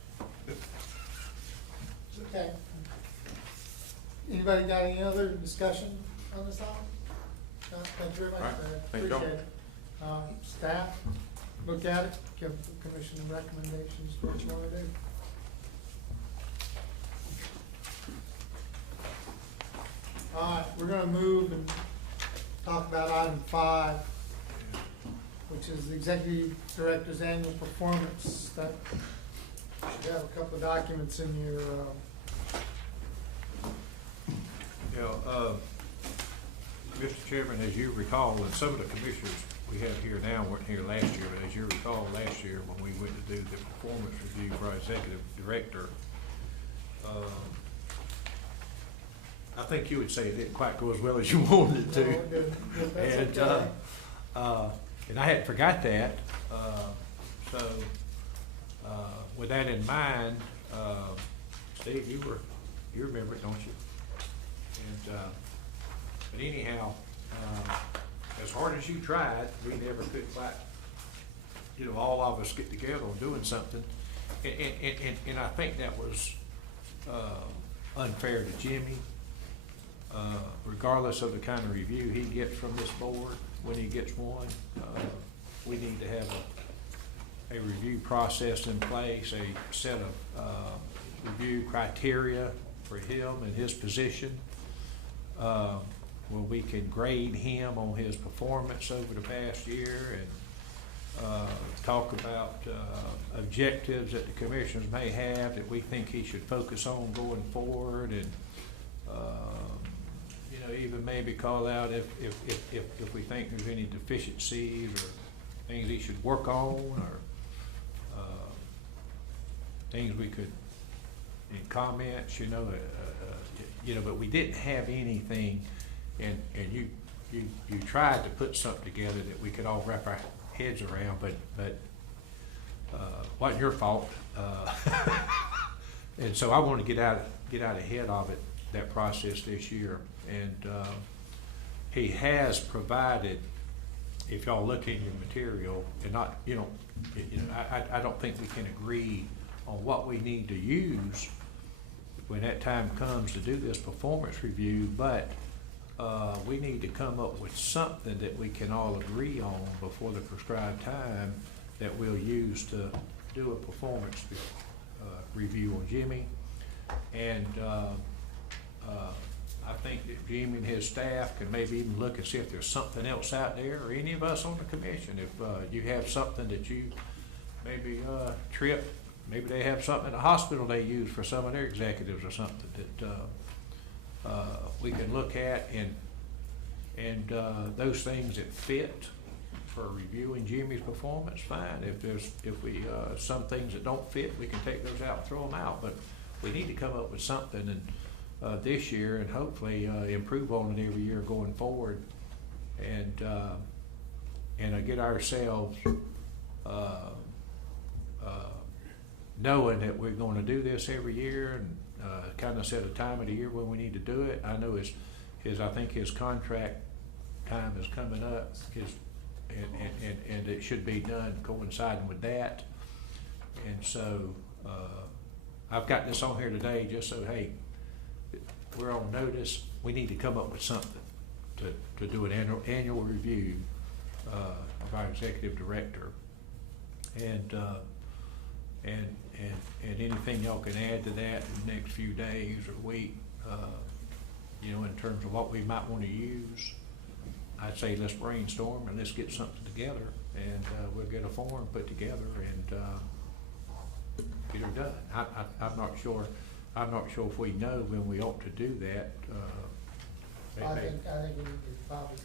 Okay. Anybody got any other discussion on this item? No, thank you very much, All right. Brad. Thank you. Appreciate it. Staff, look at it, give the commission recommendations, what you wanna do. All right, we're gonna move and talk about item 5, which is the Executive Director's Annual Performance. That should have a couple of documents in your, Mr. Chairman, as you recall, and some of the commissioners we have here now weren't here last year, but as you recall, last year when we went to do the performance review for our executive director, I think you would say it didn't quite go as well as you wanted it to. No, it didn't. That's okay. And I hadn't forgot that, so, with that in mind, Steve, you remember it, don't you? And, but anyhow, as hard as you tried, we never could quite, all of us get together on doing something. And I think that was, unfair to Jimmy. Regardless of the kind of review he gets from this board, when he gets one, we need to have a review process in place, a set of, review criteria for him and his position, where we can grade him on his performance over the past year and talk about objectives that the commissioners may have that we think he should focus on going forward, and even maybe call out if we think there's any deficiencies or things he should work on, or things we could, in comments, but we didn't have anything, and you tried to put something together that we could all wrap our heads around, but wasn't your fault. And so I want to get out ahead of it, that process this year. And he has provided if y'all look in your material and not, I don't think we can agree on what we need to use when that time comes to do this performance review, but we need to come up with something that we can all agree on before the prescribed time that we'll use to do a performance review on Jimmy. And I think that Jimmy and his staff can maybe even look and see if there's something else out there, or any of us on the commission. If you have something that you maybe trip, maybe they have something in the hospital they use for some of their executives or something that we can look at, and those things that fit for reviewing Jimmy's performance, fine. If we some things that don't fit, we can take those out and throw them out. But we need to come up with something and this year, and hopefully improve on it every year going forward, and get ourselves knowing that we're going to do this every year, and kind of set a time of the year when we need to do it. I know I think his contract time is coming up, and it should be done coinciding with that. And so I've got this on here today just so, hey, we're on notice. We need to come up with something to do an annual review of our executive director, and anything y'all can add to that in the next few days or week, in terms of what we might want to use. I'd say let's brainstorm and let's get something together, and we'll get a form put together and get her done. I'm not sure if we know when we ought to do that. I think we need to probably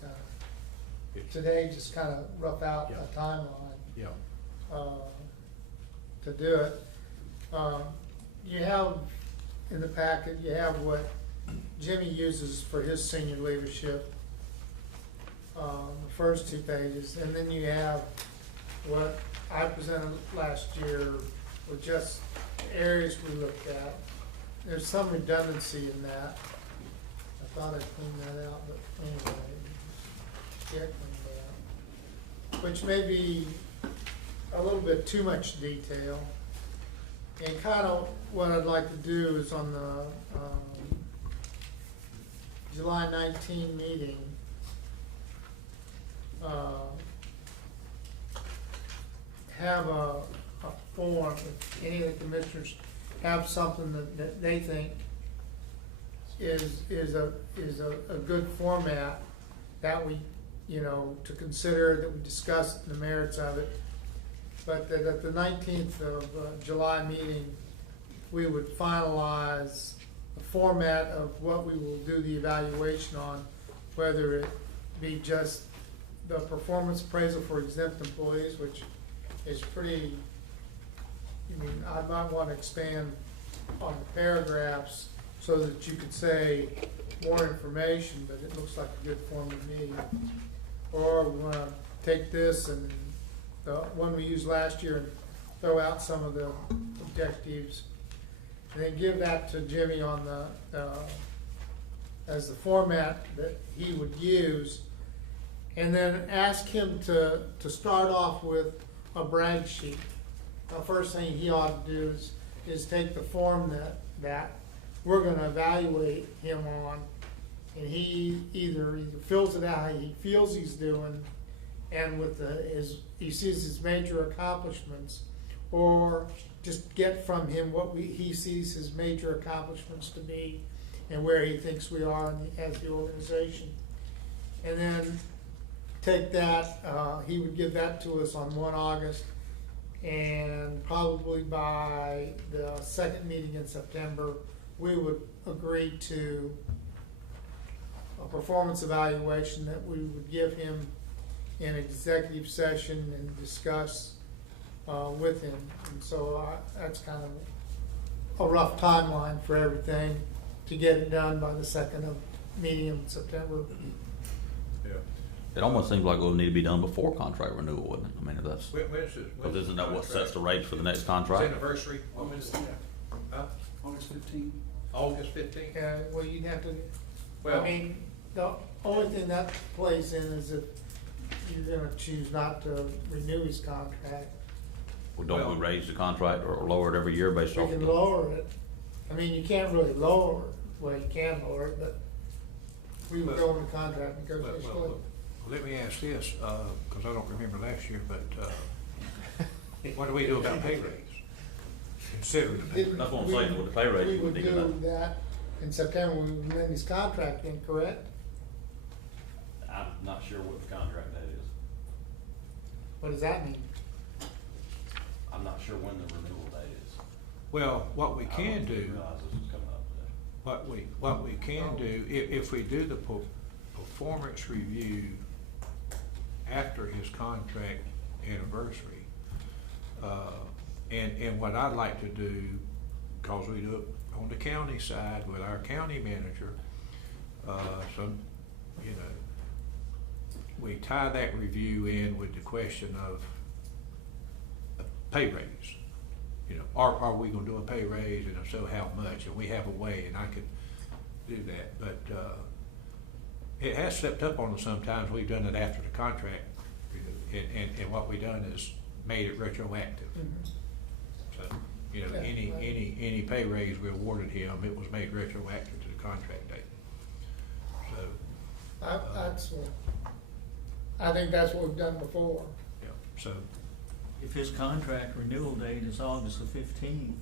today just kind of rough out a timeline. Yeah. To do it. You have in the packet, you have what Jimmy uses for his senior leadership, the first 2 pages, and then you have what I presented last year with just areas we looked at. There's some redundancy in that. I thought I cleaned that out, but anyway, yeah, cleaned that out. Which may be a little bit too much detail. And kind of what I'd like to do is on the July 19 meeting, have a form, if any of the commissioners have something that they think is a good format that we, to consider, that we discuss the merits of it. But that at the 19th of July meeting, we would finalize the format of what we will do the evaluation on, whether it be just the performance appraisal for exempt employees, which is pretty, I might want to expand on the paragraphs so that you could say more information, but it looks like a good form to me. Or we want to take this and the one we used last year and throw out some of the objectives, and then give that to Jimmy on as the format that he would use, and then ask him to start off with a brag sheet. The first thing he ought to do is take the form that we're going to evaluate him on, and he either fills it out how he feels he's doing, and with he sees his major accomplishments, or just get from him what he sees his major accomplishments to be, and where he thinks we are as the organization. And then take that, he would give that to us on 1 August, and probably by the second meeting in September, we would agree to a performance evaluation that we would give him in executive session and discuss with him. And so that's kind of a rough timeline for everything to get it done by the second meeting in September. Yeah. It almost seems like it would need to be done before contract renewal, wouldn't it? I mean, if that's, When's isn't that what contract? sets the rates for the next It's contract? anniversary, August 15th. August 15th? Yeah, well, you'd have to, Well, I mean, the only thing that plays in is if you're gonna choose not to renew his contract. Well, don't we raise the contract or lower it every year based We off? can lower it. I mean, you can't really lower it, well, you can lower it, but we would go into contract negotiation. Well, let me ask this, cause I don't remember last year, but, what do we do about pay raise? Considering the pay raise. That's what I'm saying, with the pay raise, We we would think do about. that in September, we would amend his contract, correct? I'm not sure what the contract that is. What does that mean? I'm not sure when the renewal date is. Well, what we I can don't do, realize this was coming up today. what we can do, if we do the performance review after his contract anniversary, and what I'd like to do, cause we do it on the county side with our county manager, you know, we tie that review in with the question of a pay raise. You know, are we gonna do a pay raise, and if so, how much? And we have a way, and I could do that, but, it has slipped up on us sometimes. We've done it after the contract, and what we done is made it retroactive. So, you know, Yeah, any pay raise we awarded him, it was made retroactive to the contract date. So, I think that's what we've done before. yeah, so, If his contract renewal date is August the 15th,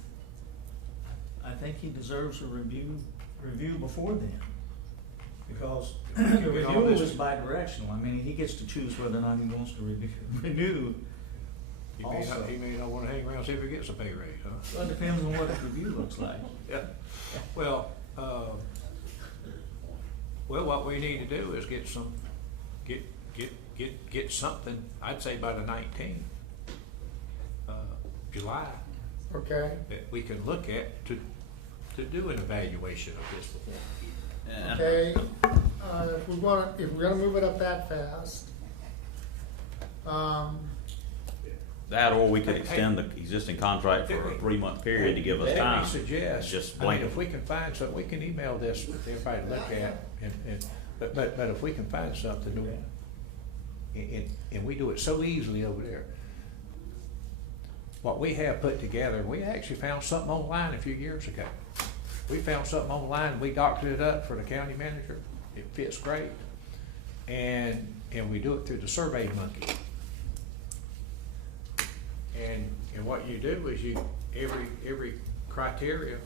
I think he deserves a review before then. Because the renewal is bi-directional. I mean, he gets to choose whether or not he wants to renew. he may not wanna hang around, see if he gets a pay raise, huh? Well, it depends on what his review looks like. Yeah, well, what we need to do is get something, I'd say by the 19th, July, Okay, that we can look at to do an evaluation of this performance. And- okay, if we're gonna move it up that fast, That, or we could extend the existing contract for a 3-month period to give us time. Let me suggest, Just I mean, blanket. if we can find something, we can email this with everybody to look at, but if we can find something, and we do it so easily over there. What we have put together, we actually found something online a few years ago. We found something online, we doctored it up for the county manager, it fits great. And we do it through the Survey Monkey. And what you do is every criteria,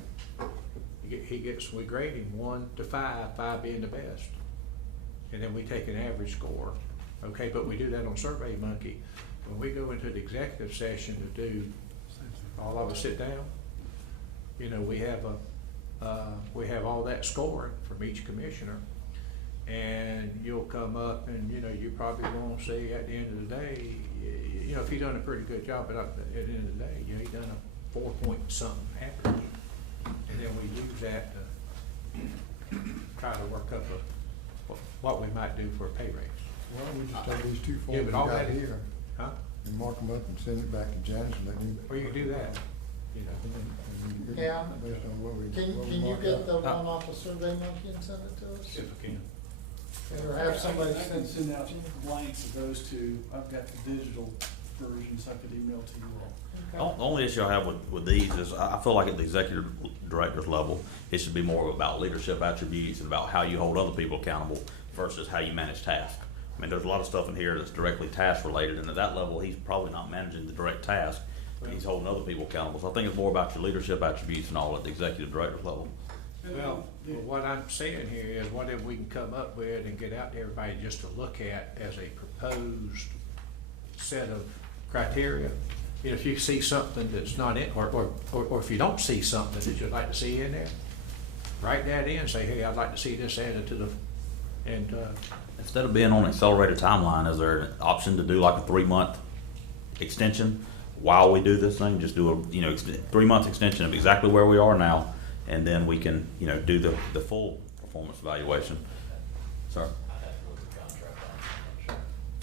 we grade him 1 to 5, 5 being the best. And then we take an average score, okay, but we do that on Survey Monkey. When we go into the executive session to do, all of us sit down, you know, we have all that scoring from each commissioner. And you'll come up and, you know, you probably won't say at the end of the day, you know, if he's done a pretty good job, but at the end of the day, you know, he's done a 4-point-something average. And then we use that to try to work up what we might do for a pay raise. Why don't we just take these two Yeah, forms we but all got that- here Huh? and mark them up and send it back to Janice and let him. Or you can do that, you know. Yeah. Based on what we. can what we you mark get up. the one off the Survey Monkey and send it to us? If I can. Or have somebody I can send? send out blanks of those two. I've got the digital versions I could email to you all. The only issue I have with these is I feel like at the executive director's level, it should be more about leadership attributes and about how you hold other people accountable versus how you manage tasks. I mean, there's a lot of stuff in here that's directly task related, and at that level, he's probably not managing the direct task, but he's holding other people accountable. So I think it's more about your leadership attributes and all at the executive director's level. Well, what I'm saying here is what if we can come up with and get out to everybody just to look at as a proposed set of criteria. You know, if you see something that's not in, or if you don't see something that you'd like to see in there, write that in, say, hey, I'd like to see this added to the, and, Instead of being on an accelerated timeline, is there an option to do like a 3-month extension while we do this thing? Just do a 3-month extension of exactly where we are now, and then we can do the full performance evaluation. Sorry.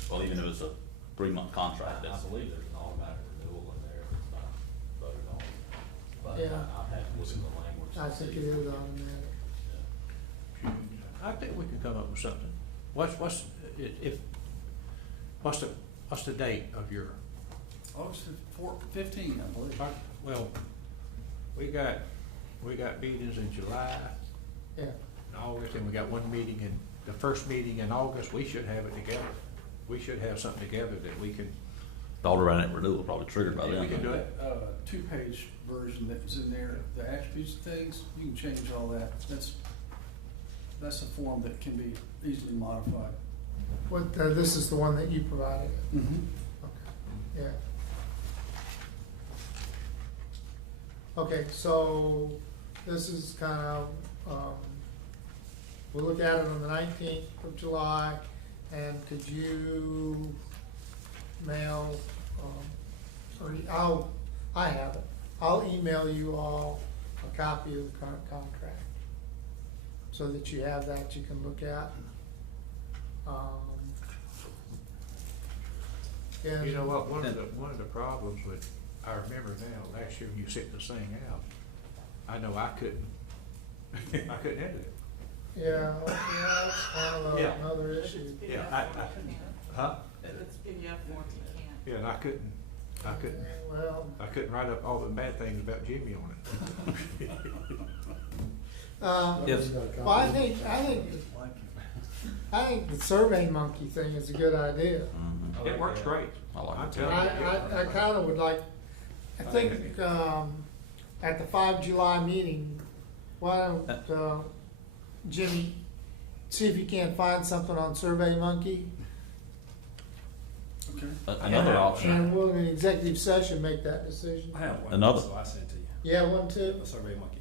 Well, even if it's a 3-month contract, I believe there's an automatic renewal in there if it's not voted on. But Yeah. I'll have to look at the language. I think it is automatic. I think we could come up with something. If What's the date of your, August 15, I believe. well, we got meetings in July, Yeah, in August, and we got one meeting the first meeting in August. We should have it together. We should have something together that we can. The alternate renewal probably triggered by Yeah, then. we can do it. Two-page version that's in there, the attributes of things, you can change all that. That's a form that can be easily modified. what, this is the one that you provided? Mm-hmm. Yeah. Okay, so this is kind of, we'll look at it on the 19th of July, and could you mail, I have it. I'll email you all a copy of the current contract, so that you have that you can look at. And You know what, one of the problems with, I remember now, last year when you sent this thing out, I know I couldn't edit it. yeah, that's kind of Yeah. another issue. Yeah, huh? If it's PDF form, you can't. Yeah, and I couldn't write up all the bad things about Jimmy on it. Yes. Well, I think the Survey Monkey thing is a good idea. Mhm. It works great. I like I'm it. telling you. I kind of would like, I think, at the 5 July meeting, why don't, Jimmy, see if you can't find something on Survey Monkey, Okay. Another option. and we'll, in an executive session, make that decision. I have one. Another- So I sent it to you. Yeah, one too. The Survey Monkey.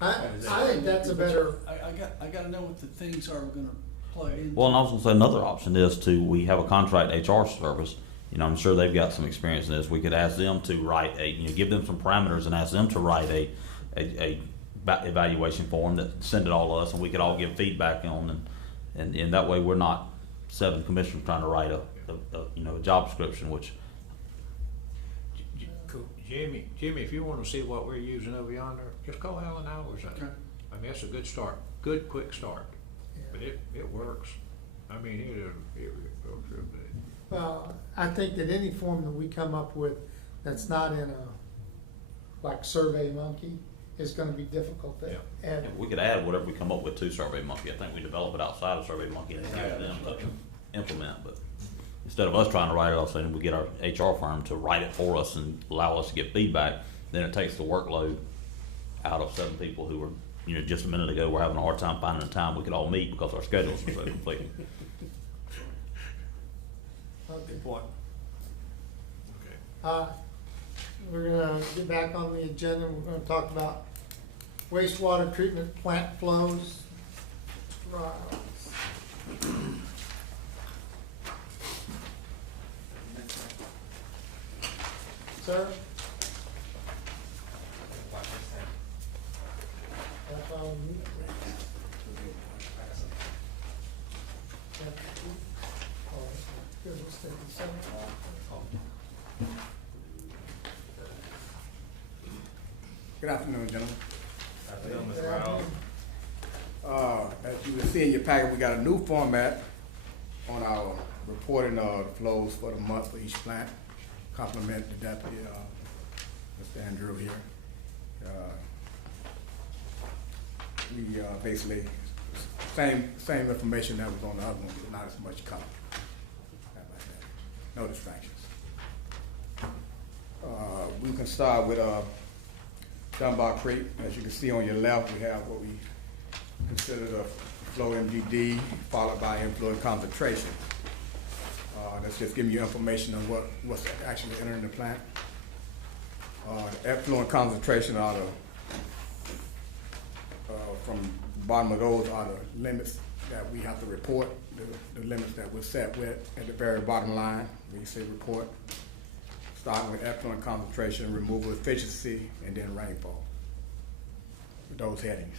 I think that's a better, I gotta know what the things are we're gonna plug in. Well, and I was gonna say another option is we have a contract HR service. You know, I'm sure they've got some experience in this. We could ask them to write give them some parameters and ask them to write a evaluation form that send it all to us, and we could all give feedback on, and that way we're not 7 commissioners trying to write a job description, which. Jimmy, if you wanna see what we're using over yonder, just call Alan Hours. Okay. I mean, that's a good start, good, quick start, but it works. I mean, it works real good. well, I think that any form that we come up with that's not in like Survey Monkey is gonna be difficult to add. We could add whatever we come up with to Survey Monkey. I think we develop it outside of Survey Monkey and give them to implement, but instead of us trying to write it, all of a sudden we get our HR firm to write it for us and allow us to get feedback, then it takes the workload out of 7 people who were, just a minute ago, we're having a hard time finding a time we could all meet because our schedules are so conflicting. Good point. We're gonna get back on the agenda, we're gonna talk about wastewater treatment plant flows. Sir? That's all we need. Good, let's take the second. Good afternoon, gentlemen. Afternoon, Mr. Rowell. As you can see in your packet, we got a new format on our reporting of the flows for the month for each plant. Compliment the deputy, Mr. Andrew here. We basically, same information that was on the other one, but not as much color. How about that? No distractions. We can start with Dunbar Creek. As you can see on your left, we have what we consider the flow MGD, followed by influent concentration. That's just giving you information on what's actually entering the plant. The effluent concentration are from the bottom of those are the limits that we have to report, the limits that we're set with at the very bottom line when you say report. Starting with effluent concentration, removal efficiency, and then rainfall. With those headings.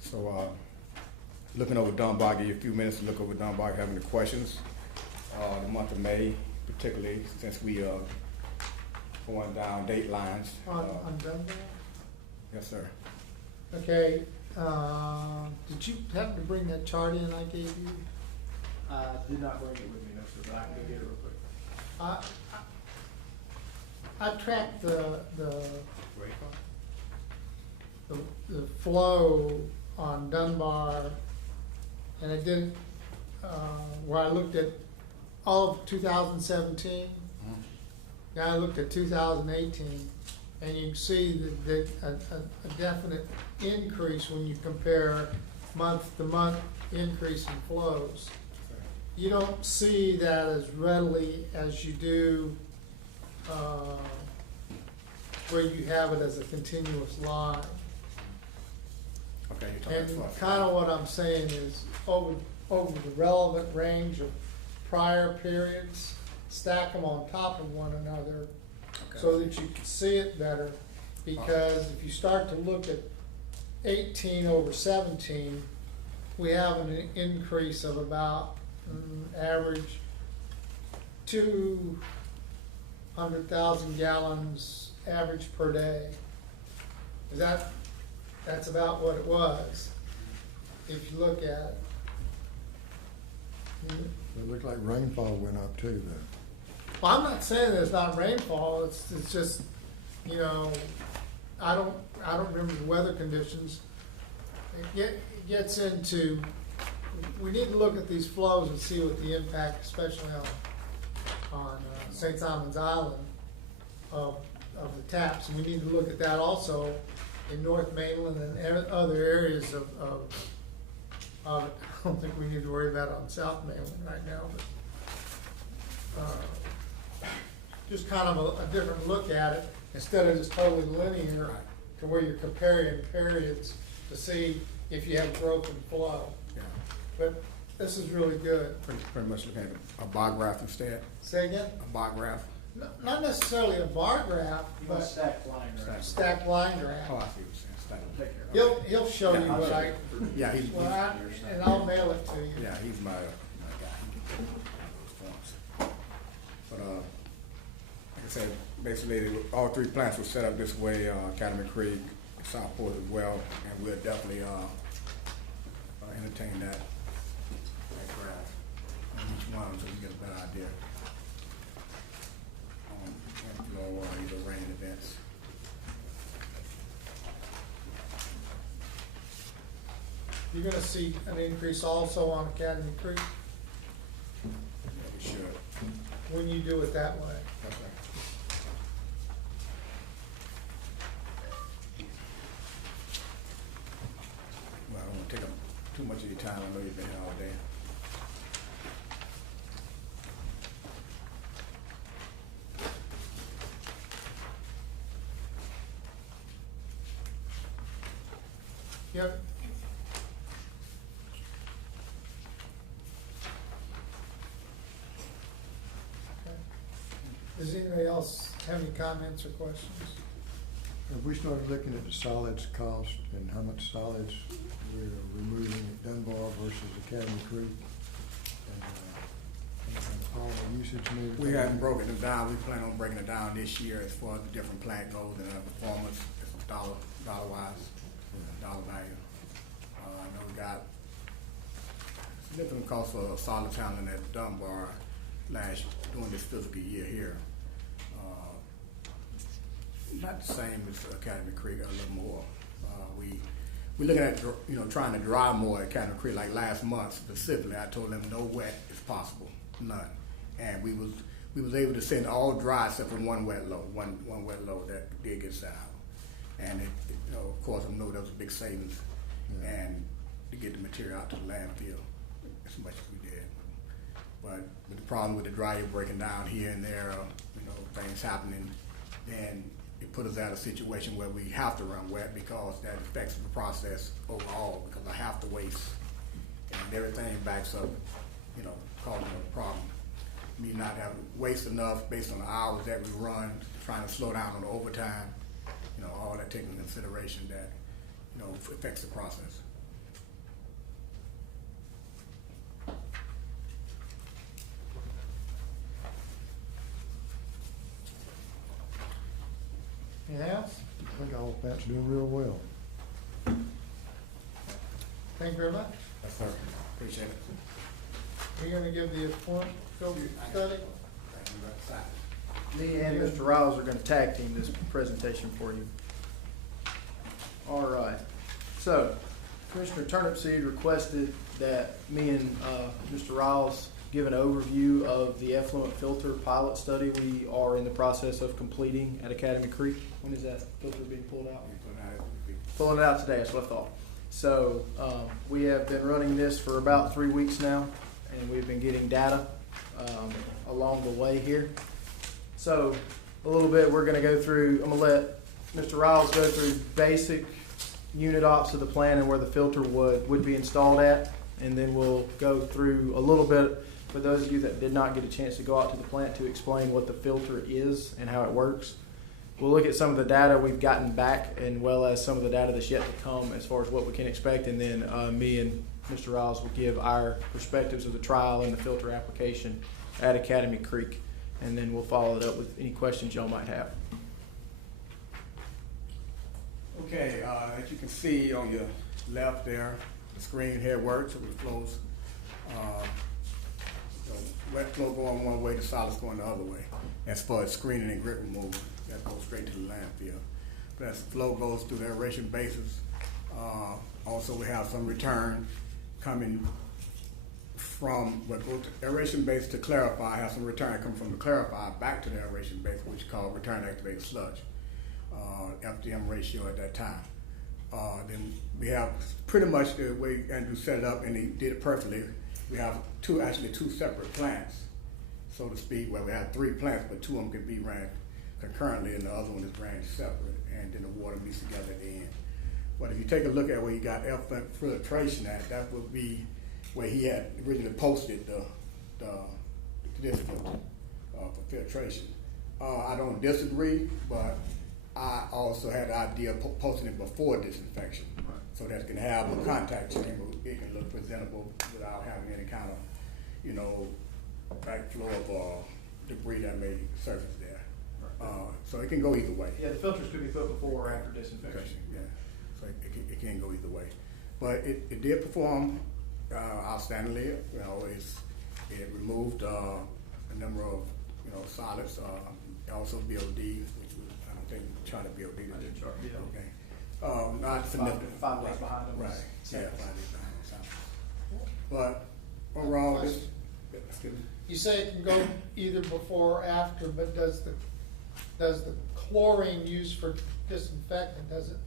So looking over Dunbar, give you a few minutes to look over Dunbar, have any questions. The month of May, particularly since we going down date lines. On Dunbar? Yes, sir. Okay, did you happen to bring that chart in I gave you? I did not bring it with me, no, sir, but I can go get it real quick. I tracked the flow on Dunbar, and I did, where I looked at all of 2017. Now I looked at 2018, and you can see that a definite increase when you compare month-to-month increase in flows. You don't see that as readily as you do where you have it as a continuous line. Okay, you're talking And about. kind of what I'm saying is over the relevant range of prior periods, stack them on top of one another so that you can see it better. Because if you start to look at 18 over 17, we have an increase of about average 200,000 gallons average per day. That's about what it was, if you look at it. It looked like rainfall went up too, though. Well, I'm not saying there's not rainfall, it's just, you know, I don't remember the weather conditions. It gets into, we need to look at these flows and see what the impact, especially on St. Simon's Island, of the taps. And we need to look at that also in North Mainland and other areas of it. I don't think we need to worry about it on South Mainland right now, but just kind of a different look at it instead of just totally linear to where you're comparing periods to see if you have growth and flow. Yeah. But this is really good. Pretty much looking at a bar graph instead. Say again? A bar graph. Not necessarily a bar graph, You want but stacked line graph. stacked line graph. Oh, I see what you're saying. Stack. Take care of it. He'll show you I'll what show I, you. Yeah, he's and I'll mail it to you. yeah, he's my guy. But like I said, basically all three plants were set up this way. Academy Creek, Southport as well, and we'll definitely entertain that graph on each one so you get a better idea. Inflow or either rain events. You're gonna see an increase also on Academy Creek Yeah, we should. when you do it that way. That's right. Well, I don't want to take up too much of your time. I know you've been here all day. Yep. Okay. Does anybody else have any comments or questions? If we started looking at the solids cost and how much solids we're removing at Dunbar versus Academy Creek, and all the usage and everything. We haven't broken it down. We plan on breaking it down this year as far as the different plant goes and our performance, dollar-wise, dollar value. I know we got significant cost for solids handling at Dunbar during this fiscal year here. Not the same as Academy Creek, a little more. We're looking at, trying to dry more at Academy Creek. Like last month specifically, I told them no wet is possible, none. And we was able to send all dry except for one wet load, one wet load that did get sent out. And of course, I know that was a big savings, and to get the material out to the landfill as much as we did. But with the problem with the dryer breaking down here and there, things happening, then it put us at a situation where we have to run wet because that affects the process overall, because I have to waste and everything backs up, causing a problem. Me not having waste enough based on the hours that we run, trying to slow down on the overtime, all that taken into consideration that, affects the process. Anything else? I think all plants doing real well. Thank you very much. Yes, sir. Appreciate it. You're gonna give the filter study? Me and Mr. Riles are gonna tag team this presentation for you. All right, so Commissioner Turnipseed requested that me and Mr. Riles give an overview of the effluent filter pilot study we are in the process of completing at Academy Creek. When is that filter being pulled out? Pulling it out today, that's what I thought. So we have been running this for about 3 weeks now, and we've been getting data along the way here. So a little bit, we're going to go through, I'm going to let Mr. Riles go through basic unit ops of the plan and where the filter would be installed at, and then we'll go through a little bit for those of you that did not get a chance to go out to the plant to explain what the filter is and how it works. We'll look at some of the data we've gotten back, and well as some of the data that's yet to come as far as what we can expect, and then me and Mr. Riles will give our perspectives of the trial and the filter application at Academy Creek, and then we'll follow it up with any questions y'all might have. Okay, as you can see on your left there, the screen here works, it flows. Wet flow going one way, the solids going the other way. As far as screening and grit removal, that goes straight to the landfill. But as the flow goes through the aeration bases, also we have some return coming from what goes to aeration base to clarify, have some return come from the clarify back to the aeration base, which is called return activated sludge, FDM ratio at that time. Then we have pretty much the way Andrew set it up, and he did it perfectly. We have two separate plants, so to speak, where we have 3 plants, but 2 of them can be ran concurrently, and the other one is ran separate, and then the water meets together at the end. But if you take a look at where you got effluent filtration at, that would be where he had originally posted this filter for filtration. I don't disagree, but I also had the idea of posting it before disinfection, so that it can have a contact chamber. It can look presentable without having any kind of, backflow of debris that may surface there. So it can go either way. Yeah, the filters could be put before or after disinfection. Yeah, so it can go either way. But it did perform outstandingly. It removed a number of solids. Also BOD, which was, I don't think we tried to BOD today. Okay. Not significant. 5 days behind them. Right. Yeah, 5 days behind. But overall, You say it can go either before or after, but does the chlorine used for disinfectant, does it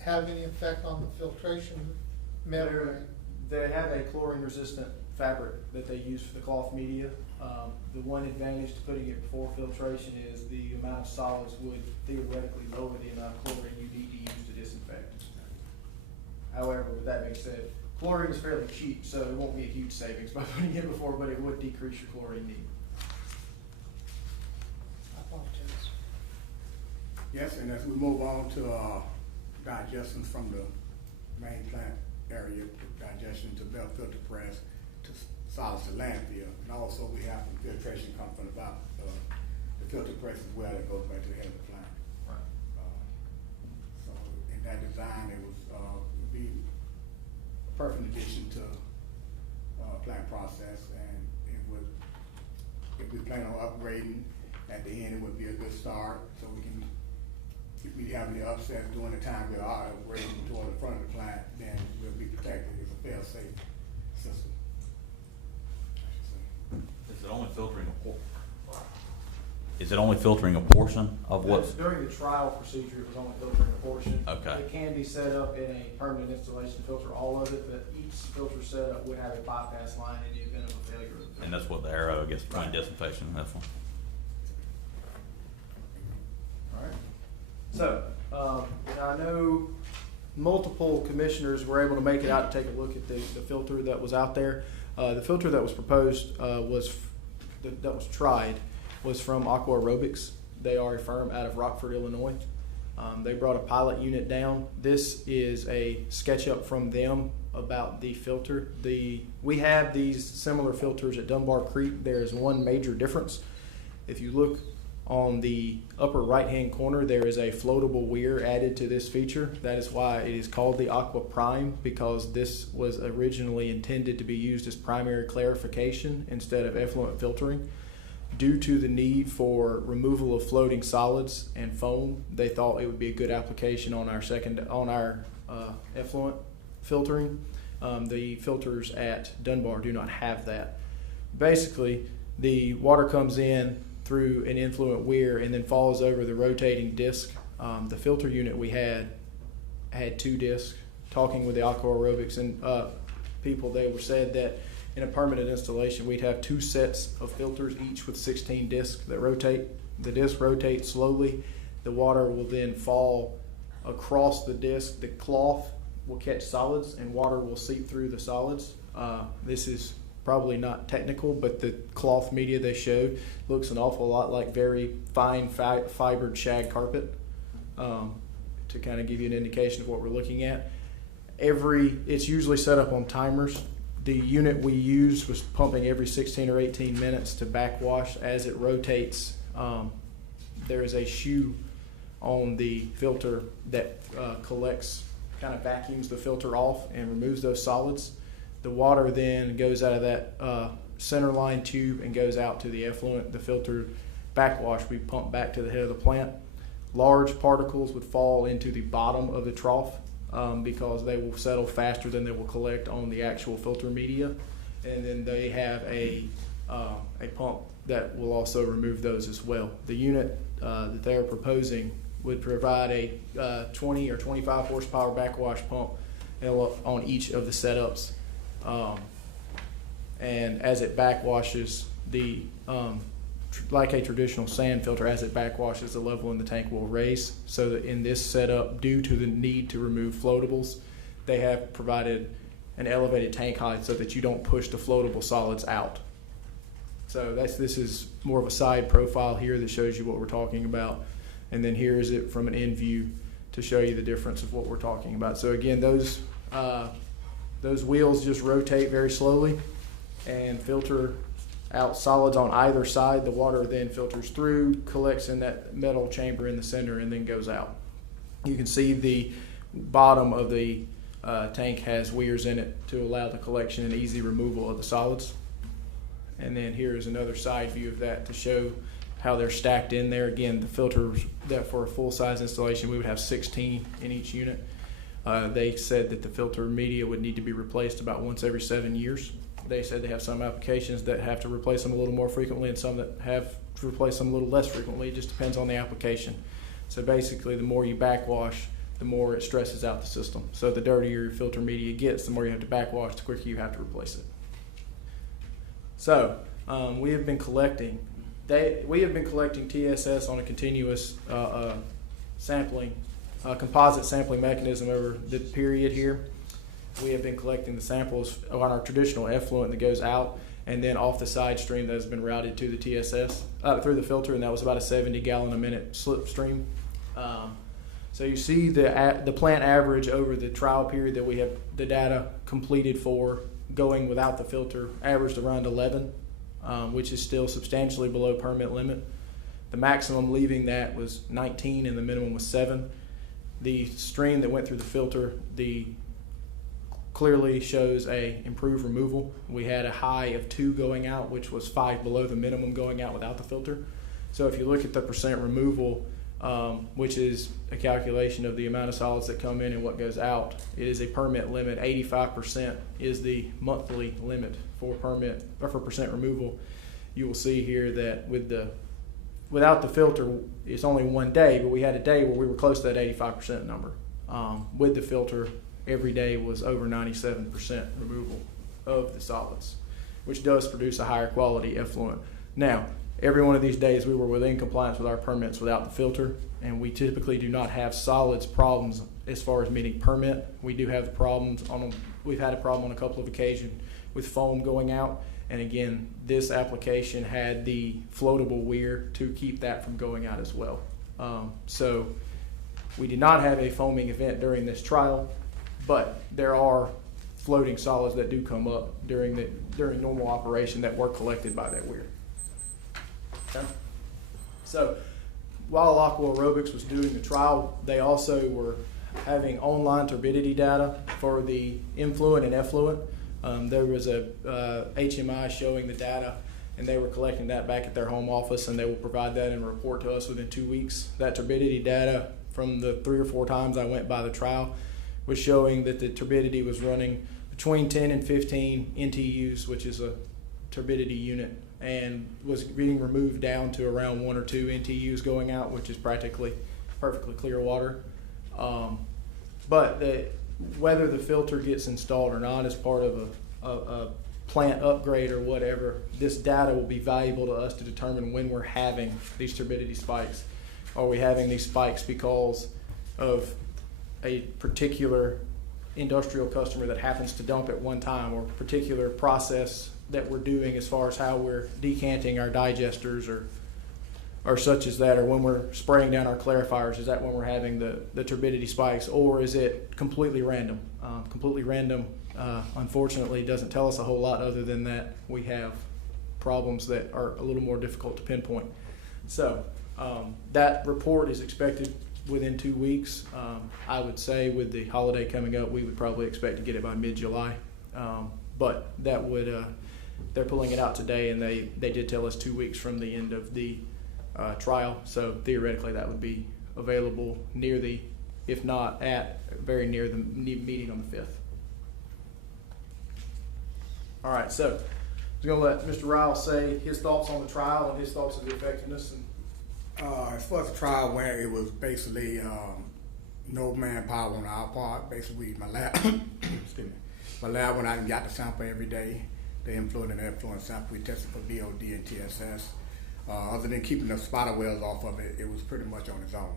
have any effect on the filtration membrane? They have a chlorine-resistant fabric that they use for the cloth media. The one advantage to putting it before filtration is the amount of solids would theoretically lower the amount of chlorine you need to use to disinfect. However, with that being said, chlorine is fairly cheap, so there won't be a huge savings by putting it before, but it would decrease your chlorine need. I apologize. Yes, and as we move on to digestion from the main plant area, digestion to belt filter press to solids to landfill, and also we have some filtration come from about the filter press as well that goes back to the head of the plant. Right. So in that design, it was would be a perfect addition to plant process, and it would, if we plan on upgrading at the end, it would be a good start, so we can. If we have any upsets during the time we are upgrading toward the front of the plant, then we'll be protected. It's a fail-safe system. Is it only filtering a portion of what's? During the trial procedure, it was only filtering a portion. Okay. It can be set up in a permanent installation to filter all of it, but each filter setup would have a bypass line in the event of a failure. And that's what the arrow, I guess, between disinfection and that one. All right. So, I know multiple commissioners were able to make it out to take a look at the filter that was out there. The filter that was proposed that was tried was from Aqua Aerobics. They are a firm out of Rockford, Illinois. They brought a pilot unit down. This is a SketchUp from them about the filter. We have these similar filters at Dunbar Creek. There is one major difference. If you look On the upper right-hand corner, there is a floatable weir added to this feature. That is why it is called the Aqua Prime, because this was originally intended to be used as primary clarification instead of effluent filtering. Due to the need for removal of floating solids and foam, they thought it would be a good application on our effluent filtering. The filters at Dunbar do not have that. Basically, the water comes in through an influent weir and then falls over the rotating disc. The filter unit we had 2 discs. Talking with the aqua aerobics and people, they were said that in a permanent installation we'd have 2 sets of filters, each with 16 discs that rotate. The disc rotates slowly. The water will then fall across the disc. The cloth will catch solids and water will seep through the solids. This is probably not technical, but the cloth media they showed looks an awful lot like very fine fibered shag carpet, to kind of give you an indication of what we're looking at. It's usually set up on timers. The unit we used was pumping every 16 or 18 minutes to backwash as it rotates. There is a shoe on the filter that collects, kind of vacuums the filter off and removes those solids. The water then goes out of that center line tube and goes out to the effluent. The filter backwash we pump back to the head of the plant. Large particles would fall into the bottom of the trough because they will settle faster than they will collect on the actual filter media. And then they have a pump that will also remove those as well. The unit that they're proposing would provide a 20 or 25 horsepower backwash pump on each of the setups. And as it backwashes, like a traditional sand filter, as it backwashes, the level in the tank will raise. So that in this setup, due to the need to remove floatables, they have provided an elevated tank height so that you don't push the floatable solids out. So this is more of a side profile here that shows you what we're talking about. And then here is it from an end view to show you the difference of what we're talking about. So again, those wheels just rotate very slowly and filter out solids on either side. The water then filters through, collects in that metal chamber in the center, and then goes out. You can see the bottom of the tank has weirs in it to allow the collection and easy removal of the solids. And then here is another side view of that to show how they're stacked in there. Again, the filters that for a full-size installation, we would have 16 in each unit. They said that the filter media would need to be replaced about once every 7 years. They said they have some applications that have to replace them a little more frequently and some that have to replace them a little less frequently. It just depends on the application. So basically, the more you backwash, the more it stresses out the system. So the dirtier your filter media gets, the more you have to backwash, the quicker you have to replace it. So we have been collecting TSS on a continuous composite sampling mechanism over the period here. We have been collecting the samples on our traditional effluent that goes out and then off the side stream that has been routed to the TSS through the filter, and that was about a 70 gallon a minute slip stream. So you see the plant average over the trial period that we have the data completed for going without the filter averaged around 11, which is still substantially below permit limit. The maximum leaving that was 19 and the minimum was 7. The stream that went through the filter, clearly shows a improved removal. We had a high of 2 going out, which was 5 below the minimum going out without the filter. So if you look at the percent removal, which is a calculation of the amount of solids that come in and what goes out, it is a permit limit. 85% is the monthly limit for percent removal. You will see here that without the filter, it's only 1 day, but we had a day where we were close to that 85% number. With the filter, every day was over 97% removal of the solids, which does produce a higher quality effluent. Now, every one of these days we were within compliance with our permits without the filter, and we typically do not have solids problems as far as meeting permit. We do have the problems we've had a problem on a couple of occasions with foam going out, and again, this application had the floatable weir to keep that from going out as well. So we did not have a foaming event during this trial, but there are floating solids that do come up during normal operation that were collected by that weir. Okay. So while Aqua Aerobics was doing the trial, they also were having online turbidity data for the influent and effluent. There was a HMI showing the data, and they were collecting that back at their home office, and they will provide that in a report to us within 2 weeks. That turbidity data from the 3 or 4 times I went by the trial was showing that the turbidity was running between 10 and 15 NTUs, which is a turbidity unit, and was being removed down to around 1 or 2 NTUs going out, which is practically perfectly clear water. But whether the filter gets installed or not as part of a plant upgrade or whatever, this data will be valuable to us to determine when we're having these turbidity spikes. Are we having these spikes because of a particular industrial customer that happens to dump at one time, or a particular process that we're doing as far as how we're decanting our digesters or such as that, or when we're spraying down our clarifiers, is that when we're having the turbidity spikes, or is it completely random? Completely random, unfortunately, doesn't tell us a whole lot other than that we have problems that are a little more difficult to pinpoint. So that report is expected within 2 weeks. I would say with the holiday coming up, we would probably expect to get it by mid-July. But that would, they're pulling it out today, and they did tell us 2 weeks from the end of the trial. So theoretically that would be available near the, if not at, very near the meeting on the 5th. All right, so I'm going to let Mr. Ryle say his thoughts on the trial and his thoughts of the effectiveness. As far as the trial went, it was basically no manpower on our part. Basically, my lab, excuse me, my lab went out and got the sample every day, the influent and effluent sample. We tested for BOD and TSS. Other than keeping the spider webs off of it, it was pretty much on its own.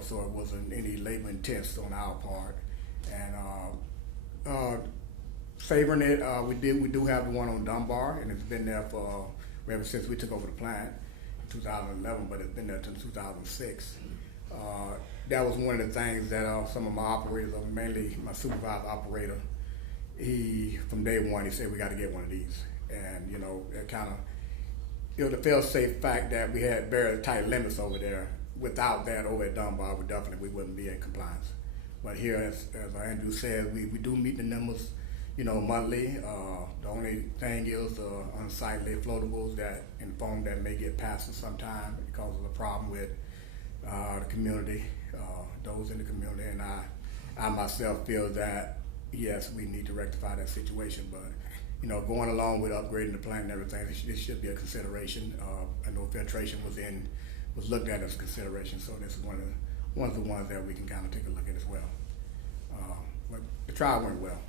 So it wasn't any labor intense on our part. And favoring it, we do have the one on Dunbar, and it's been there for ever since we took over the plant. 2011, but it's been there since 2006. That was one of the things that some of my operators, mainly my supervisor operator, from day one, he said, we got to get one of these. And, it kind of, it was a fail-safe fact that we had very tight limits over there. Without that, over at Dunbar, we wouldn't be in compliance. But here, as Andrew said, we do meet the numbers, monthly. The only thing is unsightly floatables that in foam that may get past sometime because of the problem with the community, those in the community, and I myself feel that yes, we need to rectify that situation. But going along with upgrading the plant and everything, this should be a consideration. I know filtration was looked at as a consideration, so this is one of the ones that we can kind of take a look at as well. But the trial went well.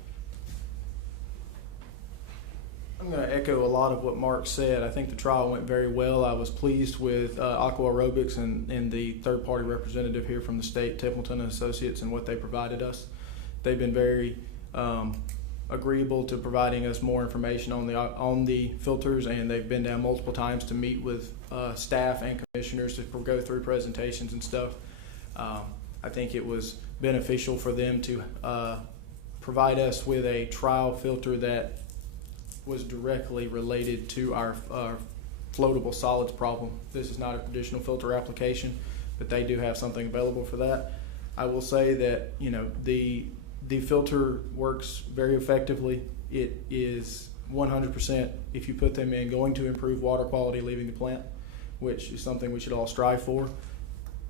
I'm going to echo a lot of what Mark said. I think the trial went very well. I was pleased with Aqua Aerobics and the third-party representative here from the state, Templeton and Associates, and what they provided us. They've been very agreeable to providing us more information on the filters, and they've been down multiple times to meet with staff and commissioners to go through presentations and stuff. I think it was beneficial for them to provide us with a trial filter that was directly related to our floatable solids problem. This is not a traditional filter application, but they do have something available for that. I will say that the filter works very effectively. It is 100%, if you put them in, going to improve water quality leaving the plant, which is something we should all strive for.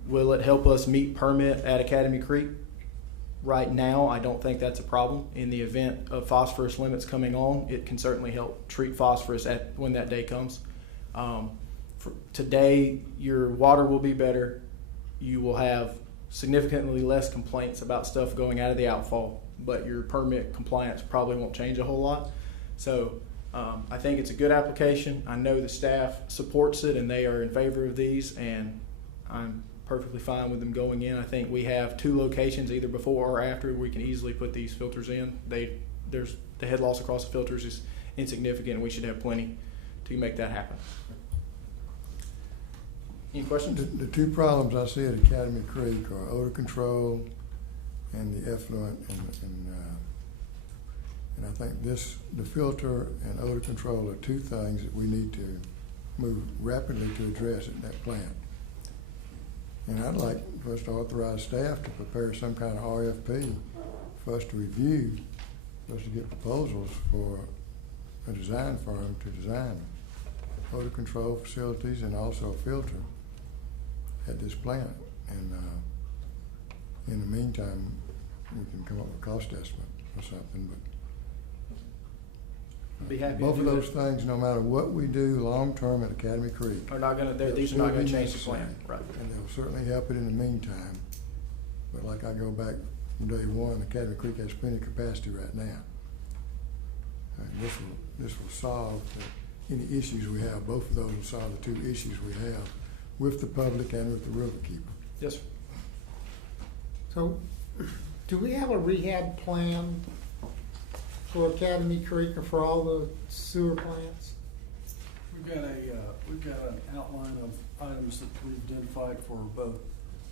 Will it help us meet permit at Academy Creek? Right now, I don't think that's a problem. In the event of phosphorus limits coming on, it can certainly help treat phosphorus when that day comes. Today, your water will be better. You will have significantly less complaints about stuff going out of the outfall, but your permit compliance probably won't change a whole lot. So I think it's a good application. I know the staff supports it and they are in favor of these, and I'm perfectly fine with them going in. I think we have 2 locations, either before or after, we can easily put these filters in. There's the head loss across the filters is insignificant, and we should have plenty to make that happen. Any questions? The 2 problems I see at Academy Creek are odor control and the effluent, and I think the filter and odor control are 2 things that we need to move rapidly to address at that plant. And I'd like for us to authorize staff to prepare some kind of RFP for us to review, for us to get proposals for a design firm to design odor control facilities and also a filter at this plant. And in the meantime, we can come up with a cost estimate or something, but Be happy to both of do those things, no matter what we do long-term at Academy Creek. Are not gonna, they'll these are not gonna certainly change the plan, necessary, right? And they'll certainly help it in the meantime. But like I go back from day one, Academy Creek has plenty of capacity right now. And this will solve any issues we have. Both of those will solve the two issues we have with the public and with the riverkeeper. Yes, sir. So, do we have a rehab plan for Academy Creek or for all the sewer plants? We've got an outline of items that we've identified for both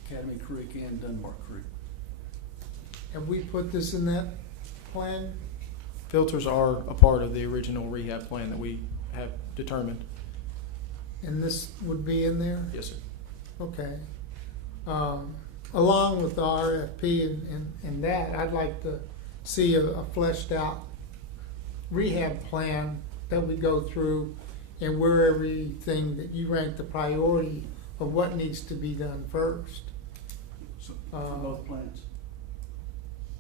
Academy Creek and Dunbar Creek. Have we put this in that plan? Filters are a part of the original rehab plan that we have determined. And this would be in there? Yes, sir. Okay. Along with the RFP and that, I'd like to see a fleshed out rehab plan that we go through and where everything that you rank the priority of what needs to be done first. So, for both plans.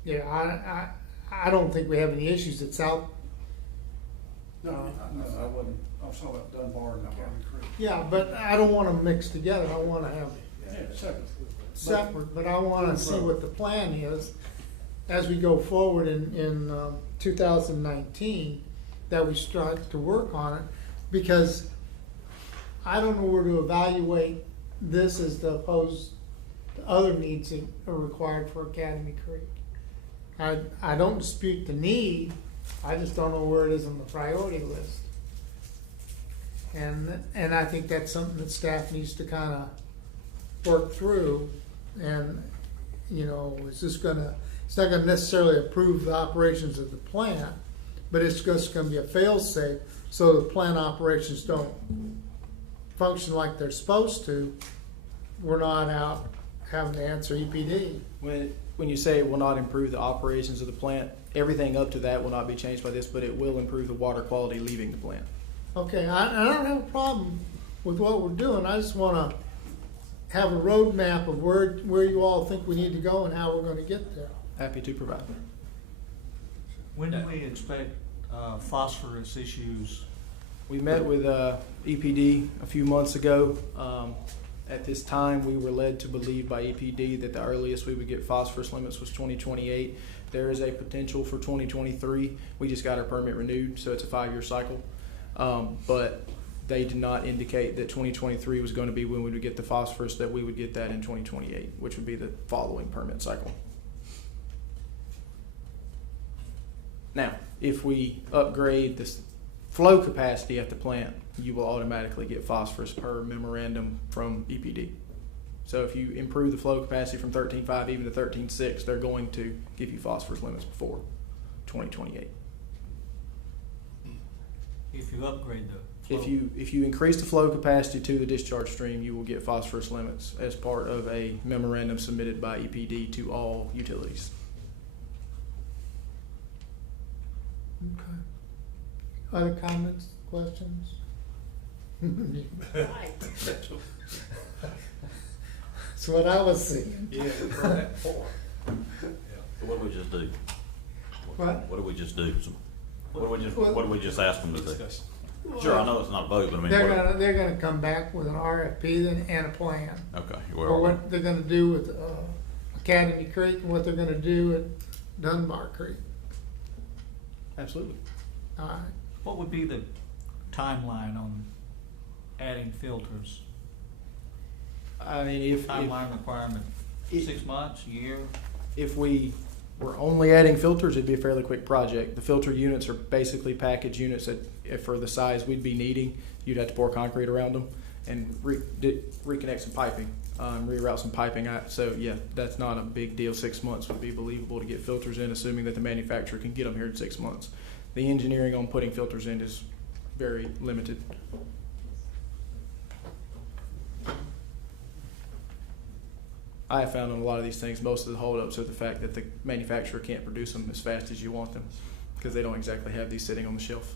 Yeah, I don't think we have any issues. It's out. No, I wasn't, I was talking about Dunbar and Academy Creek. Yeah, but I don't want them mixed together. I want to have Yeah, separate. separate, but I want to see what the plan is as we go forward in 2019, that we start to work on it, because I don't know where to evaluate this as opposed to other needs that are required for Academy Creek. I don't dispute the need, I just don't know where it is on the priority list. And I think that's something that staff needs to kind of work through. And, you know, it's not gonna necessarily approve the operations of the plant, but it's just gonna be a fail-safe, so the plant operations don't function like they're supposed to. We're not out having to answer EPD. When you say it will not improve the operations of the plant, everything up to that will not be changed by this, but it will improve the water quality leaving the plant. Okay, I don't have a problem with what we're doing, I just wanna have a roadmap of where you all think we need to go and how we're gonna get there. Happy to provide. When do we expect phosphorus issues? We met with EPD a few months ago. At this time, we were led to believe by EPD that the earliest we would get phosphorus limits was 2028. There is a potential for 2023. We just got our permit renewed, so it's a 5-year cycle. But they did not indicate that 2023 was going to be when we would get the phosphorus, that we would get that in 2028, which would be the following permit cycle. Now, if we upgrade the flow capacity at the plant, you will automatically get phosphorus per memorandum from EPD. So if you improve the flow capacity from 13.5 even to 13.6, they're going to give you phosphorus limits before 2028. If you upgrade the flow? If you increase the flow capacity to the discharge stream, you will get phosphorus limits as part of a memorandum submitted by EPD to all utilities. Okay. Other comments, questions? That's what I was seeing. Yeah, So what do we just do? What? What do we just do? What do we just ask them to do? Sure, I know it's not a vote, but I mean. They're gonna come back with an RFP then and a plan. Okay. For what they're gonna do with Academy Creek and what they're gonna do at Dunbar Creek. Absolutely. All right. What would be the timeline on adding filters? I mean, Timeline requirement, 6 months, a year? If we were only adding filters, it'd be a fairly quick project. The filter units are basically package units that, if for the size we'd be needing, you'd have to pour concrete around them and reconnect some piping, reroute some piping. So yeah, that's not a big deal. 6 months would be believable to get filters in, assuming that the manufacturer can get them here in 6 months. The engineering on putting filters in is very limited. I have found on a lot of these things, most of the holdups are the fact that the manufacturer can't produce them as fast as you want them, because they don't exactly have these sitting on the shelf.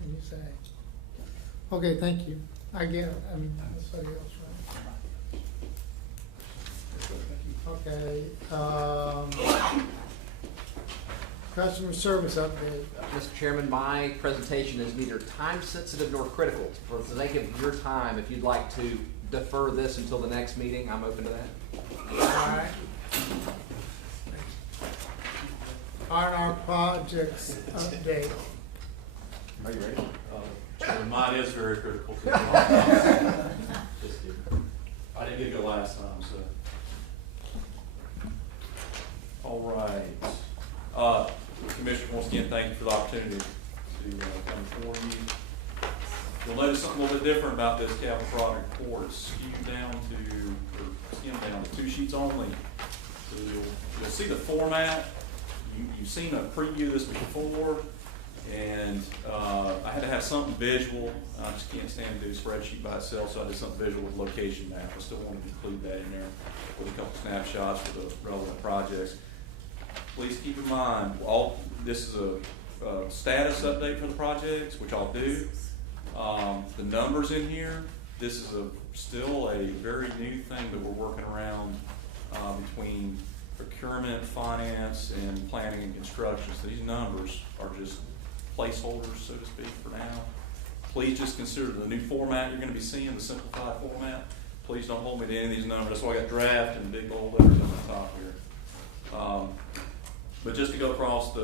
Can you say? Okay, thank you. I get it. I mean, somebody else, right? Okay, customer service update. Mr. Chairman, my presentation is neither time-sensitive nor critical. For the sake of your time, if you'd like to defer this until the next meeting, I'm open to that. All right. R&R projects update. Are you ready? Mine is very critical to me. Just kidding. I didn't get to go last time, so. All right. Commissioner, once again, thank you for the opportunity to come before you. You'll notice something a little bit different about this capital project report. It's skimmed down to 2 sheets only. So you'll see the format. You've seen a preview of this before, and I had to have something visual. I just can't stand to do a spreadsheet by itself, so I did something visual with location map. I still wanted to include that in there with a couple snapshots for the relevant projects. Please keep in mind, this is a status update for the projects, which I'll do. The numbers in here, this is still a very new thing that we're working around between procurement, finance, and planning and construction. So these numbers are just placeholders, so to speak, for now. Please just consider the new format you're going to be seeing, the simplified format. Please don't hold me to any of these numbers. That's why I got draft and big bold letters on the top here. But just to go across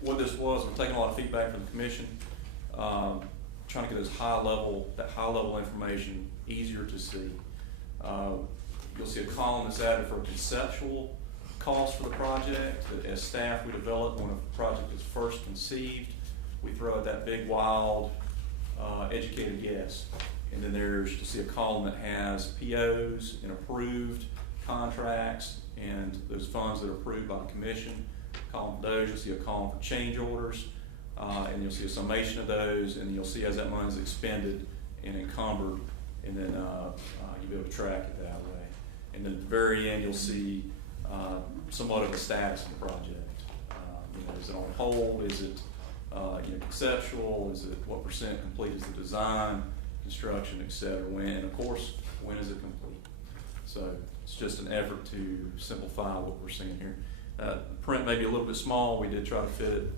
what this was, we're taking a lot of feedback from the commission, trying to get that high level information easier to see. You'll see a column that's added for conceptual cost for the project. That as staff, we develop when a project is first conceived. We throw out that big, wild, educated guess. And then you'll see a column that has POs and approved contracts and those funds that are approved by the commission. Column for those, you'll see a column for change orders, and you'll see a summation of those, and you'll see as that money is expended and encumbered, and then you'll be able to track it that way. And then at the very end, you'll see somewhat of a status of the project. Is it on hold? Is it conceptual? Is it what percent complete is the design, construction, et cetera? And of course, when is it complete? So it's just an effort to simplify what we're seeing here. Print may be a little bit small. We did try to fit it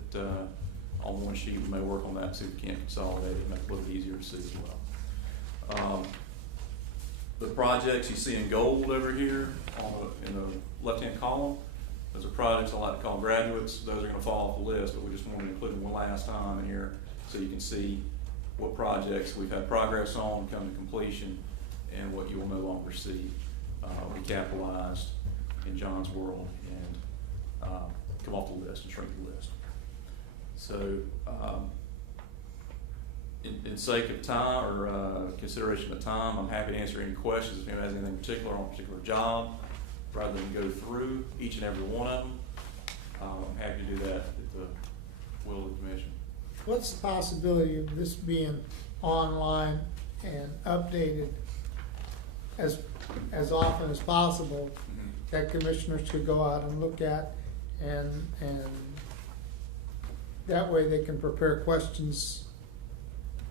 on one sheet. We may work on that, see if we can't consolidate it, make it a little easier to see as well. The projects you see in gold over here in the left-hand column, those are projects I like to call graduates. Those are going to fall off the list, but we just wanted to include them one last time in here so you can see what projects we've had progress on, come to completion, and what you will no longer see recapitalized in John's world and come off the list and shrink the list. So in sake of time or consideration of time, I'm happy to answer any questions if anyone has anything particular on a particular job, rather than go through each and every one of them. I'm happy to do that at the will of the commission. What's the possibility of this being online and updated as often as possible, that commissioners could go out and look at, and that way they can prepare questions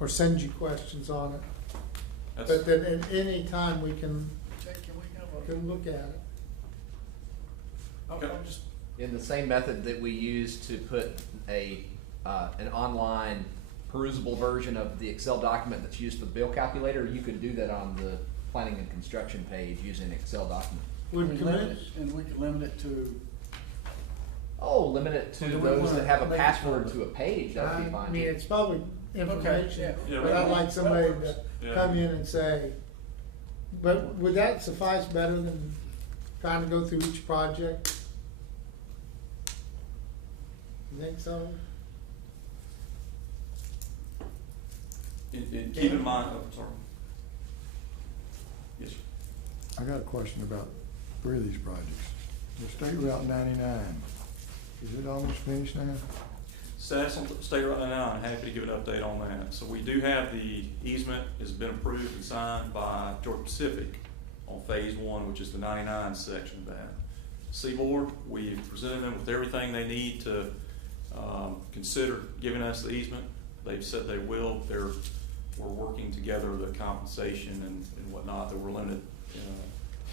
or send you questions on it? But then at any time we can look at it. Okay. In the same method that we use to put an online perusable version of the Excel document that's used for the bill calculator, you could do that on the planning and construction page using an Excel document. And we could limit it to. Oh, limit it to those that have a password to a page. That would be fine. I mean, it's public information, Okay, yeah. but I'd like somebody to come in and say, but would that suffice better than trying to go through each project? You think so? Keep in mind, sorry. Yes, sir. I got a question about 3 of these projects. The State Route 99, is it almost finished now? Status on State Route 99, I'm happy to give an update on that. So we do have the easement has been approved and signed by Georgia Pacific on phase one, which is the 99 section of that. Seaboard, we presented them with everything they need to consider giving us the easement. They've said they will. We're working together the compensation and whatnot that we're limited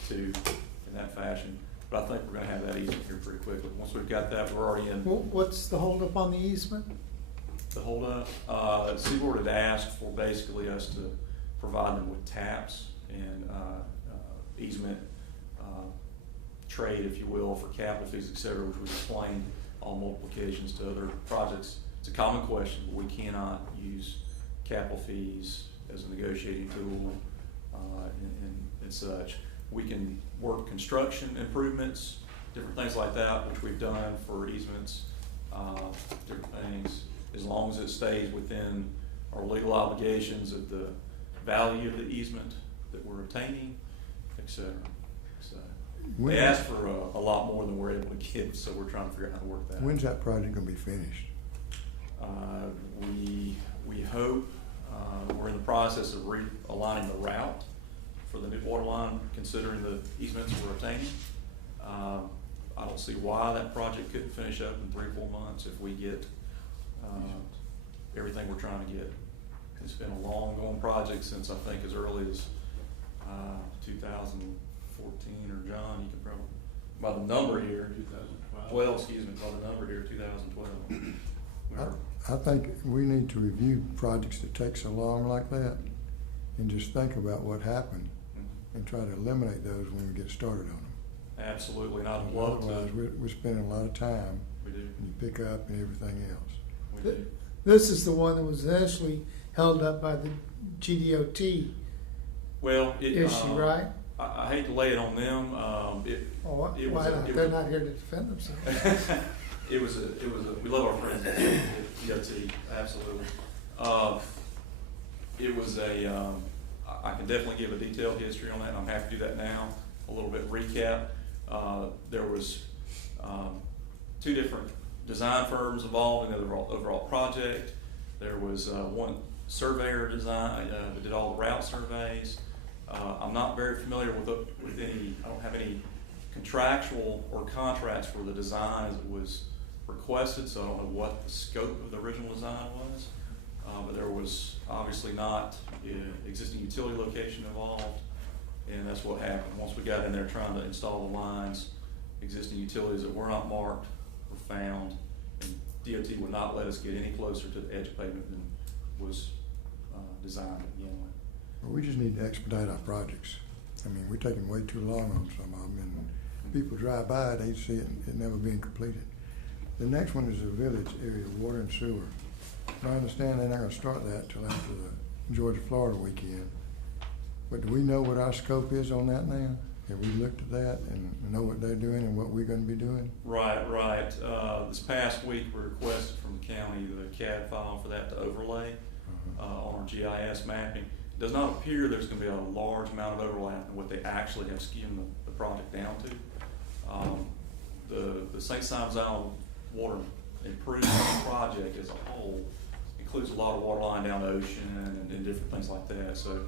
to in that fashion. But I think we're gonna have that easement here pretty quickly. Once we've got that, we're already in. What's the holdup on the easement? The holdup, Seaboard had asked for basically us to provide them with taps and easement trade, if you will, for capital fees, et cetera, which we've explained on multiple occasions to other projects. It's a common question, but we cannot use capital fees as a negotiating tool and such. We can work construction improvements, different things like that, which we've done for easements, different things, as long as it stays within our legal obligations of the value of the easement that we're obtaining, et cetera. So they asked for a lot more than we're able to give, so we're trying to figure out how to work that out. When's that project gonna be finished? We hope, we're in the process of realigning the route for the new water line, considering the easements we're obtaining. I don't see why that project couldn't finish up in 3 or 4 months if we get everything we're trying to get. It's been a long going project since I think as early as 2014, or John, you can probably, by the number here, 2012, excuse me, by the number here, 2012. I think we need to review projects that take so long like that and just think about what happened and try to eliminate those when we get started on them. Absolutely, and I'd love to. Otherwise, we're spending a lot of time. We do. And you pick up and everything else. We do. This is the one that was initially held up by the GDOT Well, issue, right? I hate to lay it on them. Why not? They're not here to defend themselves. It was we love our friends at DOT, absolutely. It was I can definitely give a detailed history on that, and I'm happy to do that now. A little bit recap. There was 2 different design firms involved in the overall project. There was one surveyor design that did all the route surveys. I'm not very familiar with any, I don't have any contractual or contracts for the design as it was requested, so I don't know what the scope of the original design was. But there was obviously not existing utility location involved, and that's what happened. Once we got in there trying to install the lines, existing utilities that were not marked were found, and DOT would not let us get any closer to the edge of pavement than was designed to begin with. Well, we just need to expedite our projects. I mean, we're taking way too long on some of them, and people drive by, they see it never being completed. The next one is the village area, water and sewer. I understand they're not gonna start that till after the Georgia-Florida weekend. But do we know what our scope is on that now? Have we looked at that and know what they're doing and what we're gonna be doing? Right. This past week, we requested from the county the CAD file for that to overlay on our GIS mapping. It does not appear there's gonna be a large amount of overlap in what they actually have skimmed the project down to. The St. Simon's Island water improvement project as a whole includes a lot of water line down the ocean and different things like that. So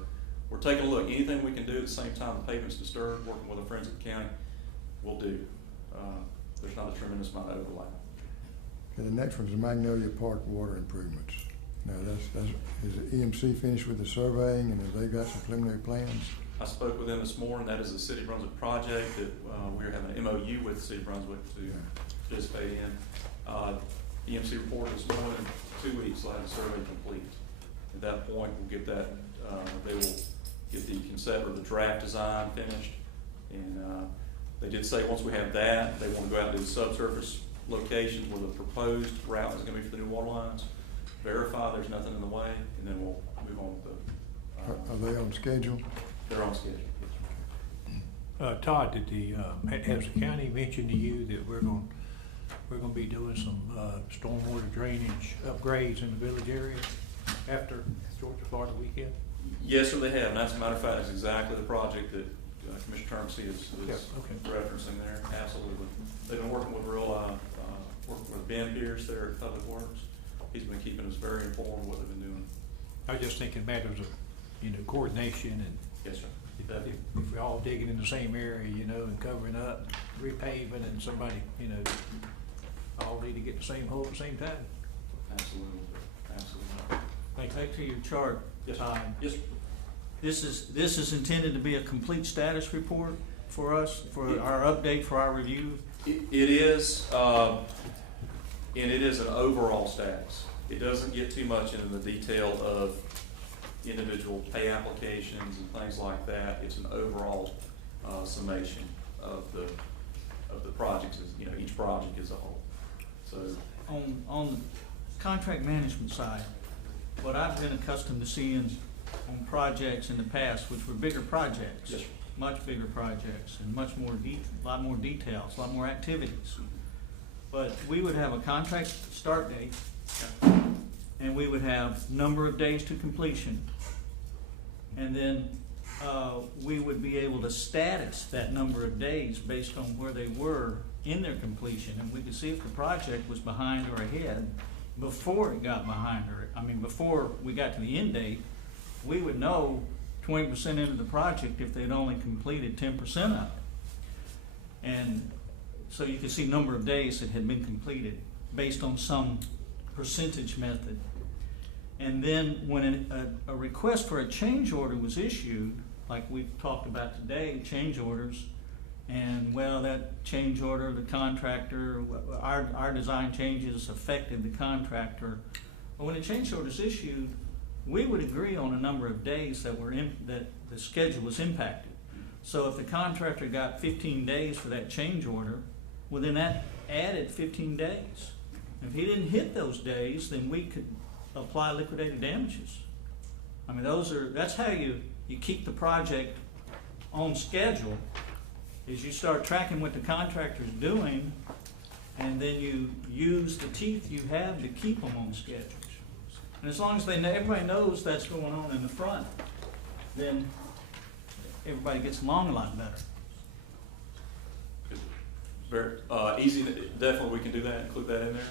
we're taking a look. Anything we can do at the same time the pavement's disturbed, working with our friends at the county, we'll do. There's not a tremendous amount of overlap. Okay, the next one's the Magnolia Park water improvements. Now, is the EMC finished with the surveying, and have they got some preliminary plans? I spoke with them this morning. That is a City of Brunswick project that we're having an MOU with the City of Brunswick to participate in. EMC report this morning, 2 weeks, will have the survey complete. At that point, we'll get that, they will get the concept or the draft design finished. And they did say once we have that, they want to go out and do the subsurface locations where the proposed route is going to be for the new water lines, verify there's nothing in the way, and then we'll move on with the. Are they on schedule? They're on schedule. Todd, has the county mentioned to you that we're gonna be doing some stormwater drainage upgrades in the village area after Georgia-Florida weekend? Yes, sir, they have. And as a matter of fact, that's exactly the project that Commissioner Termsey is referencing there. Absolutely. They've been working with working with Ben Pierce there at Public Works. He's been keeping us very informed of what they've been doing. I was just thinking matters of, coordination and. Yes, sir. if we're all digging in the same area, you know, and covering up, repaving, and somebody, you know, all need to get the same hole at the same time. Absolutely, absolutely. Back to your chart, Yes, Todd. yes, sir. This is intended to be a complete status report for us, for our update, for our review. It is, and it is an overall status. It doesn't get too much into the detail of individual pay applications and things like that. It's an overall summation of the projects, you know, each project as a whole. So On the contract management side, what I've been accustomed to seeing on projects in the past, which were bigger projects, Yes, sir. much bigger projects, and much more a lot more details, a lot more activities. But we would have a contract start date, and we would have number of days to completion. And then we would be able to status that number of days based on where they were in their completion. And we could see if the project was behind or ahead before it got behind or, before we got to the end date. We would know 20% into the project if they'd only completed 10% of it. And so you could see number of days that had been completed based on some percentage method. And then when a request for a change order was issued, like we've talked about today, change orders, and well, that change order, the contractor, our design changes affected the contractor. But when a change order is issued, we would agree on a number of days that that the schedule was impacted. So if the contractor got 15 days for that change order, well then that added 15 days. If he didn't hit those days, then we could apply liquidated damages. That's how you keep the project on schedule, is you start tracking what the contractor's doing, and then you use the teeth you have to keep them on schedule. And as long as everybody knows that's going on in the front, then everybody gets along a lot better. Very easy, definitely we can do that, include that in there.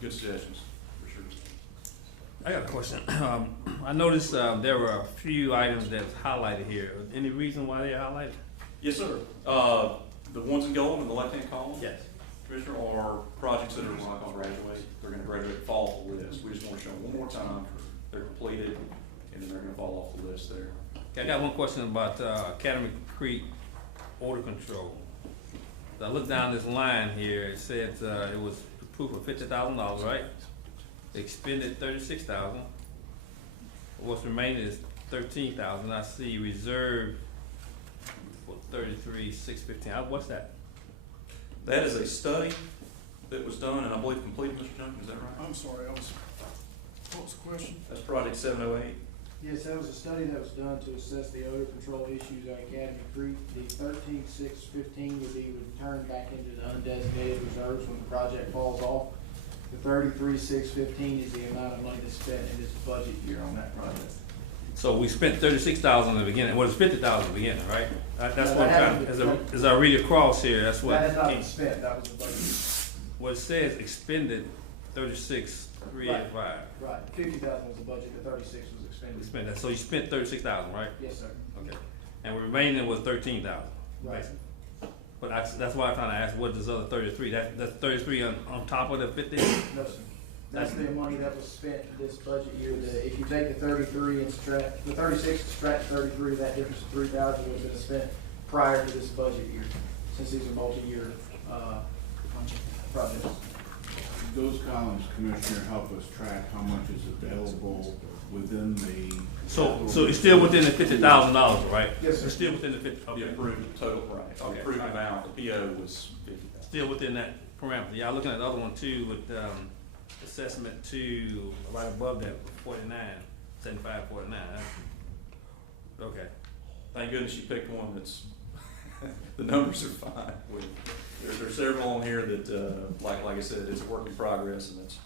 Good suggestions, for sure. I got a question. I noticed there were a few items that's highlighted here. Any reason why they're highlighted? Yes, sir. The ones in gold in the left-hand column? Yes. Commissioner, are projects that are not going to graduate. They're going to graduate fall off the list. We just want to show them one more time. They're completed, and then they're going to fall off the list there. Okay, I got one question about Academy Creek odor control. I looked down this line here. It said it was approved for $50,000, right? They expended $36,000. What's remaining is $13,000. I see reserve for $33,615. What's that? That is a study that was done, and I believe completed, Mr. Jones, is that right? I'm sorry, what was the question? That's project 708. Yes, that was a study that was done to assess the odor control issues at Academy Creek. The $13,615 would be returned back into the undesignated reserves when the project falls off. The $33,615 is the amount of money that's spent in this budget year on that project. So we spent $36,000 in the beginning. Well, it's $50,000 in the beginning, right? That's No, what I'm that trying. As I read across here, that's what. That has not been spent, that was the budget. What it says expended $36,385. Right, 50,000 was the budget, the 36 was expended. Spent that. So you spent $36,000, right? Yes, sir. Okay. And remaining was $13,000. Right. But that's why I'm trying to ask, what is other 33? That's 33 on top of the 50? No, sir. That's the money that was spent this budget year. If you take the 33 and subtract, the 36 and subtract 33, that difference of 3,000 would have been spent prior to this budget year, since these are multi-year, projects. Those columns, Commissioner, help us track how much is available within the. So it's still within the $50,000, right? Yes, sir. It's still within the 50. The Okay. approved total, right. The Okay. approved amount, the PO was 50,000. Still within that parameter. Yeah, I'm looking at the other one too with assessment to right above that 49, 75.49. Okay. Thank goodness you picked one that's, the numbers are fine. There's several on here that, like I said, it's a work in progress, and it's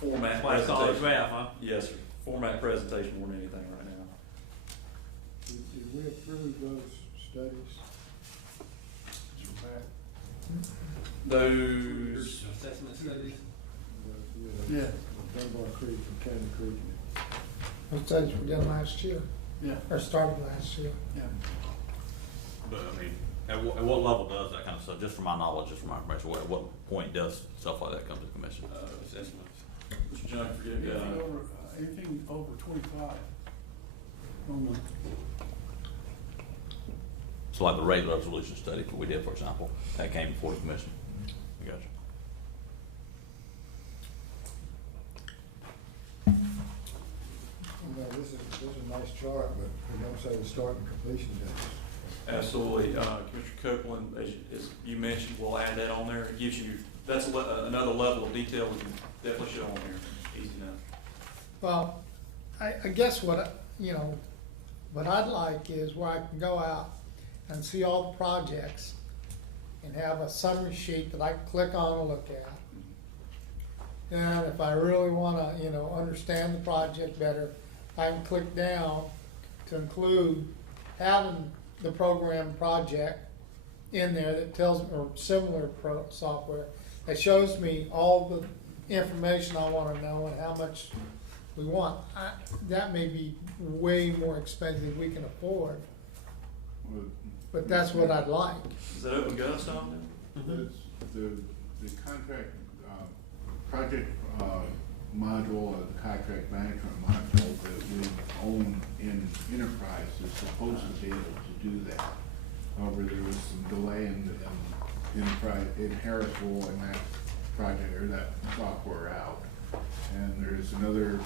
format That's why it's called a presentation. draft, huh? Yes, sir. Format presentation more than anything right now. Did we approve those studies? Those, Assessment studies? Yeah. Dunbar Creek and Candy Creek. Those studies were done last year, Yeah, or started last year. yeah. But I mean, at what level does that kind of stuff, just from my knowledge, just from my information, at what point does stuff like that come to the commission? Mr. John, forgive me. Anything over 25. Normally. So like the rate resolution study that we did, for example, that came before the commission. I got you. This is a nice chart, but we don't say the start and completion dates. Absolutely. Commissioner Copeland, as you mentioned, we'll add that on there. It gives you, that's another level of detail we can definitely show on here. Easy enough. Well, I guess what I'd like is where I can go out and see all the projects and have a summary sheet that I can click on and look at. And if I really wanna, understand the project better, I can click down to include having the program project in there that tells me, or similar software, that shows me all the information I wanna know and how much we want. That may be way more expensive than we can afford, but that's what I'd like. Is that open gun style? The contract, project module or the contract management module that we own in Enterprise is supposed to be able to do that. However, there was some delay in Enterprise, in Harrisville, and that project, or that software out. And there's another,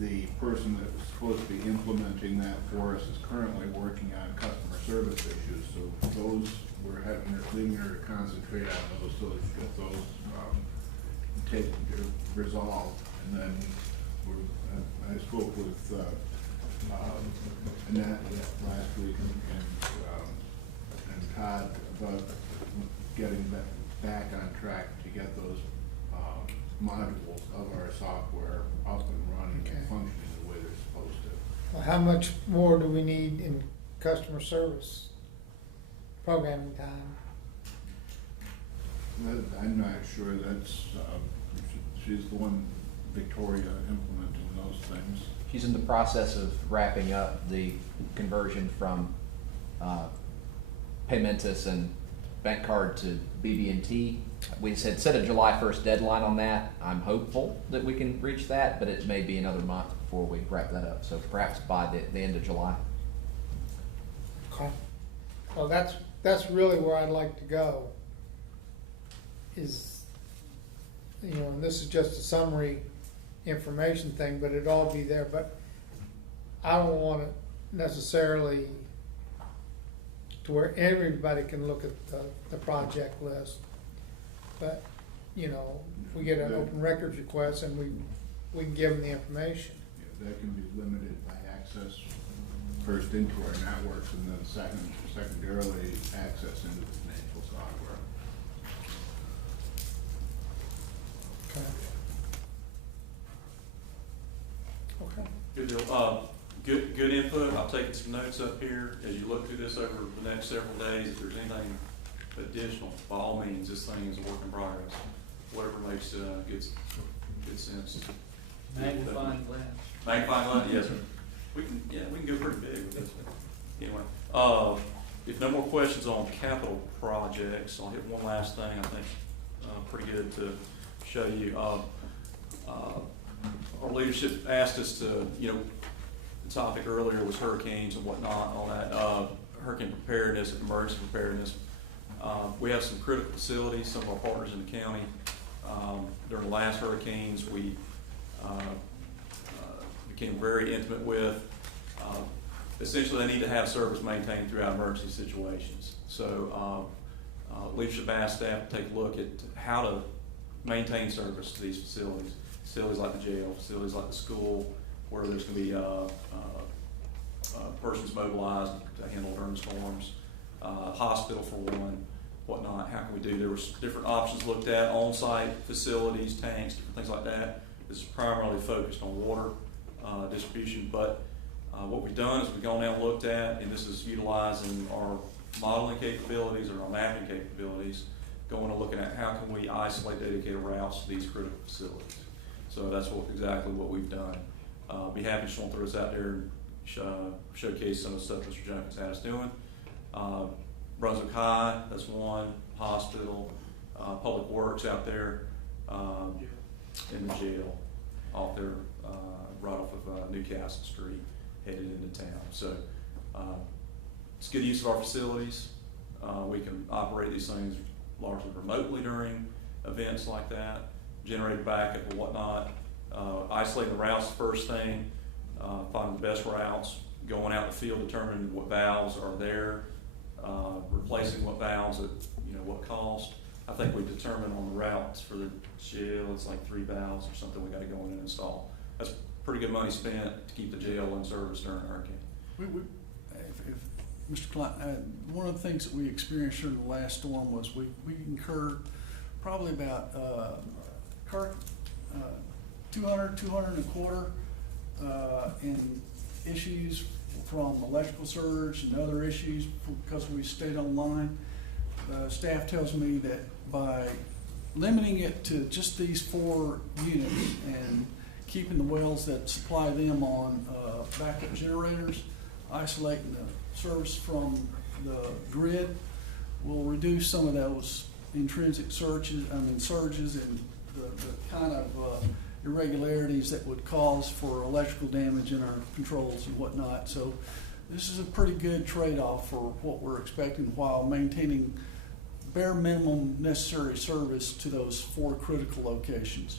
the person that was supposed to be implementing that for us is currently working on customer service issues. So those, we're leaving her to concentrate on those, so let's get those resolved. And then I spoke with Annette last week and Todd about getting back on track to get those modules of our software up and running and functioning the way they're supposed to. Well, how much more do we need in customer service programming time? I'm not sure. That's she's the one, Victoria, implementing those things. She's in the process of wrapping up the conversion from Paymentus and bank card to BB&T. We had set a July 1st deadline on that. I'm hopeful that we can reach that, but it may be another month before we wrap that up. So perhaps by the end of July. Okay. Well, that's really where I'd like to go. Is, and this is just a summary information thing, but it'd all be there. But I don't want it necessarily to where everybody can look at the project list. But, if we get an open records request and we can give them the information. Yeah, that can be limited by access first into our networks and then secondarily access into the financial software. Okay. Good deal. Good input. I've taken some notes up here as you look through this over the next several days. If there's anything additional, by all means, this thing is a work in progress. Whatever makes good sense. Magnifying glass. Magnifying glass, yes, sir. We can go pretty big with this one. Anyway, if no more questions on capital projects, I'll hit one last thing. I think pretty good to show you. Our leadership asked us to, the topic earlier was hurricanes and whatnot, all that, hurricane preparedness, emergency preparedness. We have some critical facilities, some of our partners in the county. During the last hurricanes, we became very intimate with. Essentially, they need to have service maintained throughout emergency situations. So leadership asked staff to take a look at how to maintain service to these facilities. Facilities like the jail, facilities like the school, where there's going to be persons mobilized to handle during storms, hospital for one, whatnot. How can we do? There were different options looked at: on-site facilities, tanks, different things like that. This is primarily focused on water distribution, but what we've done is we've gone down and looked at, and this is utilizing our modeling capabilities or our mapping capabilities, going and looking at how can we isolate dedicated routes to these critical facilities. So that's exactly what we've done. Be happy to throw this out there and showcase some of the stuff Mr. Jenkins had us doing. Brunswick High, that's one, hospital, Public Works out there, in the jail, off there, right off of Newcastle Street, headed into town. So it's good use of our facilities. We can operate these things largely remotely during events like that, generate backup and whatnot. Isolating the routes first thing, finding the best routes, going out in the field, determining what valves are there, replacing what valves at what cost. I think we determined on the routes for the jail, it's like 3 valves or something we got to go in and install. That's pretty good money spent to keep the jail in service during a hurricane. If Mr. Klein, one of the things that we experienced during the last storm was we incurred probably about $200 and a quarter in issues from electrical surge and other issues because we stayed online. Staff tells me that by limiting it to just these 4 units and keeping the wells that supply them on backup generators, isolating the service from the grid, will reduce some of those intrinsic surges and the kind of irregularities that would cause for electrical damage in our controls and whatnot. So this is a pretty good trade-off for what we're expecting while maintaining bare minimum necessary service to those 4 critical locations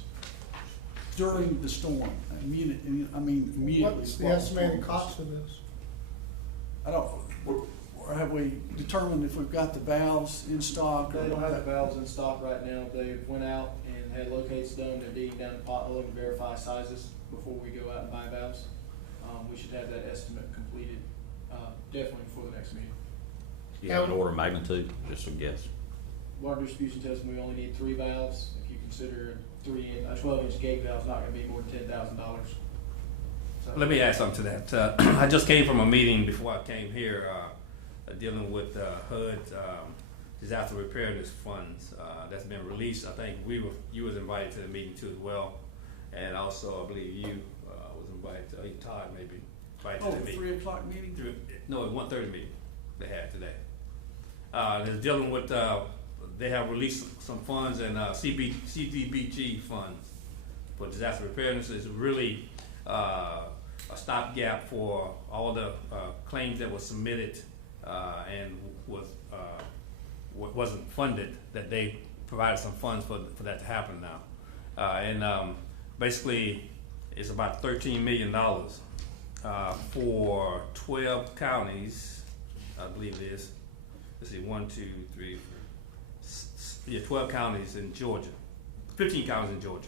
during the storm. Immediately. What's the estimated cost of this? I don't, or have we determined if we've got the valves in stock? They don't have the valves in stock right now. They went out and had locates done. They're digging down the pothole and verify sizes before we go out and buy valves. We should have that estimate completed definitely before the next meeting. You have an order of magnitude, just a guess. Water distribution tells me we only need 3 valves. If you consider a 12-inch gate valve, not going to be more than $10,000. So. Let me add something to that. I just came from a meeting before I came here dealing with HUD disaster preparedness funds that's been released. I think you was invited to the meeting too as well, and also I believe you was invited. Todd maybe invited to the meeting. 3 o'clock meeting? No, 1:30 meeting they had today. They're dealing with. They have released some funds and CDBG funds for disaster preparedness. Is really a stopgap for all the claims that were submitted and wasn't funded. That they provided some funds for that to happen now, basically it's about $13 million for 12 counties, I believe it is. Let's see, 1, 2, 3, 4. 12 counties in Georgia, 15 counties in Georgia,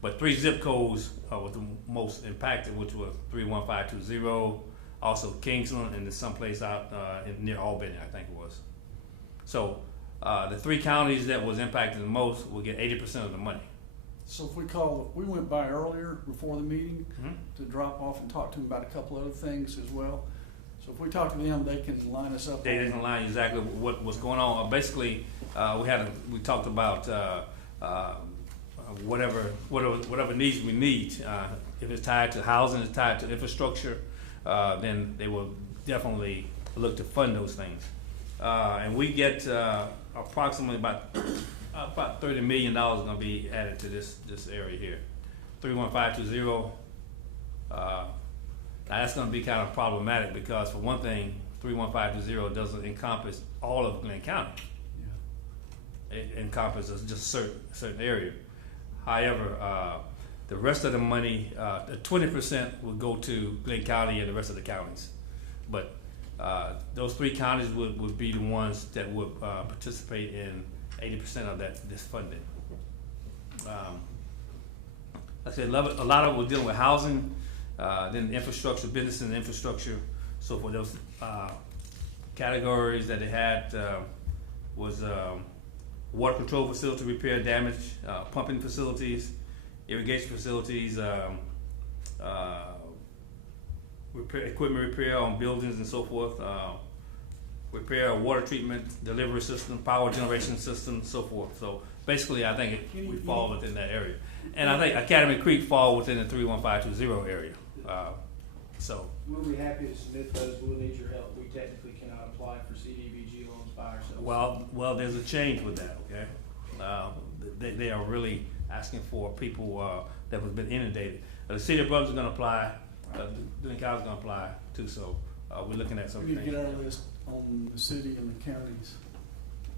but 3 zip codes were the most impacted, which was 31520, also Kingsland, and then someplace out near Albany, I think it was. So the 3 counties that was impacted the most will get 80% of the money. So if we went by earlier before the meeting to drop off and talk to them about a couple other things as well. So if we talk to them, they can line us up. They can line exactly what's going on. Basically, we talked about whatever needs we need. If it's tied to housing, it's tied to infrastructure, then they will definitely look to fund those things. And we get approximately about $30 million going to be added to this area here. 31520. Now that's going to be kind of problematic because, for one thing, 31520 doesn't encompass all of Glynn County. Yeah. It encompasses just a certain area. However, the rest of the money, the 20% will go to Glynn County and the rest of the counties. But those 3 counties would be the ones that would participate in 80% of this funding. Like I said, a lot of it was dealing with housing. Then infrastructure, business and infrastructure. So for those categories that they had was water control facility repair damage, pumping facilities, irrigation facilities, equipment repair on buildings and so forth, repair of water treatment, delivery system, power generation system, so forth. So basically I think we fall within that area. And I think Academy Creek fall within the 31520 area. We'll be happy to submit those. We'll need your help. We technically cannot apply for CDA by ourselves. Well, there's a change with that, okay? They are really asking for people, that have been inundated. The city of Brunswick is gonna apply, Glynn County's gonna apply too, so, we're looking at some We need things. to get our list on the city and the counties.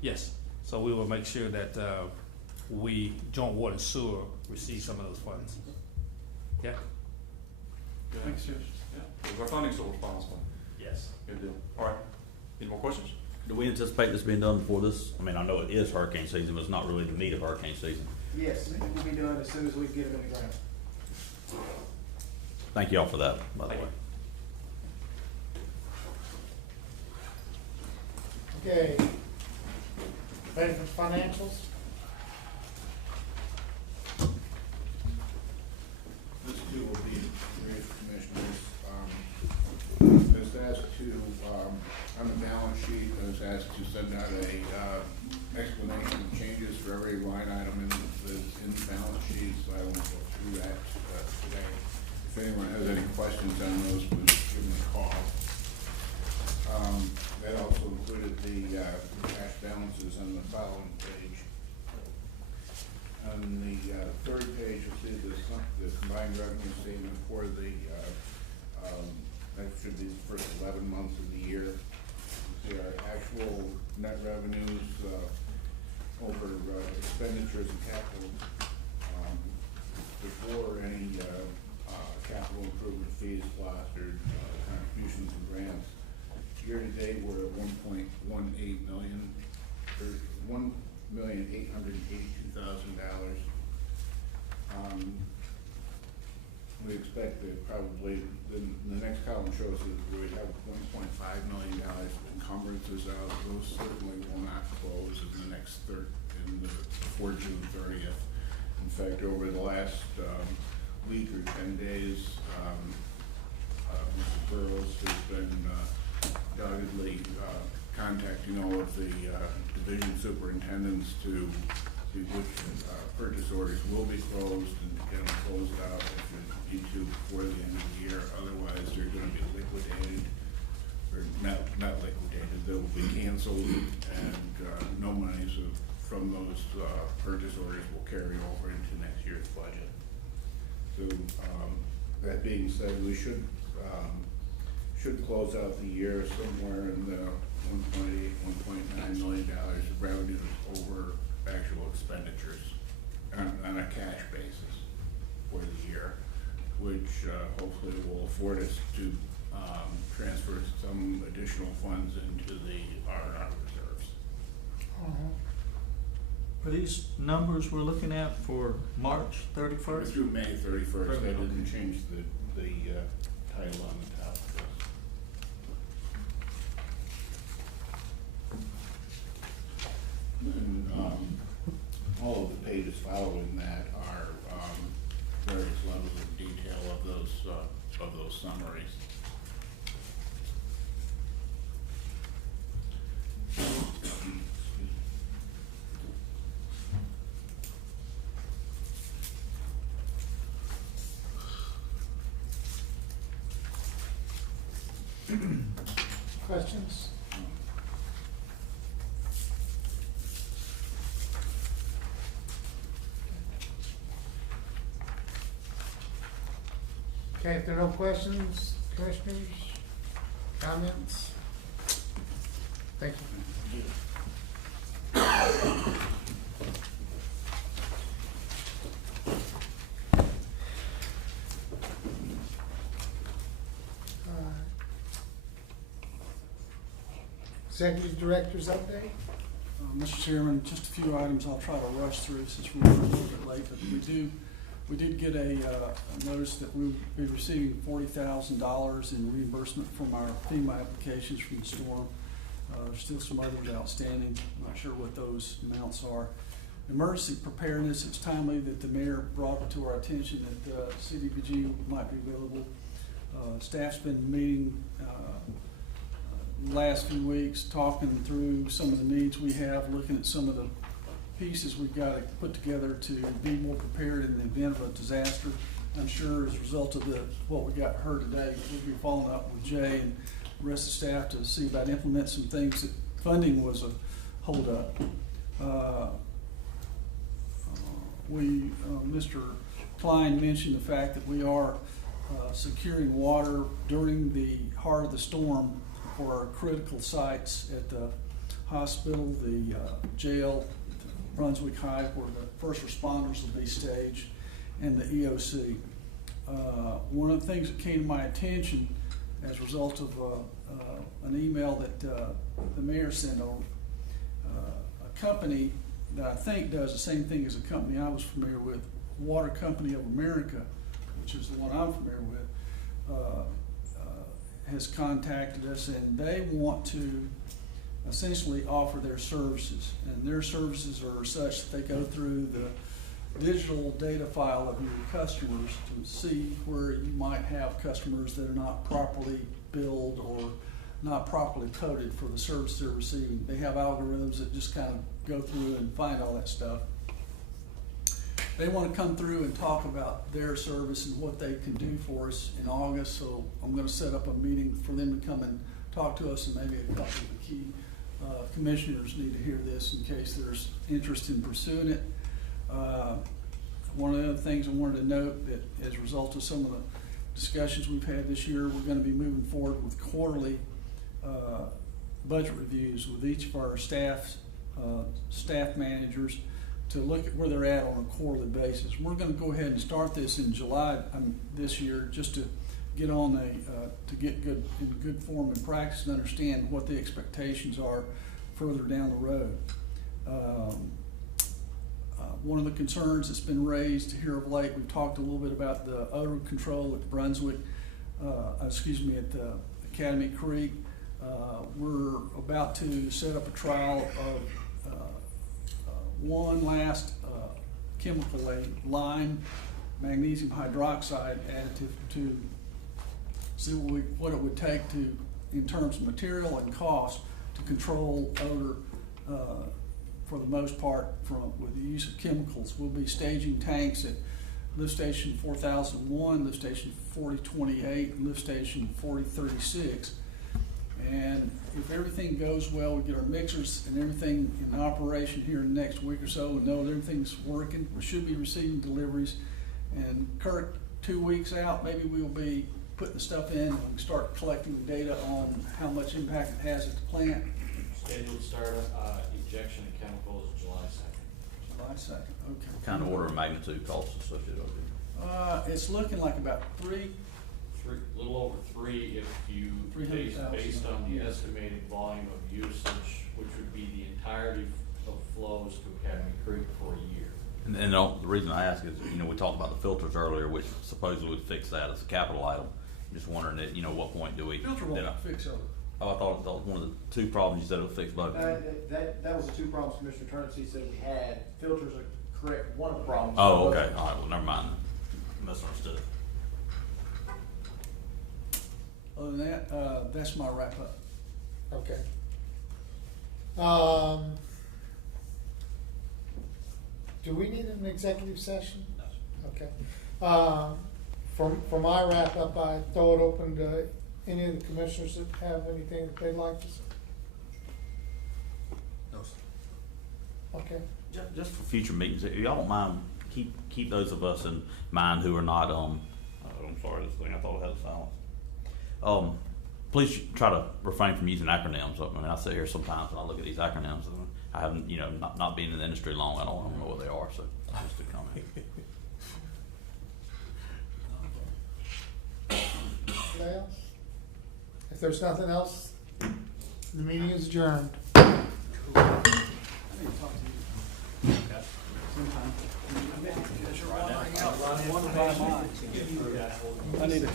Yes, so we will make sure that, we, joint water and sewer, receive some of those funds. Yeah? Thanks, Judge. Yeah, is our funding source possible? Yes. Good deal. All right, any more questions? Do we anticipate this being done before this? I mean, I know it is hurricane season, but it's not really the meat of hurricane season. Yes, it will be done as soon as we get them in the ground. Thank y'all for that, by the way. Okay. Ready for financials? This too will be brief, Commissioners. Is asked to, on the balance sheet, is asked to send out a explanation of changes for every line item in the balance sheet, so I won't go through that today. If anyone has any questions on those, please give me a call. That also included the cash balances on the following page. On the third page, you'll see the combined revenue statement for the, that should be the first 11 months of the year. You see our actual net revenues over expenditures and capital before any capital improvement fees, lost, or contributions and grants. Year to date, we're at $1.18 million, or $1,882,000. We expect that probably the next column shows that we have $1.5 million of encumbrances out. Those certainly will not close in the next before June 30th. In fact, over the last week or 10 days, Mr. Burrows has been doggedly contacting all of the division superintendents to see which purchase orders will be closed and get them closed out if you need to before the end of the year. Otherwise, they're going to be liquidated, or not liquidated. They will be canceled, and no monies from those purchase orders will carry over into next year's budget. So that being said, we should close out the year somewhere in the $1.8, $1.9 million of revenues over actual expenditures on a cash basis for the year, which hopefully will afford us to transfer some additional funds into the R&R reserves. Are these numbers we're looking at for March 31st? Through May 31st, I didn't change the title on the top. And all of the pages following that are various levels of detail of those summaries. Questions? Okay, if there are no questions, commissioners, comments? Thank you. Executive Director's update? Mr. Chairman, just a few items I'll try to rush through since we're a little bit late, but we did get a notice that we'll be receiving $40,000 in reimbursement from our FEMA applications from the storm. There's still some others outstanding. I'm not sure what those amounts are. Emergency preparedness, it's timely that the mayor brought to our attention that CDBG might be available. Staff's been meeting last few weeks, talking through some of the needs we have, looking at some of the pieces we've got to put together to be more prepared in the event of a disaster. I'm sure as a result of what we got heard today, we'll be following up with Jay and the rest of the staff to see about implement some things that funding was a holdup. Mr. Klein mentioned the fact that we are securing water during the heart of the storm for our critical sites at the hospital, the jail, Brunswick High, where the first responders will be staged, and the EOC. One of the things that came to my attention as a result of an email that the mayor sent on a company that I think does the same thing as a company I was familiar with, Water Company of America, which is the one I'm familiar with, has contacted us, and they want to essentially offer their services. And their services are such that they go through the digital data file of your customers to see where you might have customers that are not properly billed or not properly coded for the service they're receiving. They have algorithms that just kind of go through and find all that stuff. They want to come through and talk about their service and what they can do for us in August, so I'm going to set up a meeting for them to come and talk to us, and maybe a couple of the key commissioners need to hear this in case there's interest in pursuing it. One of the other things I wanted to note, that as a result of some of the discussions we've had this year, we're going to be moving forward with quarterly budget reviews with each of our staff managers to look at where they're at on a quarterly basis. We're going to go ahead and start this in July this year, just to get on to get good in good form and practice and understand what the expectations are further down the road. One of the concerns that's been raised here of late, we've talked a little bit about the odor control at Brunswick, at the Academy Creek. We're about to set up a trial of one last chemical, a lime magnesium hydroxide additive, to see what it would take to, in terms of material and cost, to control odor for the most part with the use of chemicals. We'll be staging tanks at lift station 4001, lift station 4028, and lift station 4036. And if everything goes well, we get our mixers and everything in operation here in the next week or so, and know that everything's working. We should be receiving deliveries. And Kirk, 2 weeks out, maybe we'll be putting the stuff in and start collecting data on how much impact it has at the plant. Scheduled start ejection of chemicals July 2nd. July 2nd, okay. What kind of order of magnitude costs associated with it? It's looking like about three, A little over 3 if you $300,000. based on the estimated volume of usage, which would be the entirety of flows to Academy Creek for a year. And the reason I ask is, we talked about the filters earlier, which supposedly would fix that as a capital item. I'm just wondering at, what point do we? Filter won't fix odor. Oh, I thought that was one of the 2 problems you said it would fix both. That was the 2 problems Commissioner Turnipseed said we had. Filters are correct one of the problems. Oh, okay. All right. Well, never mind. Misunderstood. Other than that, that's my wrap up. Okay. Do we need an executive session? No. Okay. For my wrap up, I throw it open to any of the commissioners that have anything that they'd like to say. No, sir. Okay. Just for future meetings, if y'all don't mind, keep those of us in mind who are not, I'm sorry, this thing, I thought it had silence. Please try to refrain from using acronyms. I mean, I sit here sometimes and I look at these acronyms and I haven't, not being in the industry long, I don't know what they are, so just a comment. Anybody else? If there's nothing else, the meeting is adjourned. I need to talk to you. Okay. Sometime. I need to.